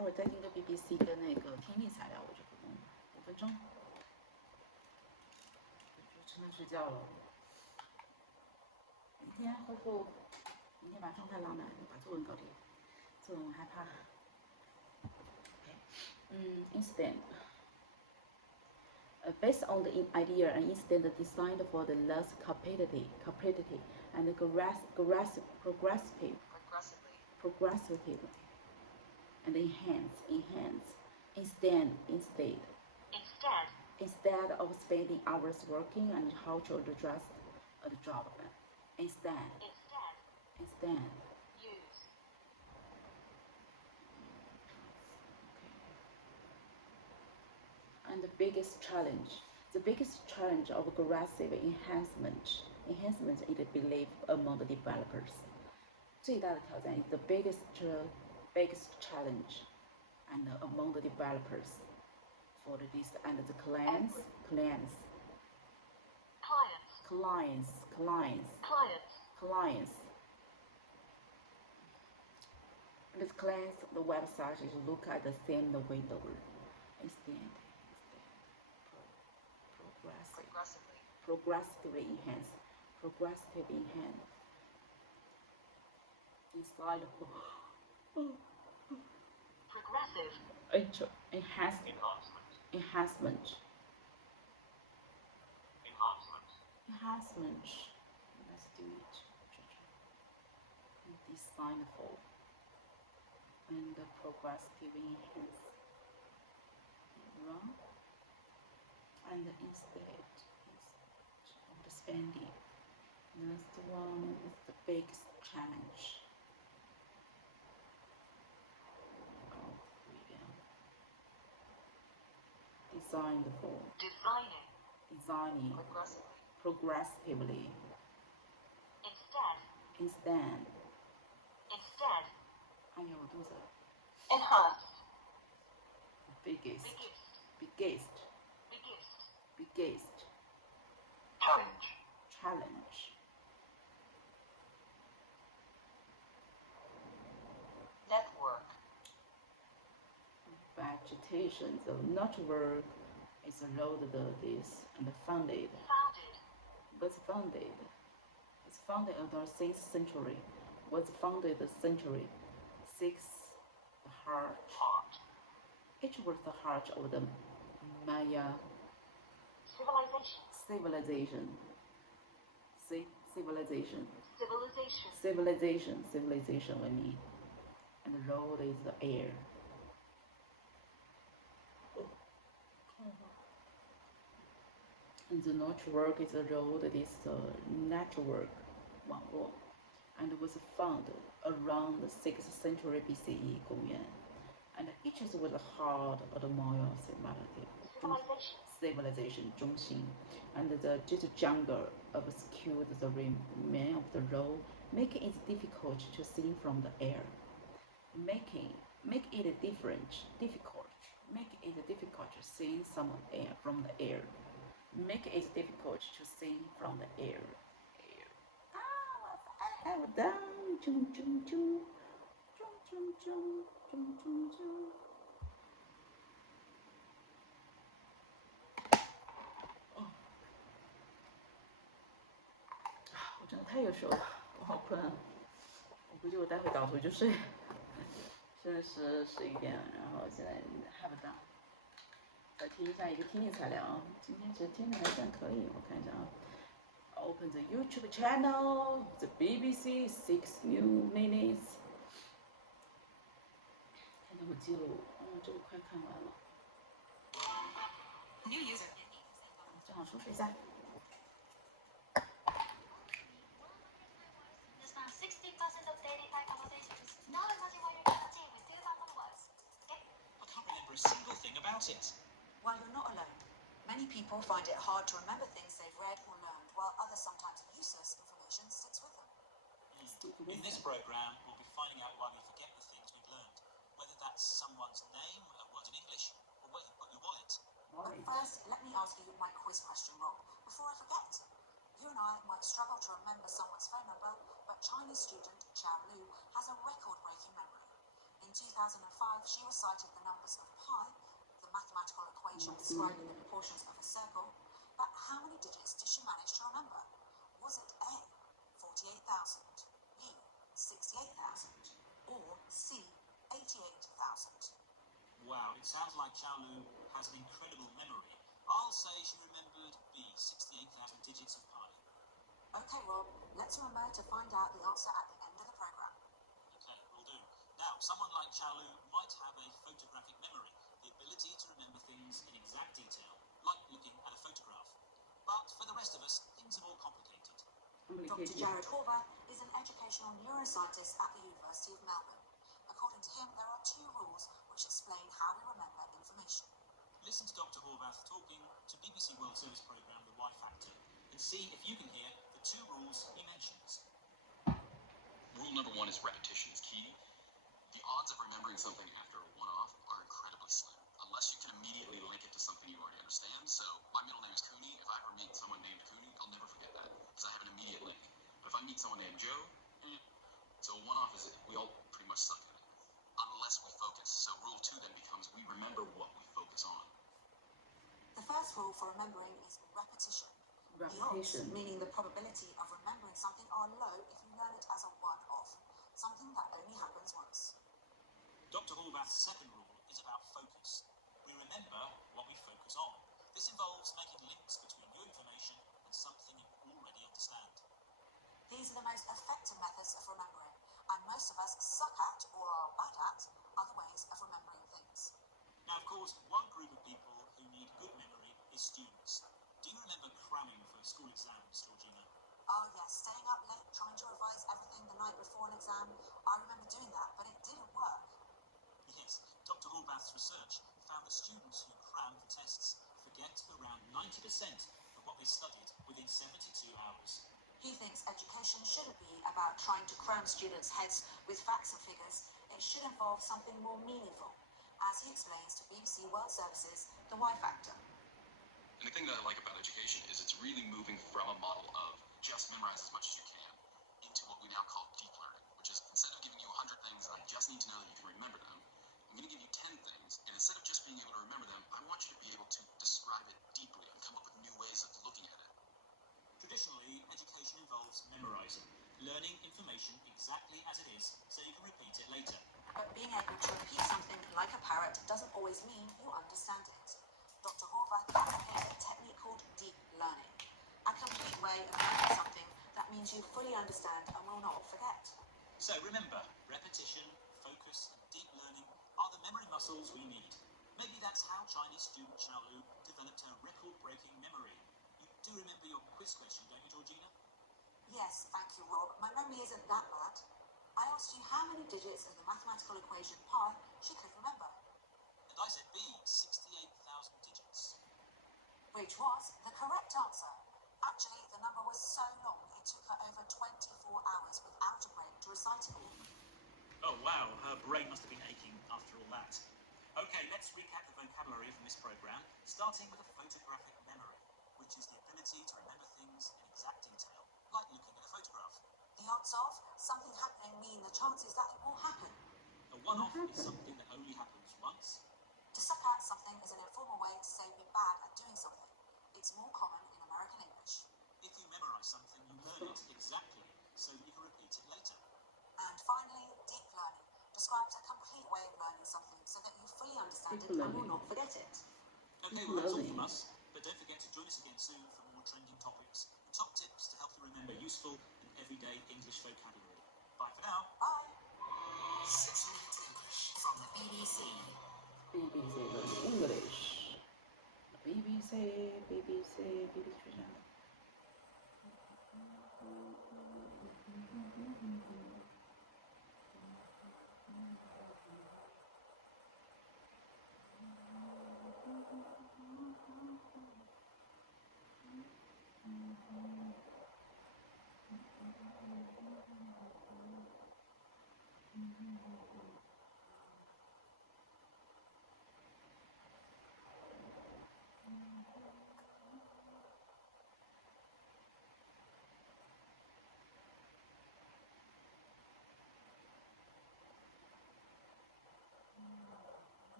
会儿再听个 BBC 跟那个听力材料，我就不弄了，5分钟，就真的睡觉了。明天恢复，明天把状态拉满，把作文搞定。作文我害怕。Instead. Based on the idea and instead designed for the less competitive and progressive and enhance instead of spending hours working and how to adjust a job instead Use. And the biggest challenge of aggressive enhancement is the belief among the developers. 最大的挑战 is the biggest challenge and among the developers for this and the clients. And the clients, the website is look at the same window instead. Progressively enhance. Inside Progressive. Enhancement. Let's do it. Designful and progressive enhance. Wrong. And instead of the spending. Next one is the biggest challenge. Designing progressively. Instead. 哎呦，我肚子。Enhance. Biggest. Challenge. Network. Vegetation. The network is loaded this and founded. It's founded in the 6th century. Was founded the century 6th. The heart. It was the heart of the Maya civilization. I mean, and the road is the air. And the network is the road. It is the network, 网络, and was founded around the 6th century BCE 公元. And it is was the heart of the Maya civilization 中心. And the just jungle obscured the remain of the road, making it difficult to see from the air. Make it difficult to see from the air. Make it difficult to see from the air. I have done.我真的太优秀了，我好困啊！我估计我待会倒头就睡。现在是11点，然后现在还不到。再听一下一个听力材料啊，今天其实听的还算可以，我看一下啊。Open the YouTube channel, the BBC 6 new minutes。看到我记录，这个快看完了。New user. 正好梳水一下。While you're not alone, many people find it hard to remember things they've read or learned, while other sometimes useless information sticks with them. In this program, we'll be finding out why we forget the things we've learned, whether that's someone's name, a word in English, or where you've got your wallet. But first, let me ask you my quiz question, Rob, before I forget. You and I might struggle to remember someone's phone number, but Chinese student Chiang has a record-breaking memory. In In 2005, she recited the numbers of pi, the mathematical equation describing the proportions of a circle, but how many digits did she manage to remember? Was it A, 48,000, B, 68,000, or C, 88,000? Wow, it sounds like Xiaolu has an incredible memory. I'll say she remembered B, 68,000 digits of pi. Okay, Rob, let's remember to find out the answer at the end of the program. Okay, will do. Now, someone like Xiaolu might have a photographic memory, the ability to remember things in exact detail, like looking at a photograph. But for the rest of us, things are more complicated. Dr. Jared Horvath is an educational neuroscientist at the University of Melbourne. According to him, there are 2 rules which explain how we remember information. Listen to Dr. Horvath talking to BBC World Service programme The Y Factor and see if you can hear the 2 rules he mentions. Rule number 1 is repetition is key. The odds of remembering something after a one-off are incredibly slim, unless you can immediately link it to something you already understand. So, my middle name is Cooney. If I ever meet someone named Cooney, I'll never forget that, because I have an immediate link. But if I meet someone named Joe, so a one-off is we all pretty much suck at it, unless we focus. So rule 2 then becomes we remember what we focus on. The first rule for remembering is repetition. The odds, meaning the probability of remembering something, are low if you learn it as a one-off, something that only happens once. Dr. Horvath's second rule is about focus. We remember what we focus on. This involves making links between new information and something you already understand. These are the most effective methods of remembering, and most of us suck at or are bad at other ways of remembering things. Now, of course, one group of people who need good memory is students. Do you remember cramming for school exams, Georgina? Oh yes, staying up late trying to revise everything the night before an exam. I remember doing that, but it didn't work. Yes, Dr. Horvath's research found that students who cram for tests forget around 90% of what they studied within 72 hours. He thinks education shouldn't be about trying to cram students' heads with facts and figures. It should involve something more meaningful, as he explains to BBC World Service's The Y Factor. And the thing that I like about education is it's really moving from a model of just memorize as much as you can into what we now call deep learning, which is instead of giving you 100 things that I just need to know that you can remember them, I'm going to give you 10 things, and instead of just being able to remember them, I want you to be able to describe it deeply and come up with new ways of looking at it. Traditionally, education involves memorizing, learning information exactly as it is so you can repeat it later. But being able to repeat something like a parrot doesn't always mean you understand it. Dr. Horvath advocates a technique called deep learning, a complete way of learning something that means you fully understand and will not forget. So remember, repetition, focus, and deep learning are the memory muscles we need. Maybe that's how Chinese student Xiaolu developed her record-breaking memory. You do remember your quiz question, don't you, Georgina? Yes, thank you, Rob. My memory isn't that bad. I asked you how many digits of the mathematical equation pi she could remember. And I said B, 68,000 digits. Which was the correct answer. Actually, the number was so long it took her over 24 hours without a break to recite it all. Oh wow, her brain must have been aching after all that. Okay, let's recap the vocabulary from this programme, starting with a photographic memory, which is the ability to remember things in exact detail, like looking at a photograph. The odds of something happening mean the chances that it will happen. A one-off is something that only happens once. To suck at something is an informal way to say be bad at doing something. It's more common in American English. If you memorise something, you learn it exactly, so that you can repeat it later. And finally, deep learning describes a complete way of learning something so that you fully understand it and will not forget it. Okay, well that's all from us, but don't forget to join us again soon for more trending topics and top tips to help you remember useful and everyday English vocabulary. Bye for now. Bye. 6 Minutes English from the BBC. BBC Learning English. BBC.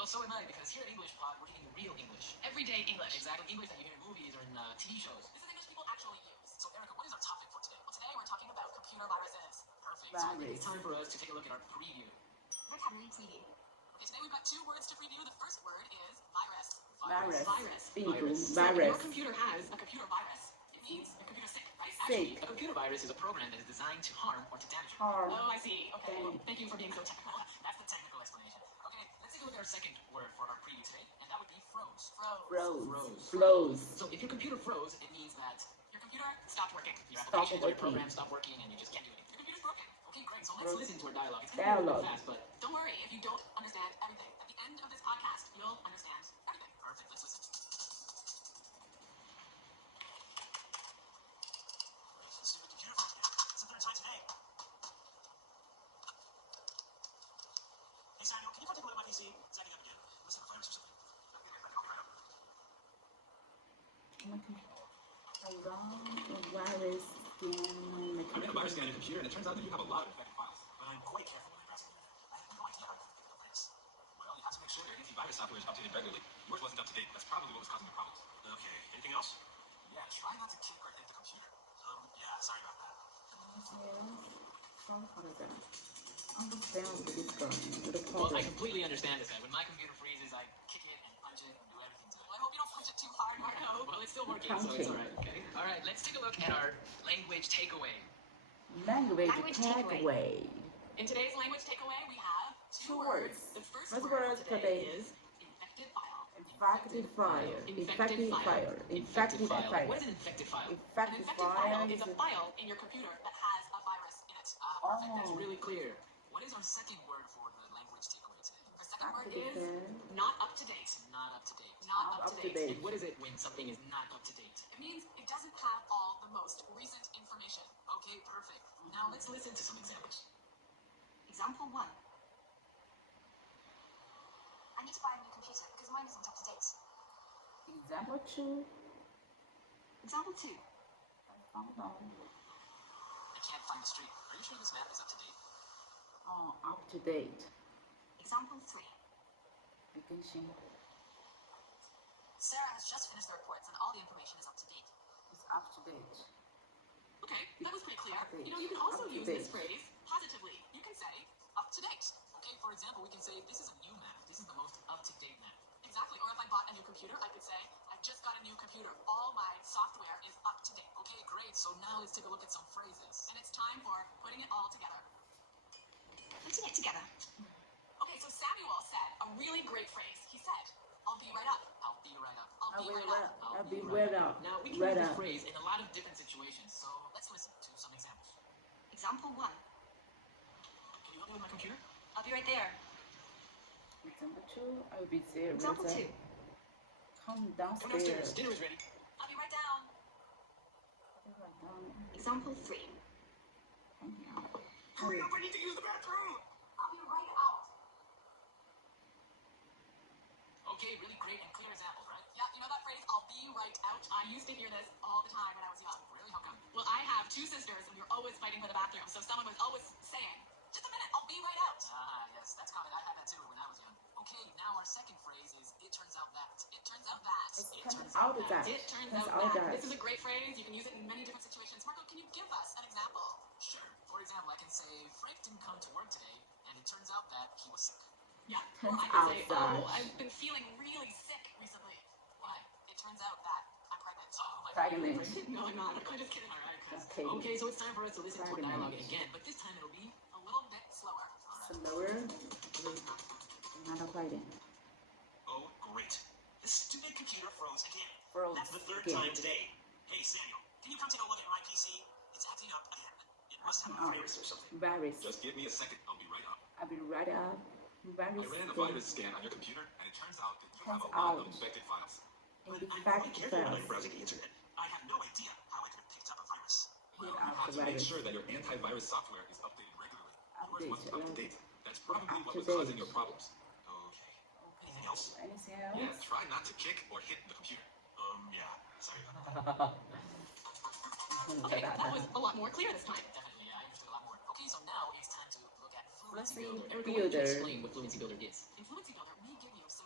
Well, so am I, because here at English Pod, we're getting real English. Everyday English. Exactly, English that you hear in movies or in TV shows. This is English people actually use. So, Erica, what is our topic for today? Well, today we're talking about computer viruses. Perfect. So I think it's time for us to take a look at our preview. Vocabulary preview. Okay, today we've got 2 words to preview. The first word is virus. Virus. So if your computer has a computer virus, it means your computer's sick, right? Actually, a computer virus is a program that is designed to harm or to damage you. Oh, I see. Okay. Thank you for being so technical. That's the technical explanation. Okay, let's take a look at our second word for our preview today, and that would be froze. Froze. So if your computer froze, it means that your computer stopped working. Your applications or your program stopped working and you just can't do anything. Your computer's broken. Okay, great. So let's listen to our dialogue. It's going to be a little bit fast, but don't worry if you don't understand everything. At the end of this podcast, you'll understand everything. Perfect. Let's listen. Stupid computer froze again. It's the 3rd time today. Hey Samuel, can you come take a look at my PC? It's acting up again. Must have a virus or something. I'll be right up. Virus scan. I ran a virus scan on your computer, and it turns out that you have a lot of infected files. But I'm quite careful when I browse the internet. I have no idea how to get this. Well, you have to make sure your antivirus software is updated regularly. Yours wasn't up to date. That's probably what was causing the problems. Okay, anything else? Yeah, try not to kick or hit the computer. Yeah, sorry about that. Well, I completely understand this, man. When my computer freezes, I kick it and punch it and do everything to it. Well, I hope you don't punch it too hard, Marco. Well, it's still working, so it's alright, okay? Alright, let's take a look at our language takeaway. Language takeaway. In today's language takeaway, we have 2 words. The first word word today is infected file. Infected file. What is an infected file? An infected file is a file in your computer that has a virus in it. Perfect. That's really clear. What is our second word for the language takeaway today? Our second word is not up to date. Not up to date. Not up to date. And what is it when something is not up to date? It means it doesn't have all the most recent information. Okay, perfect. Now let's listen to some examples. Example 1. I need to buy a new computer because mine isn't up to date. Example 2. Example 2. I found out. I can't find the street. Are you sure this map is up to date? Up to date. Example 3. Sarah has just finished the reports and all the information is up to date. It's up to date. Okay, that was pretty clear. You know, you can also use this phrase positively. You can say up to date. Okay, for example, we can say this is a new map. This is the most up-to-date map. Exactly. Or if I bought a new computer, I could say I just got a new computer. All my software is up to date. Okay, great. So now let's take a look at some phrases. And it's time for putting it all together. Putting it together. Okay, so Samuel said a really great phrase. He said, I'll be right up. I'll be right up. I'll be right up. I'll be right up. Now, we can use this phrase in a lot of different situations, so let's listen to some examples. Example 1. Can you help me with my computer? I'll be right there. Example 2. I'll be there. Example 2. Come downstairs. Dinner is ready. I'll be right down. Example 3. Hurry up, I need to use the bathroom! I'll be right out. Okay, really great and clear examples, right? Yeah, you know that phrase, I'll be right out? I used to hear this all the time when I was young. Really? How come? Well, I have 2 sisters and we were always fighting for the bathroom, so someone was always saying, just a minute, I'll be right out. Ah, yes, that's common. I had that too when I was young. Okay, now our second phrase is it turns out that. It turns out that. It turns out that. It turns out that. This is a great phrase. You can use it in many different situations. Marco, can you give us an example? Sure. For example, I can say Frank didn't come to work today, and it turns out that he was sick. Yeah. Or I can say, I've been feeling really sick recently. Why? It turns out that I'm pregnant. Oh, my Pregnant. No, I'm not. I'm just kidding. All right, Okay. Okay, so it's time for us to listen to our dialogue again, but this time it'll be A little bit slower. Slower. Not fighting. Oh, great. The stupid computer froze again. Froze That's the 3rd again. time today. Hey, Samuel, can you come take a look at my PC? It's acting up again. It must have a virus or something. Virus. Just give me a second. I'll be right up. I'll be right up. Virus. I ran a virus scan on your computer, and it turns out that you have a Turns lot out. of infected files. But I'm quite careful when I'm browsing the internet. I have no idea how I could have picked up a virus. Well, you have to make sure that your antivirus software is updated regularly. Yours wasn't up to date. That's probably what was causing your problems. Okay. Anything else? Anything else? Yeah, try not to kick or hit the computer. Yeah. Sorry about that. Okay, that was a lot more clear this time. definitely, I understood a lot more. Okay, so now it's time to look at Fluency Fluency Builder. Erica, why don't you Builder. explain what Fluency Builder is? In Fluency Builder, we give you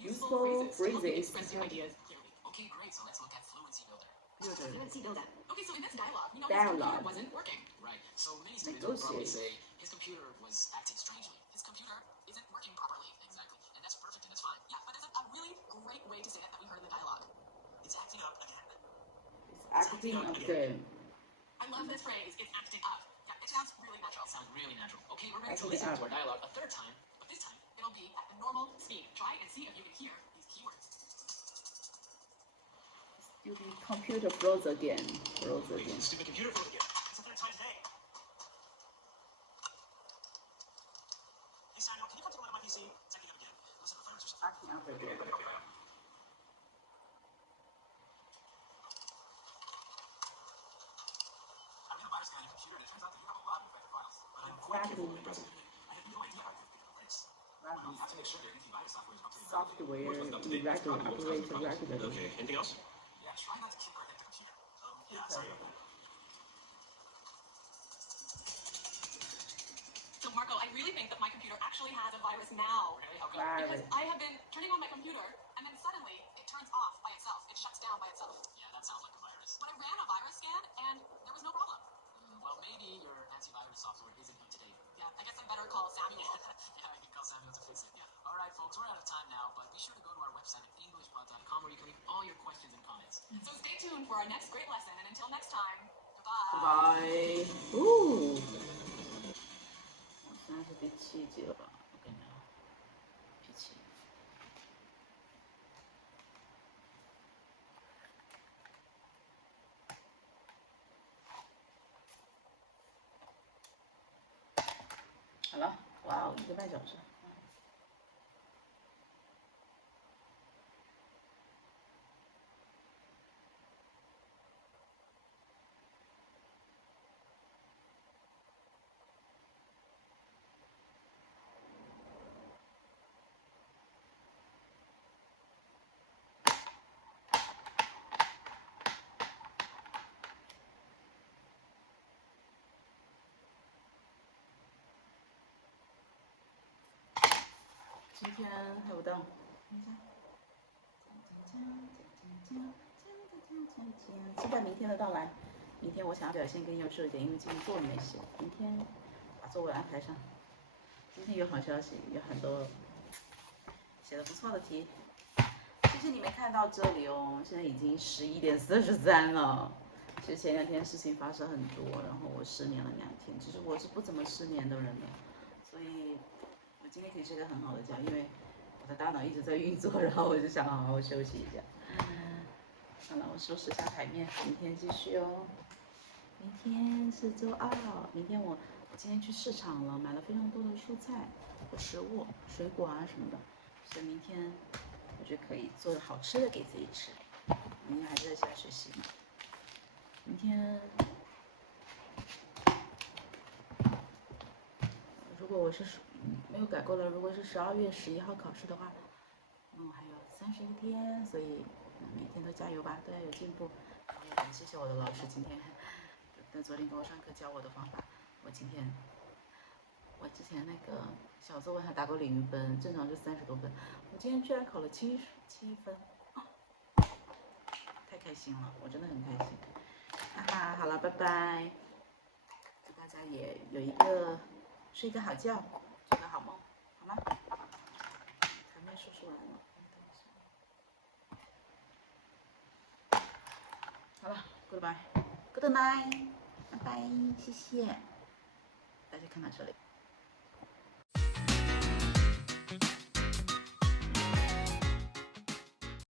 Useful phrases. Express your ideas clearly. Okay, great. So let's look at fluency builder. Fluency builder. Okay, so in this dialogue, you know, Dialogue. his computer wasn't working. Right. So many students will probably say his computer was acting strangely. His computer isn't working properly. Exactly. And that's perfect and that's fine. Yeah, but there's a really great way to say it that we heard in the dialogue. It's acting up again. Acting up again. I love this phrase. It's acting up. Yeah, it sounds really natural. Sounds really natural. Okay, we're going to Acting listen up. to our dialogue a third time, but this time it'll be at the normal speed. Try and see if you can hear these keywords. Stupid computer froze again. Froze again. Stupid computer froze again. It's the third time today. Hey Samuel, can you come take a look at my PC? It's acting up again. Listen to the virus or something. Acting up again. I ran a virus scan on your computer and it turns out that you have a lot of infected files. But I'm quite careful with addressing it. I have no idea how to pick up this. Well, you have to make sure your antivirus software is up to date. Software regularly. Okay, anything else? Yeah, try not to keep correcting the computer. Yeah, sorry about that. So Marco, I really think that my computer actually has a virus now. Really? How come? Because I have been turning on my computer and then suddenly it turns off by itself. It shuts down by itself. Yeah, that sounds like a virus. But I ran a virus scan and there was no problem. Well, maybe your antivirus software isn't up to date. Yeah, I guess I better call Samuel. Yeah, you can call Samuel to fix it. Yeah. All right, folks, we're out of time now, but be sure to go to our website at englishpod.com where you can leave all your questions and comments. So stay tuned for our next great lesson, and until next time, goodbye. Bye. Ooh. 我现在是第7集了吧？我跟你讲，第7。好了，哇哦，1个半小时。今天还不到，期待明天的到来。明天我想要表现更优秀一点，因为今天作文没写，明天把作文安排上。今天有好消息，有很多写的不错的题。其实你没看到这里哦，现在已经11点43了。其实前2天事情发生很多，然后我失眠了2天。其实我是不怎么失眠的人的，所以我今天可以睡个很好的觉，因为我的大脑一直在运作，然后我就想好好休息一下。好了，我收拾一下台面，明天继续哦。明天是周2，明天我今天去市场了，买了非常多的蔬菜和食物、水果啊什么的，所以明天我就可以做好吃的给自己吃。明天还是在家学习嘛。明天，如果我是没有改过了，如果是12月11号考试的话，我还有31天，所以每天都加油吧，都要有进步。也很谢谢我的老师，今天昨天给我上课教我的方法。我之前那个小作文还打过0分，正常是30多分，我今天居然考了7分，太开心了，我真的很开心。哈哈，好了，拜拜，祝大家也睡一个好觉，做个好梦，好吗？台面收拾完了，好了 ，Goodbye，Good night，拜拜，谢谢大家看到这里。